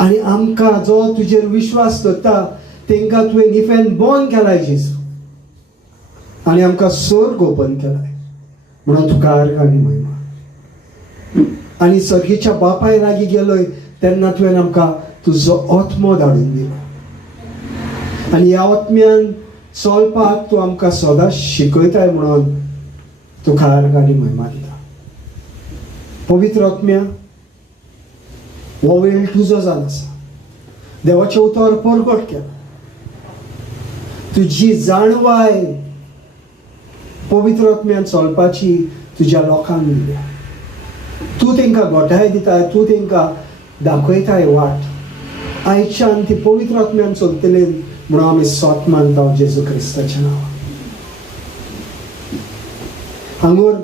आनी आमकां जो तुजेर विश्वास दवरता तांकां तुवें इफेन बॉन केलाय जेजू. आनी आमकां स्वर्ग ओपन केलाय. म्हणून तुका आर्ग आनी महिमा. आनी सर्गेच्या बापाय लागीं गेलोय तेन्ना तुवें आमकां तुजो आत्मो धाडून दिलो आनी ह्या आत्म्यान चलपाक तूं आमकां सदांच शिकयताय म्हणून तुका आर्ग आनी महिमा दिता. पवित्र आत्म्या, हो वेळ तुजो जावन आसा. देवाचें उतर परगट केला. तुजी जाणवाय पवित्र आत्म्यान चलपाची तुज्या लोकांक दिल्या. तूं तांकां घोटाय दिताय, तूं तांकां दाखयताय वाट. आयच्यान ती पवित्र आत्म्यान चलतली म्हणून आमी सोत मानता जेजू क्रिस्ताच्या नांवान. हांगोर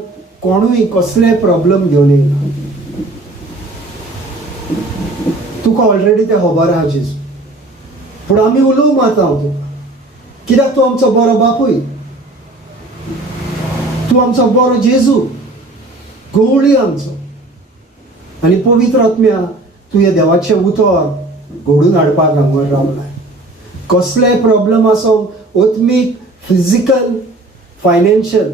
कोणूय कसले प्रॉब्लेम घेवन येयना. तुका ऑलरेडी ते खबर आहा जेजू, पूण आमी उलोव मारता हांव तुका, कित्याक तूं आमचो बरो बापूय, तूं आमचो बरो जेजू, गवळी आमचो. आनी पवित्र आत्म्या, तूं ह्या देवाचें उतर घडून हाडपाक हांगार रावलाय. कसलेय प्रॉब्लेम आसूं, आत्मीक, फिजिकल, फायनान्शियल,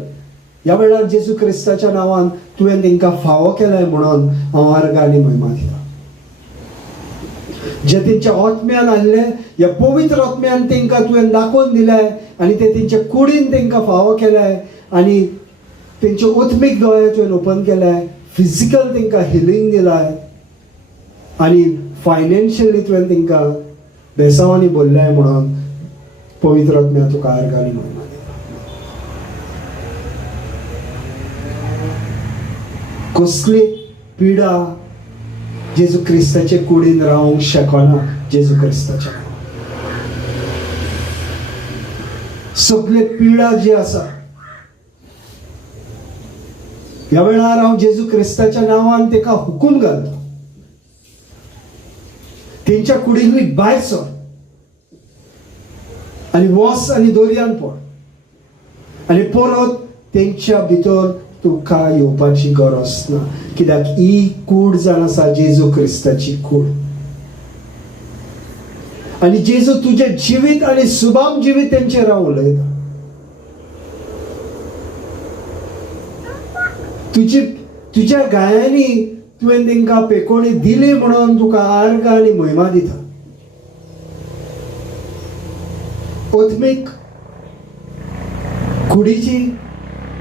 ह्या वेळार जेजू क्रिस्ताच्या नांवान तुवें तांकां फावो केलाय म्हणून हांव आर्ग आनी महिमा दिता. जे तेंच्या आत्म्यान आहले, ह्या पवित्र आत्म्यान तांकां तुवें दाखोवन दिलाय आनी ते तेंच्या कुडीन तांकां फावो केलाय आनी तेंचे आत्मीक दोळे तुवें ओपन केलाय, फिजिकल तांकां हिलींग दिलाय आनी फायनान्शियली तुवें तांकां बेसांवांनी बोल्ल्याय म्हणून पवित्र आत्म्या तुका आर्ग आनी महिमा दिता. कसली पिडा जेजू क्रिस्ताचे कुडीन रावंक शकना जेजू क्रिस्ताच्या नांवान. सगळे पिडा जी आसा ह्या वेळार हांव जेजू क्रिस्ताच्या नांवान ताका हुकूम घालता, तेंच्या कुडींतली भायर सर आनी वस आनी दोरयान पड आनी परत तेंच्या भितर तुका येवपाची गरज ना, कित्याक ही कूड जावन आसा जेजू क्रिस्ताची कूड. आनी जेजू तुजे जिवीत आनी सुबाम जिवीत तेंचेर हांव उलयता. तुज्या गायांनी तुवें तांकां पेकोणी दिली म्हणून तुका आर्ग आनी महिमा दिता. आत्मीक, कुडीची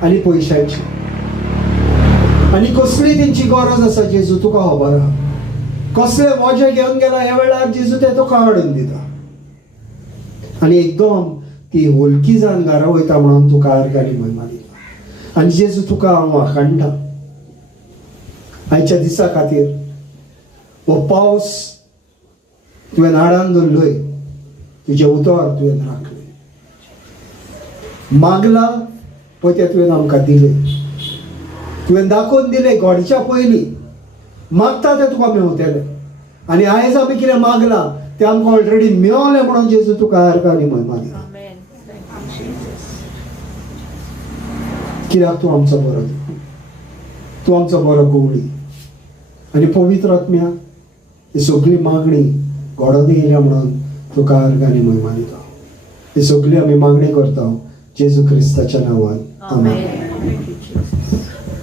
आनी पयशांची आनी कसली तेंची गरज आसा जेजू तुका खबर आहा. कसले वजे घेवन गेला ह्या वेळार जेजू ते तुका हाडून दिता आनी एकदम ती होलकी जावन घरा वयता म्हणून तुका आर्ग आनी महिमा दिता. आनी जेजू तुका हांव आखांडटा आयच्या दिसा खातीर. हो पावस तुवें हाडान धरलोय, तुजें उतर तुवें राखलें, मागला पळय तें तुवें आमकां दिलें, तुवें दाखोवन दिलें घोडच्या पयलीं मागता तें तुका मेवतलें. आनी आयज आमी कितें मागलां तें आमकां ऑलरेडी मेवलें म्हणून जेजू तुका आर्ग आनी महिमा दिता. कित्याक तूं आमचो बरो देव, तूं आमचो बरो गवळी. आनी पवित्र आत्म्या, ही सगळी मागणी घोडोन येयल्या म्हणून तुका आर्ग आनी महिमा दिता. ही सगळी आमी मागणी करता जेजू क्रिस्ताच्या नांवान. आमेन.